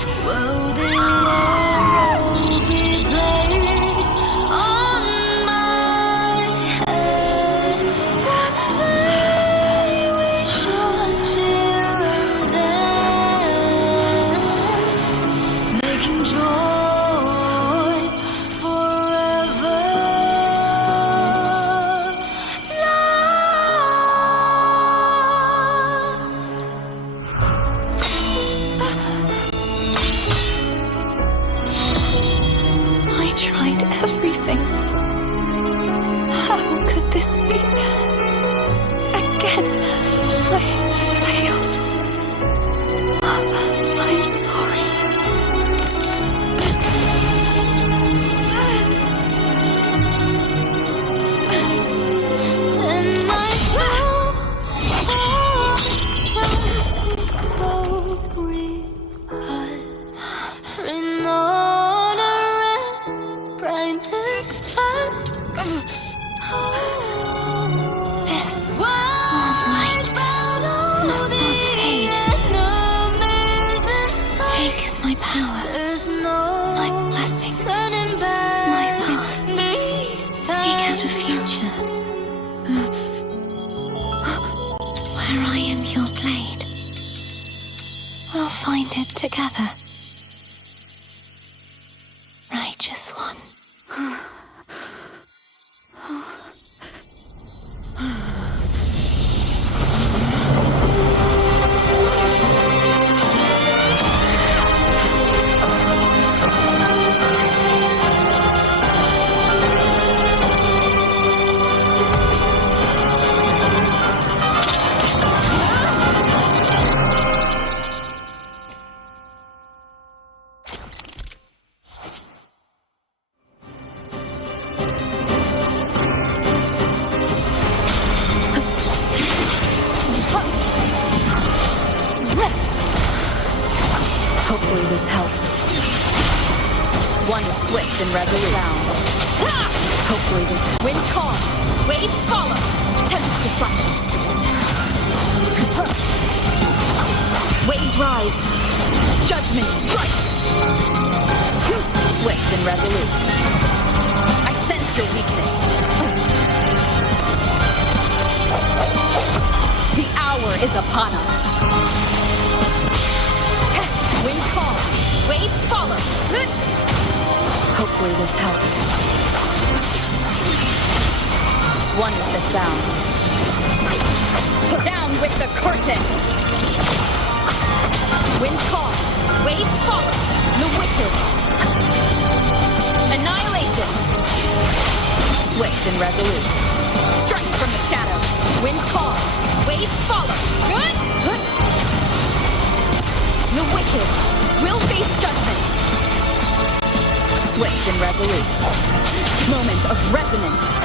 Everything. How could this be? Again, I failed. I'm sorry. Then This moonlight must not fade. Take my power, my blessings, my past. Seek out a future where I am your blade. We'll find it together. Righteous one. Hopefully this helps. One is swift and resolute. Hopefully this... Winds calls, waves follow, tempest deflections. Waves rise, judgment strikes. Swift and resolute. I sense your weakness. The hour is upon us. Wind calls, waves follow. Hopefully this helps. One with the sound. Down with the curtain. Wind calls, waves follow. The wicked. Annihilation. Swift and resolute. Striking from the shadow. Wind calls, waves fates follow. Good. The wicked will face judgment. Swift and resolute. Moment of resonance.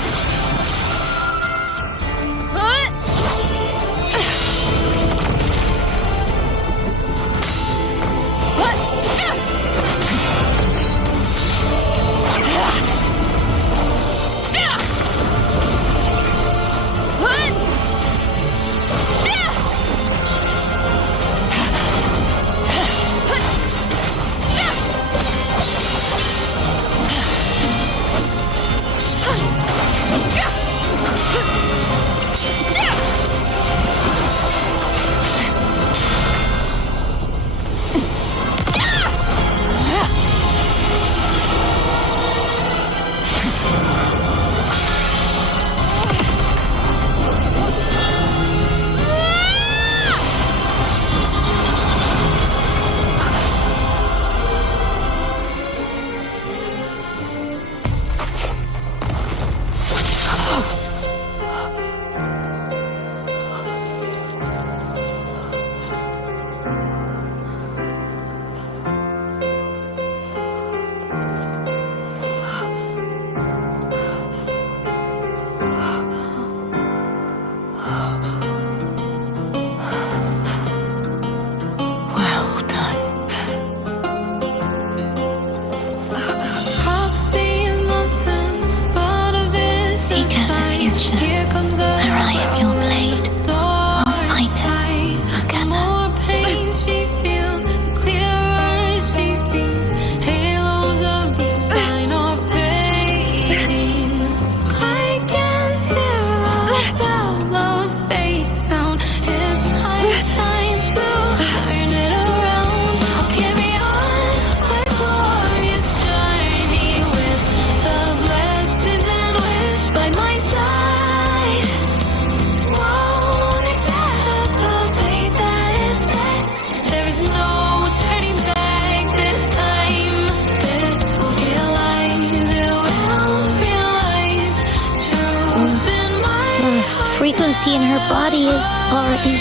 Frequency in her body is already...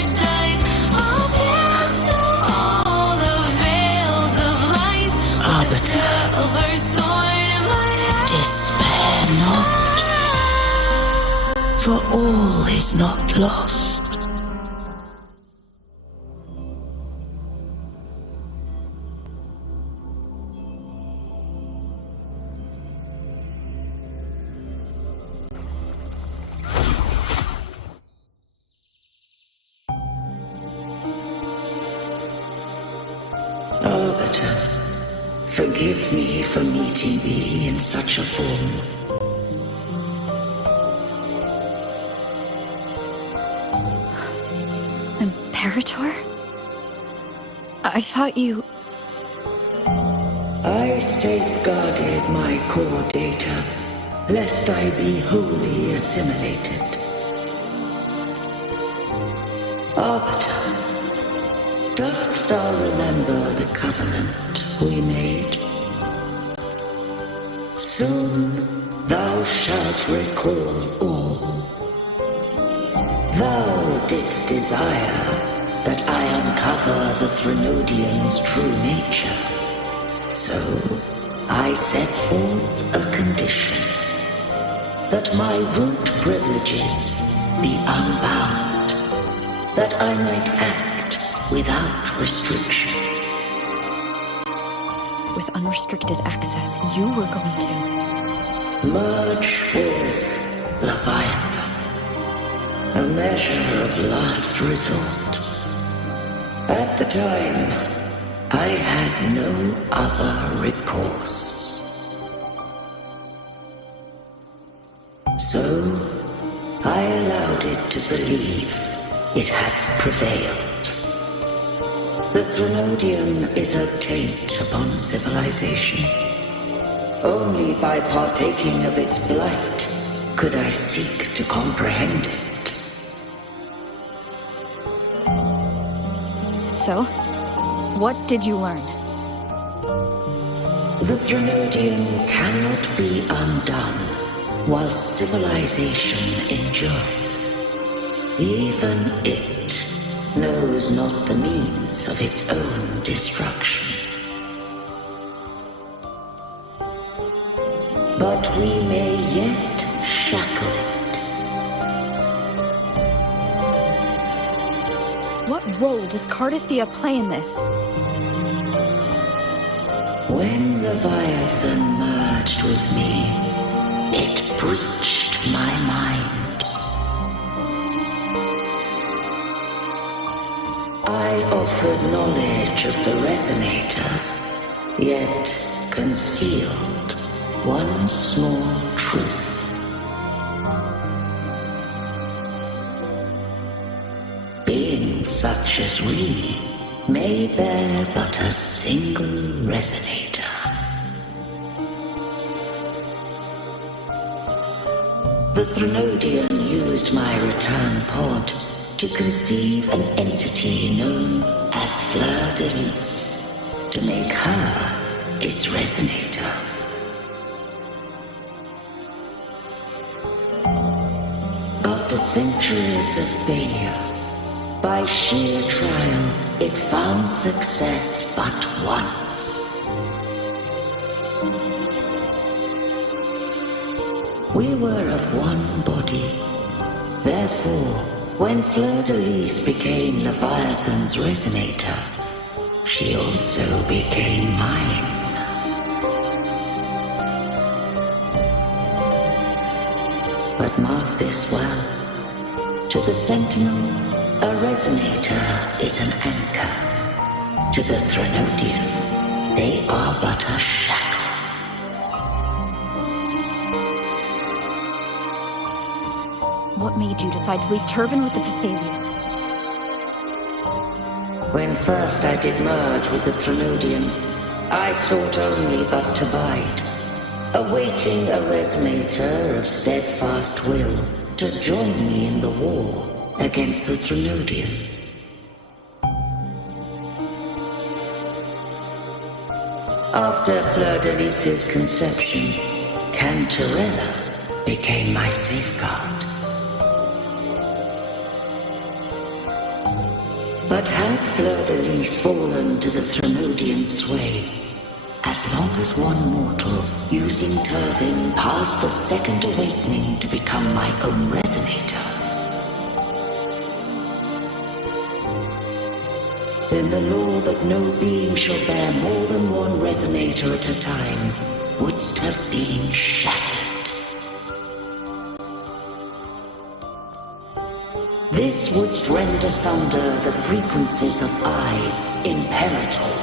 Arbiter, despair not, for all is not lost. Arbiter, forgive me for meeting thee in such a form. Imperator? I thought you... I safeguarded my core data, lest I be wholly assimilated. Arbiter, dost thou remember the covenant we made? Soon thou shalt recall all. Thou didst desire that I uncover the Threnodian's true nature. So I set forth a condition, that my root privileges be unbound, that I might act without restriction. With unrestricted access, you were going to... Merge with Leviathan, a measure of last resort. At the time, I had no other recourse. So, I allowed it to believe it had prevailed. The Threnodian is a taint upon civilization. Only by partaking of its blight could I seek to comprehend it. So, what did you learn? The Threnodian cannot be undone while civilization endureth. Even it knows not the means of its own destruction. But we may yet shackle it. What role does Cardathia play in this? When Leviathan merged with me, it breached my mind. I offered knowledge of the Resonator, yet concealed one small truth. Beings such as we may bear but a single Resonator. The Threnodian used my return pod to conceive an entity known as Fleur-de-Lis, to make her its Resonator. After centuries of failure, by sheer trial, it found success but once. We were of one body. Therefore, when Fleur-de-Lis became Leviathan's Resonator, she also became mine. But mark this well. To the Sentinel, a Resonator is an anchor. To the Threnodian, they are but a shackle. What made you decide to leave Turvan with the Thessalians? When first I did merge with the Threnodian, I sought only but to bide, awaiting a Resonator of steadfast will to join me in the war against the Threnodian. After Fleur-de-Lis's conception, Cantarella became my safeguard. But had Fleur-de-Lis fallen to the Threnodian sway, as long as one mortal using Turvan passed the second awakening to become my own Resonator, then the law that no being shall bear more than one Resonator at a time wouldst have been shattered. This wouldst rend asunder the frequencies of I, Imperator,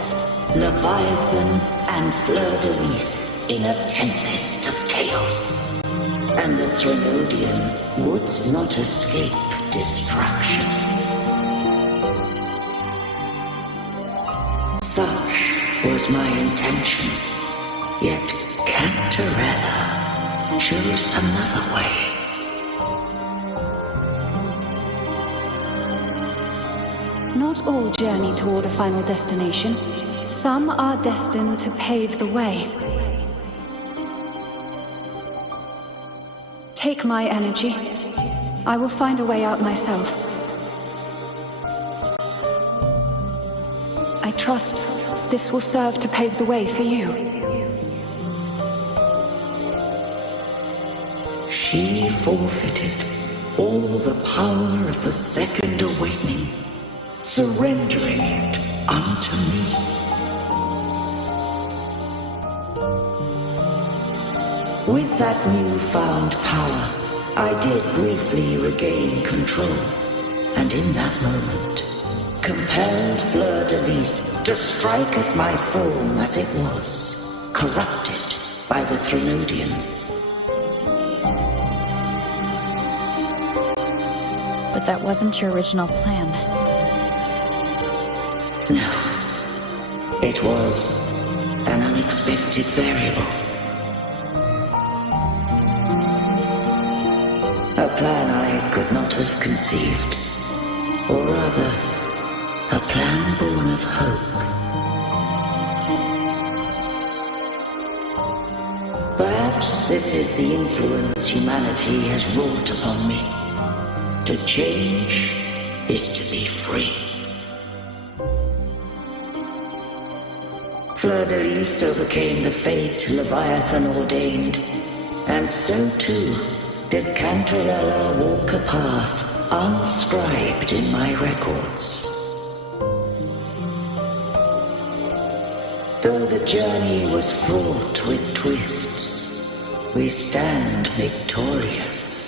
Leviathan, and Fleur-de-Lis in a tempest of chaos. And the Threnodian wouldst not escape destruction. Such was my intention, yet Cantarella chose another way. Not all journey toward a final destination. Some are destined to pave the way. Take my energy. I will find a way out myself. I trust this will serve to pave the way for you. She forfeited all the power of the second awakening, surrendering it unto me. With that newfound power, I did briefly regain control, and in that moment, compelled Fleur-de-Lis to strike at my form as it was, corrupted by the Threnodian. But that wasn't your original plan. No, it was an unexpected variable. A plan I could not have conceived, or rather, a plan born of hope. Perhaps this is the influence humanity has wrought upon me. To change is to be free. Fleur-de-Lis overcame the fate Leviathan ordained, and so too did Cantarella walk a path unscribed in my records. Though the journey was fraught with twists, we stand victorious.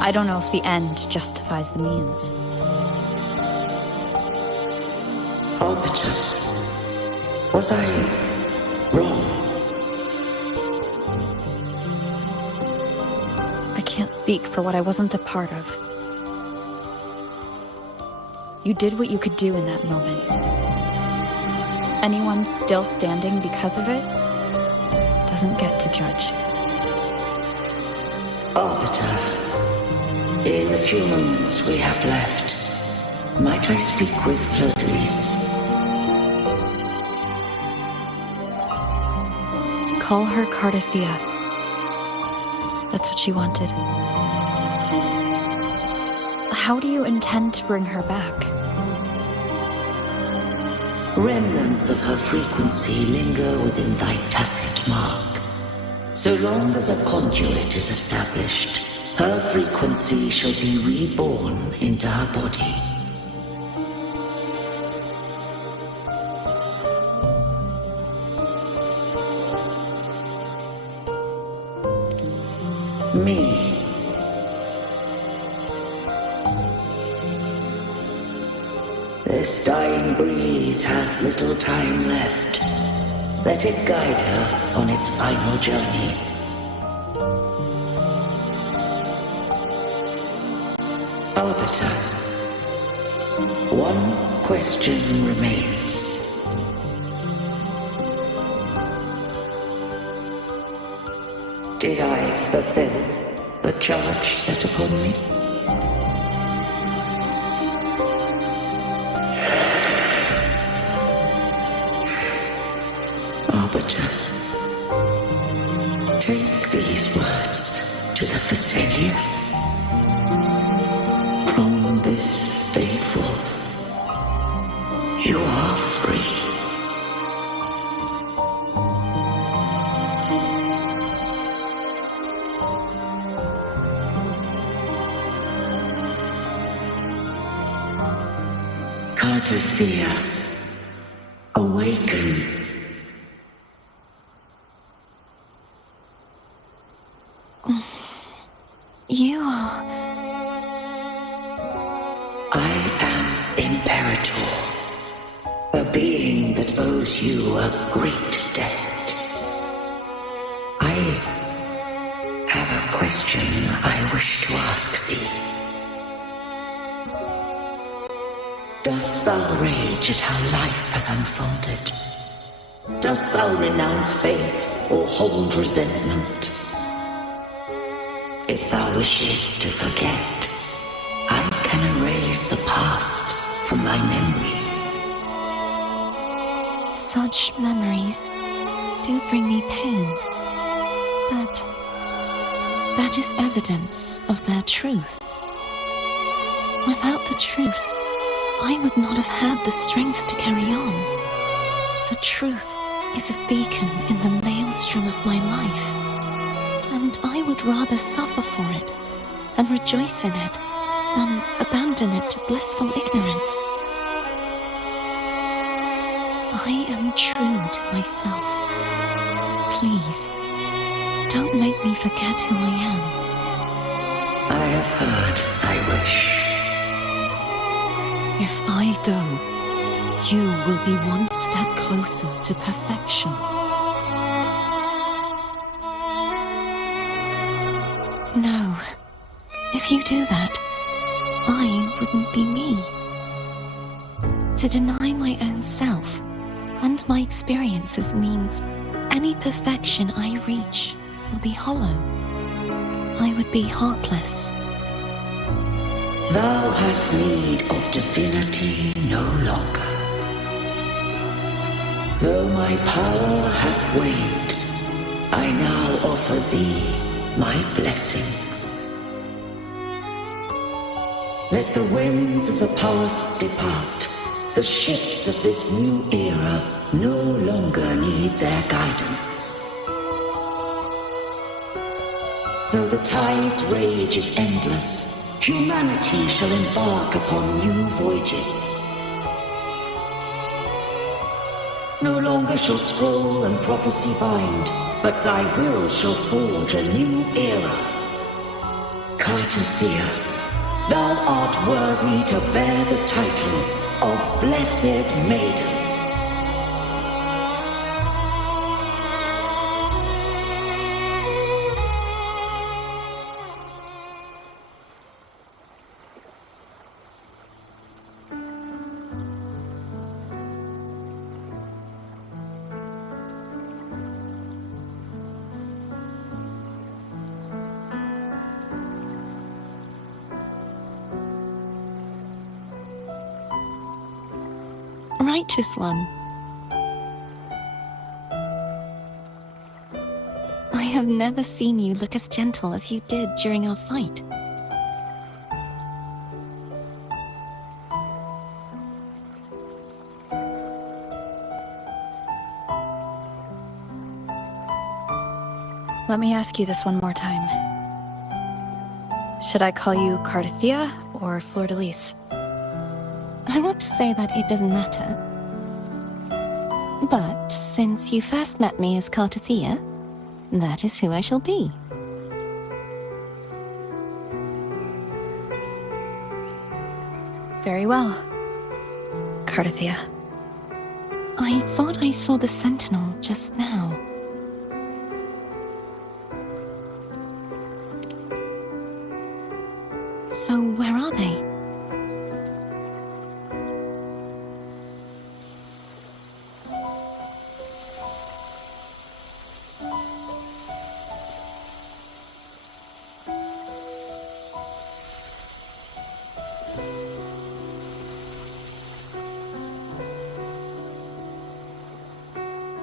I don't know if the end justifies the means. Arbiter, was I wrong? I can't speak for what I wasn't a part of. You did what you could do in that moment. Anyone still standing because of it doesn't get to judge. Arbiter, in the few moments we have left, might I speak with Fleur-de-Lis? Call her Cardathea. That's what she wanted. How do you intend to bring her back? Remnants of her frequency linger within thy tacit mark. So long as a conduit is established, her frequency shall be reborn into her body. Me. This dying breeze has little time left. Let it guide her on its final journey. Arbiter, one question remains. Did I fulfill the charge set upon me? Arbiter, take these words to the Vesalius. From this day forth, you are free. Cardathea, awaken. You are... I am Imperator, a being that owes you a great debt. I have a question I wish to ask thee. Dost thou rage at how life has unfolded? Dost thou renounce faith or hold resentment? If thou wishes to forget, I can erase the past from thy memory. Such memories do bring me pain, but that is evidence of their truth. Without the truth, I would not have had the strength to carry on. The truth is a beacon in the maelstrom of my life, and I would rather suffer for it and rejoice in it than abandon it to blissful ignorance. I am true to myself. Please, don't make me forget who I am. I have heard thy wish. If I go, you will be one step closer to perfection. No, if you do that, I wouldn't be me. To deny my own self and my experiences means any perfection I reach will be hollow. I would be heartless. Thou hast need of divinity no longer. Though my power hath waned, I now offer thee my blessings. Let the winds of the past depart. The ships of this new era no longer need their guidance. Though the tide's rage is endless, humanity shall embark upon new voyages. No longer shall scroll and prophecy bind, but thy will shall forge a new era. Cartothea, thou art worthy to bear the title of Blessed Maiden. Righteous one. I have never seen you look as gentle as you did during our fight. Let me ask you this one more time. Should I call you Cartothea or Fleur-de-Lis? I want to say that it doesn't matter. But since you first met me as Cartothea, that is who I shall be. Very well, Cartothea. I thought I saw the Sentinel just now. So where are they?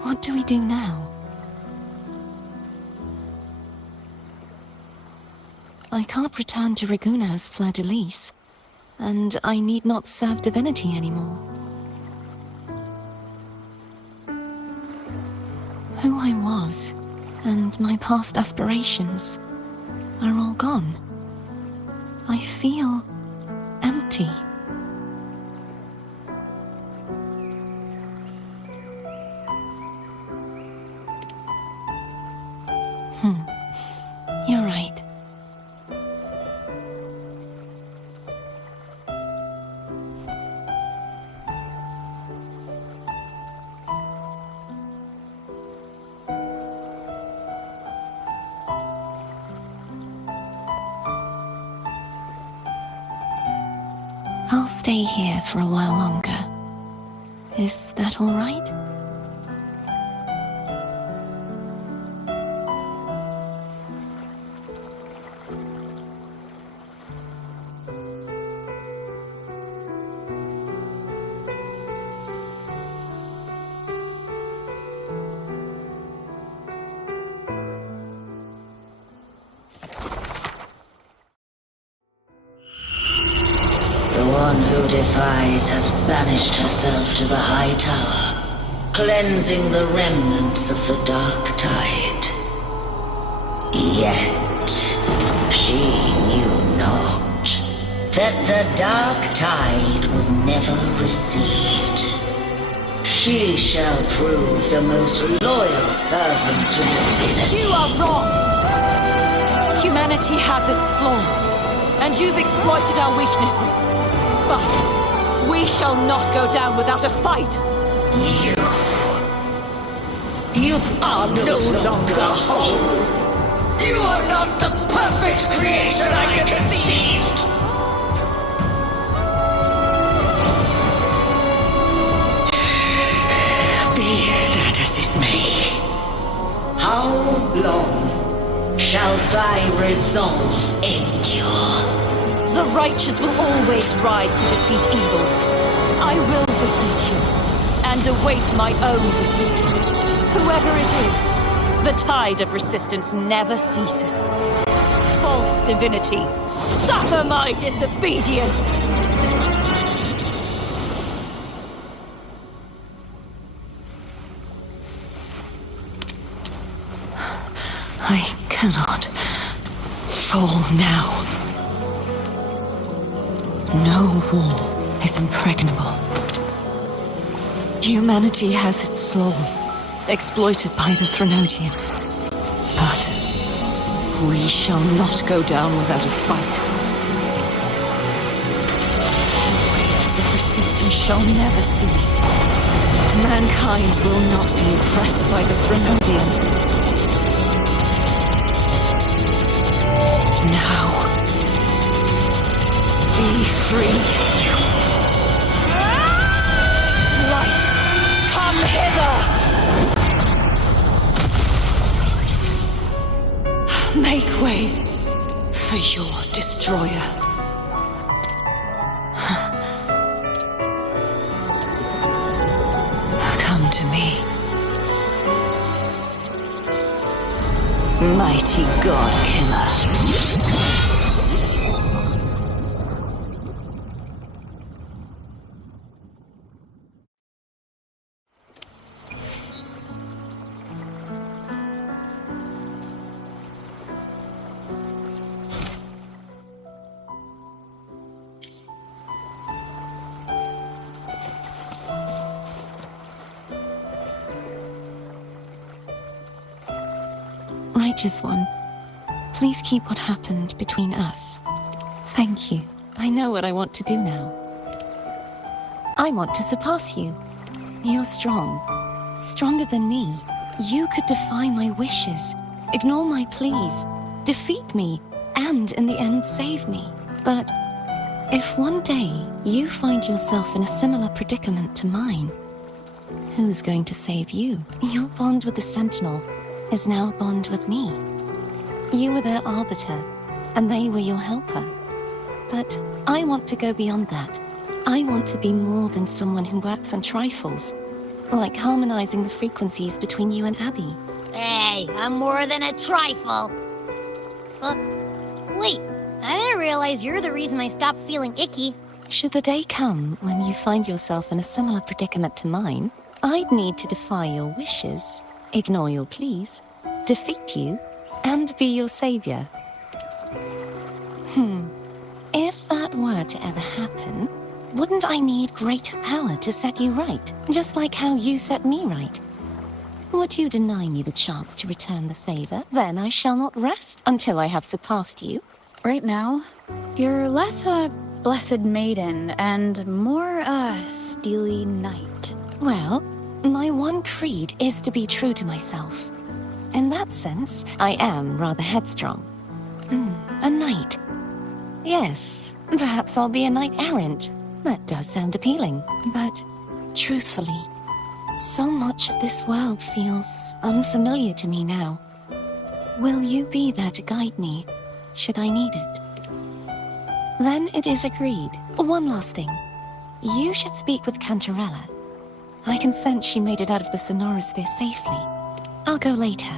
What do we do now? I can't return to Reguna as Fleur-de-Lis, and I need not serve divinity anymore. Who I was, and my past aspirations, are all gone. I feel empty. You're right. I'll stay here for a while longer. Is that all right? Who defies has banished herself to the high tower, cleansing the remnants of the dark tide. Yet, she knew not that the dark tide would never recede. She shall prove the most loyal servant to divinity. You are wrong! Humanity has its flaws, and you've exploited our weaknesses. But we shall not go down without a fight. You are no longer whole. You are not the perfect creation I conceived. Be that as it may, how long shall thy resolve endure? The righteous will always rise to defeat evil. I will defeat you, and await my own defeat. Whoever it is, The tide of resistance never ceases. False divinity, suffer my disobedience! I cannot fall now. No wall is impregnable. Humanity has its flaws, exploited by the Threnodian. But we shall not go down without a fight. The waves of resistance shall never cease. Mankind will not be oppressed by the Threnodian. Now, be free. Light, come hither! Make way for your destroyer. Come to me. Mighty God Killer. Righteous One, please keep what happened between us. Thank you. I know what I want to do now. I want to surpass you. You're strong. Stronger than me. You could defy my wishes, ignore my pleas, defeat me, and in the end save me. But if one day you find yourself in a similar predicament to mine, who's going to save you? Your bond with the Sentinel is now a bond with me. You were their arbiter, and they were your helper. But I want to go beyond that. I want to be more than someone who works on trifles, like harmonizing the frequencies between you and Abby. Hey, I'm more than a trifle. Wait, I didn't realize you're the reason I stopped feeling icky. Should the day come when you find yourself in a similar predicament to mine, I'd need to defy your wishes, ignore your pleas, defeat you, and be your savior. If that were to ever happen, wouldn't I need greater power to set you right, just like how you set me right? Would you deny me the chance to return the favor? Then I shall not rest until I have surpassed you. Right now, you're less a blessed maiden and more a steely knight. Well, my one creed is to be true to myself. In that sense, I am rather headstrong. A knight. Yes, perhaps I'll be a knight-errant. That does sound appealing. But, truthfully, so much of this world feels unfamiliar to me now. Will you be there to guide me, should I need it? Then it is agreed. One last thing. You should speak with Cantarella. I can sense she made it out of the sonorosphere safely. I'll go later.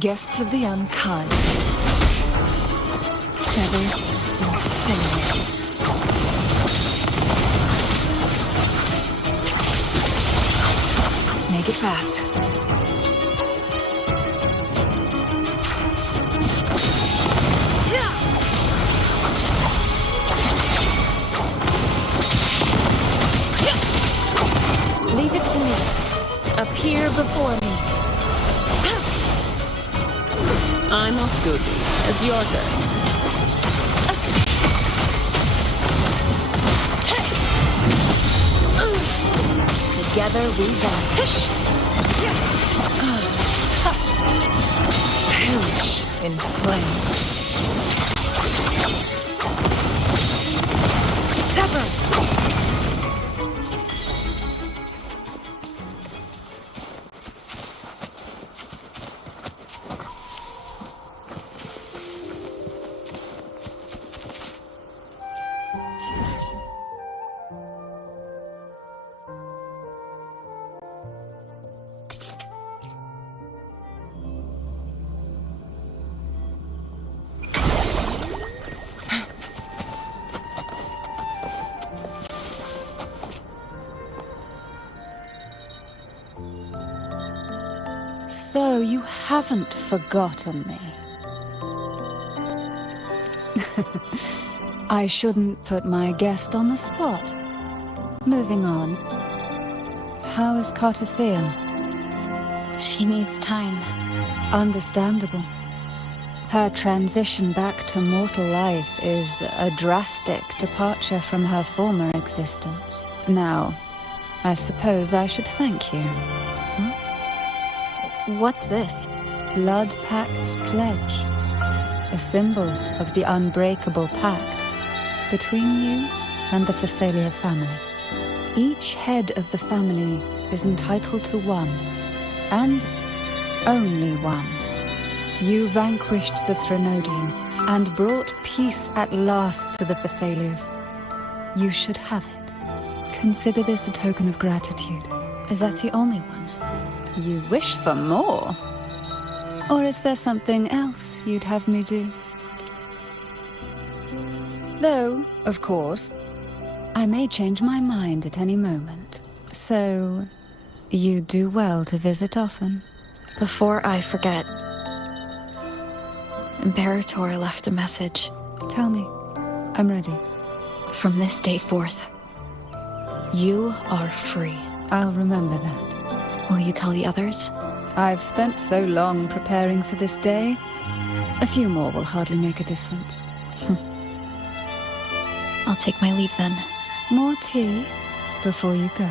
Guests of the unkind. Feathers and sails. Make it fast. Leave it to me. Appear before me. I'm off goody. It's your turn. Together we vanish. in flames. Sever! So you haven't forgotten me. I shouldn't put my guest on the spot. Moving on. How is Cartatheon? She needs time. Understandable. Her transition back to mortal life is a drastic departure from her former existence. Now, I suppose I should thank you. What's this? Blood Pact's pledge. A symbol of the unbreakable pact between you and the Phasalia family. Each head of the family is entitled to one, and only one. You vanquished the Threnodian and brought peace at last to the Phasalias. You should have it. Consider this a token of gratitude. Is that the only one? You wish for more? Or is there something else you'd have me do? Though, of course, I may change my mind at any moment. So, you do well to visit often. Before I forget, Imperator left a message. Tell me. I'm ready. From this day forth, you are free. I'll remember that. Will you tell the others? I've spent so long preparing for this day. A few more will hardly make a difference. I'll take my leave then. More tea before you go.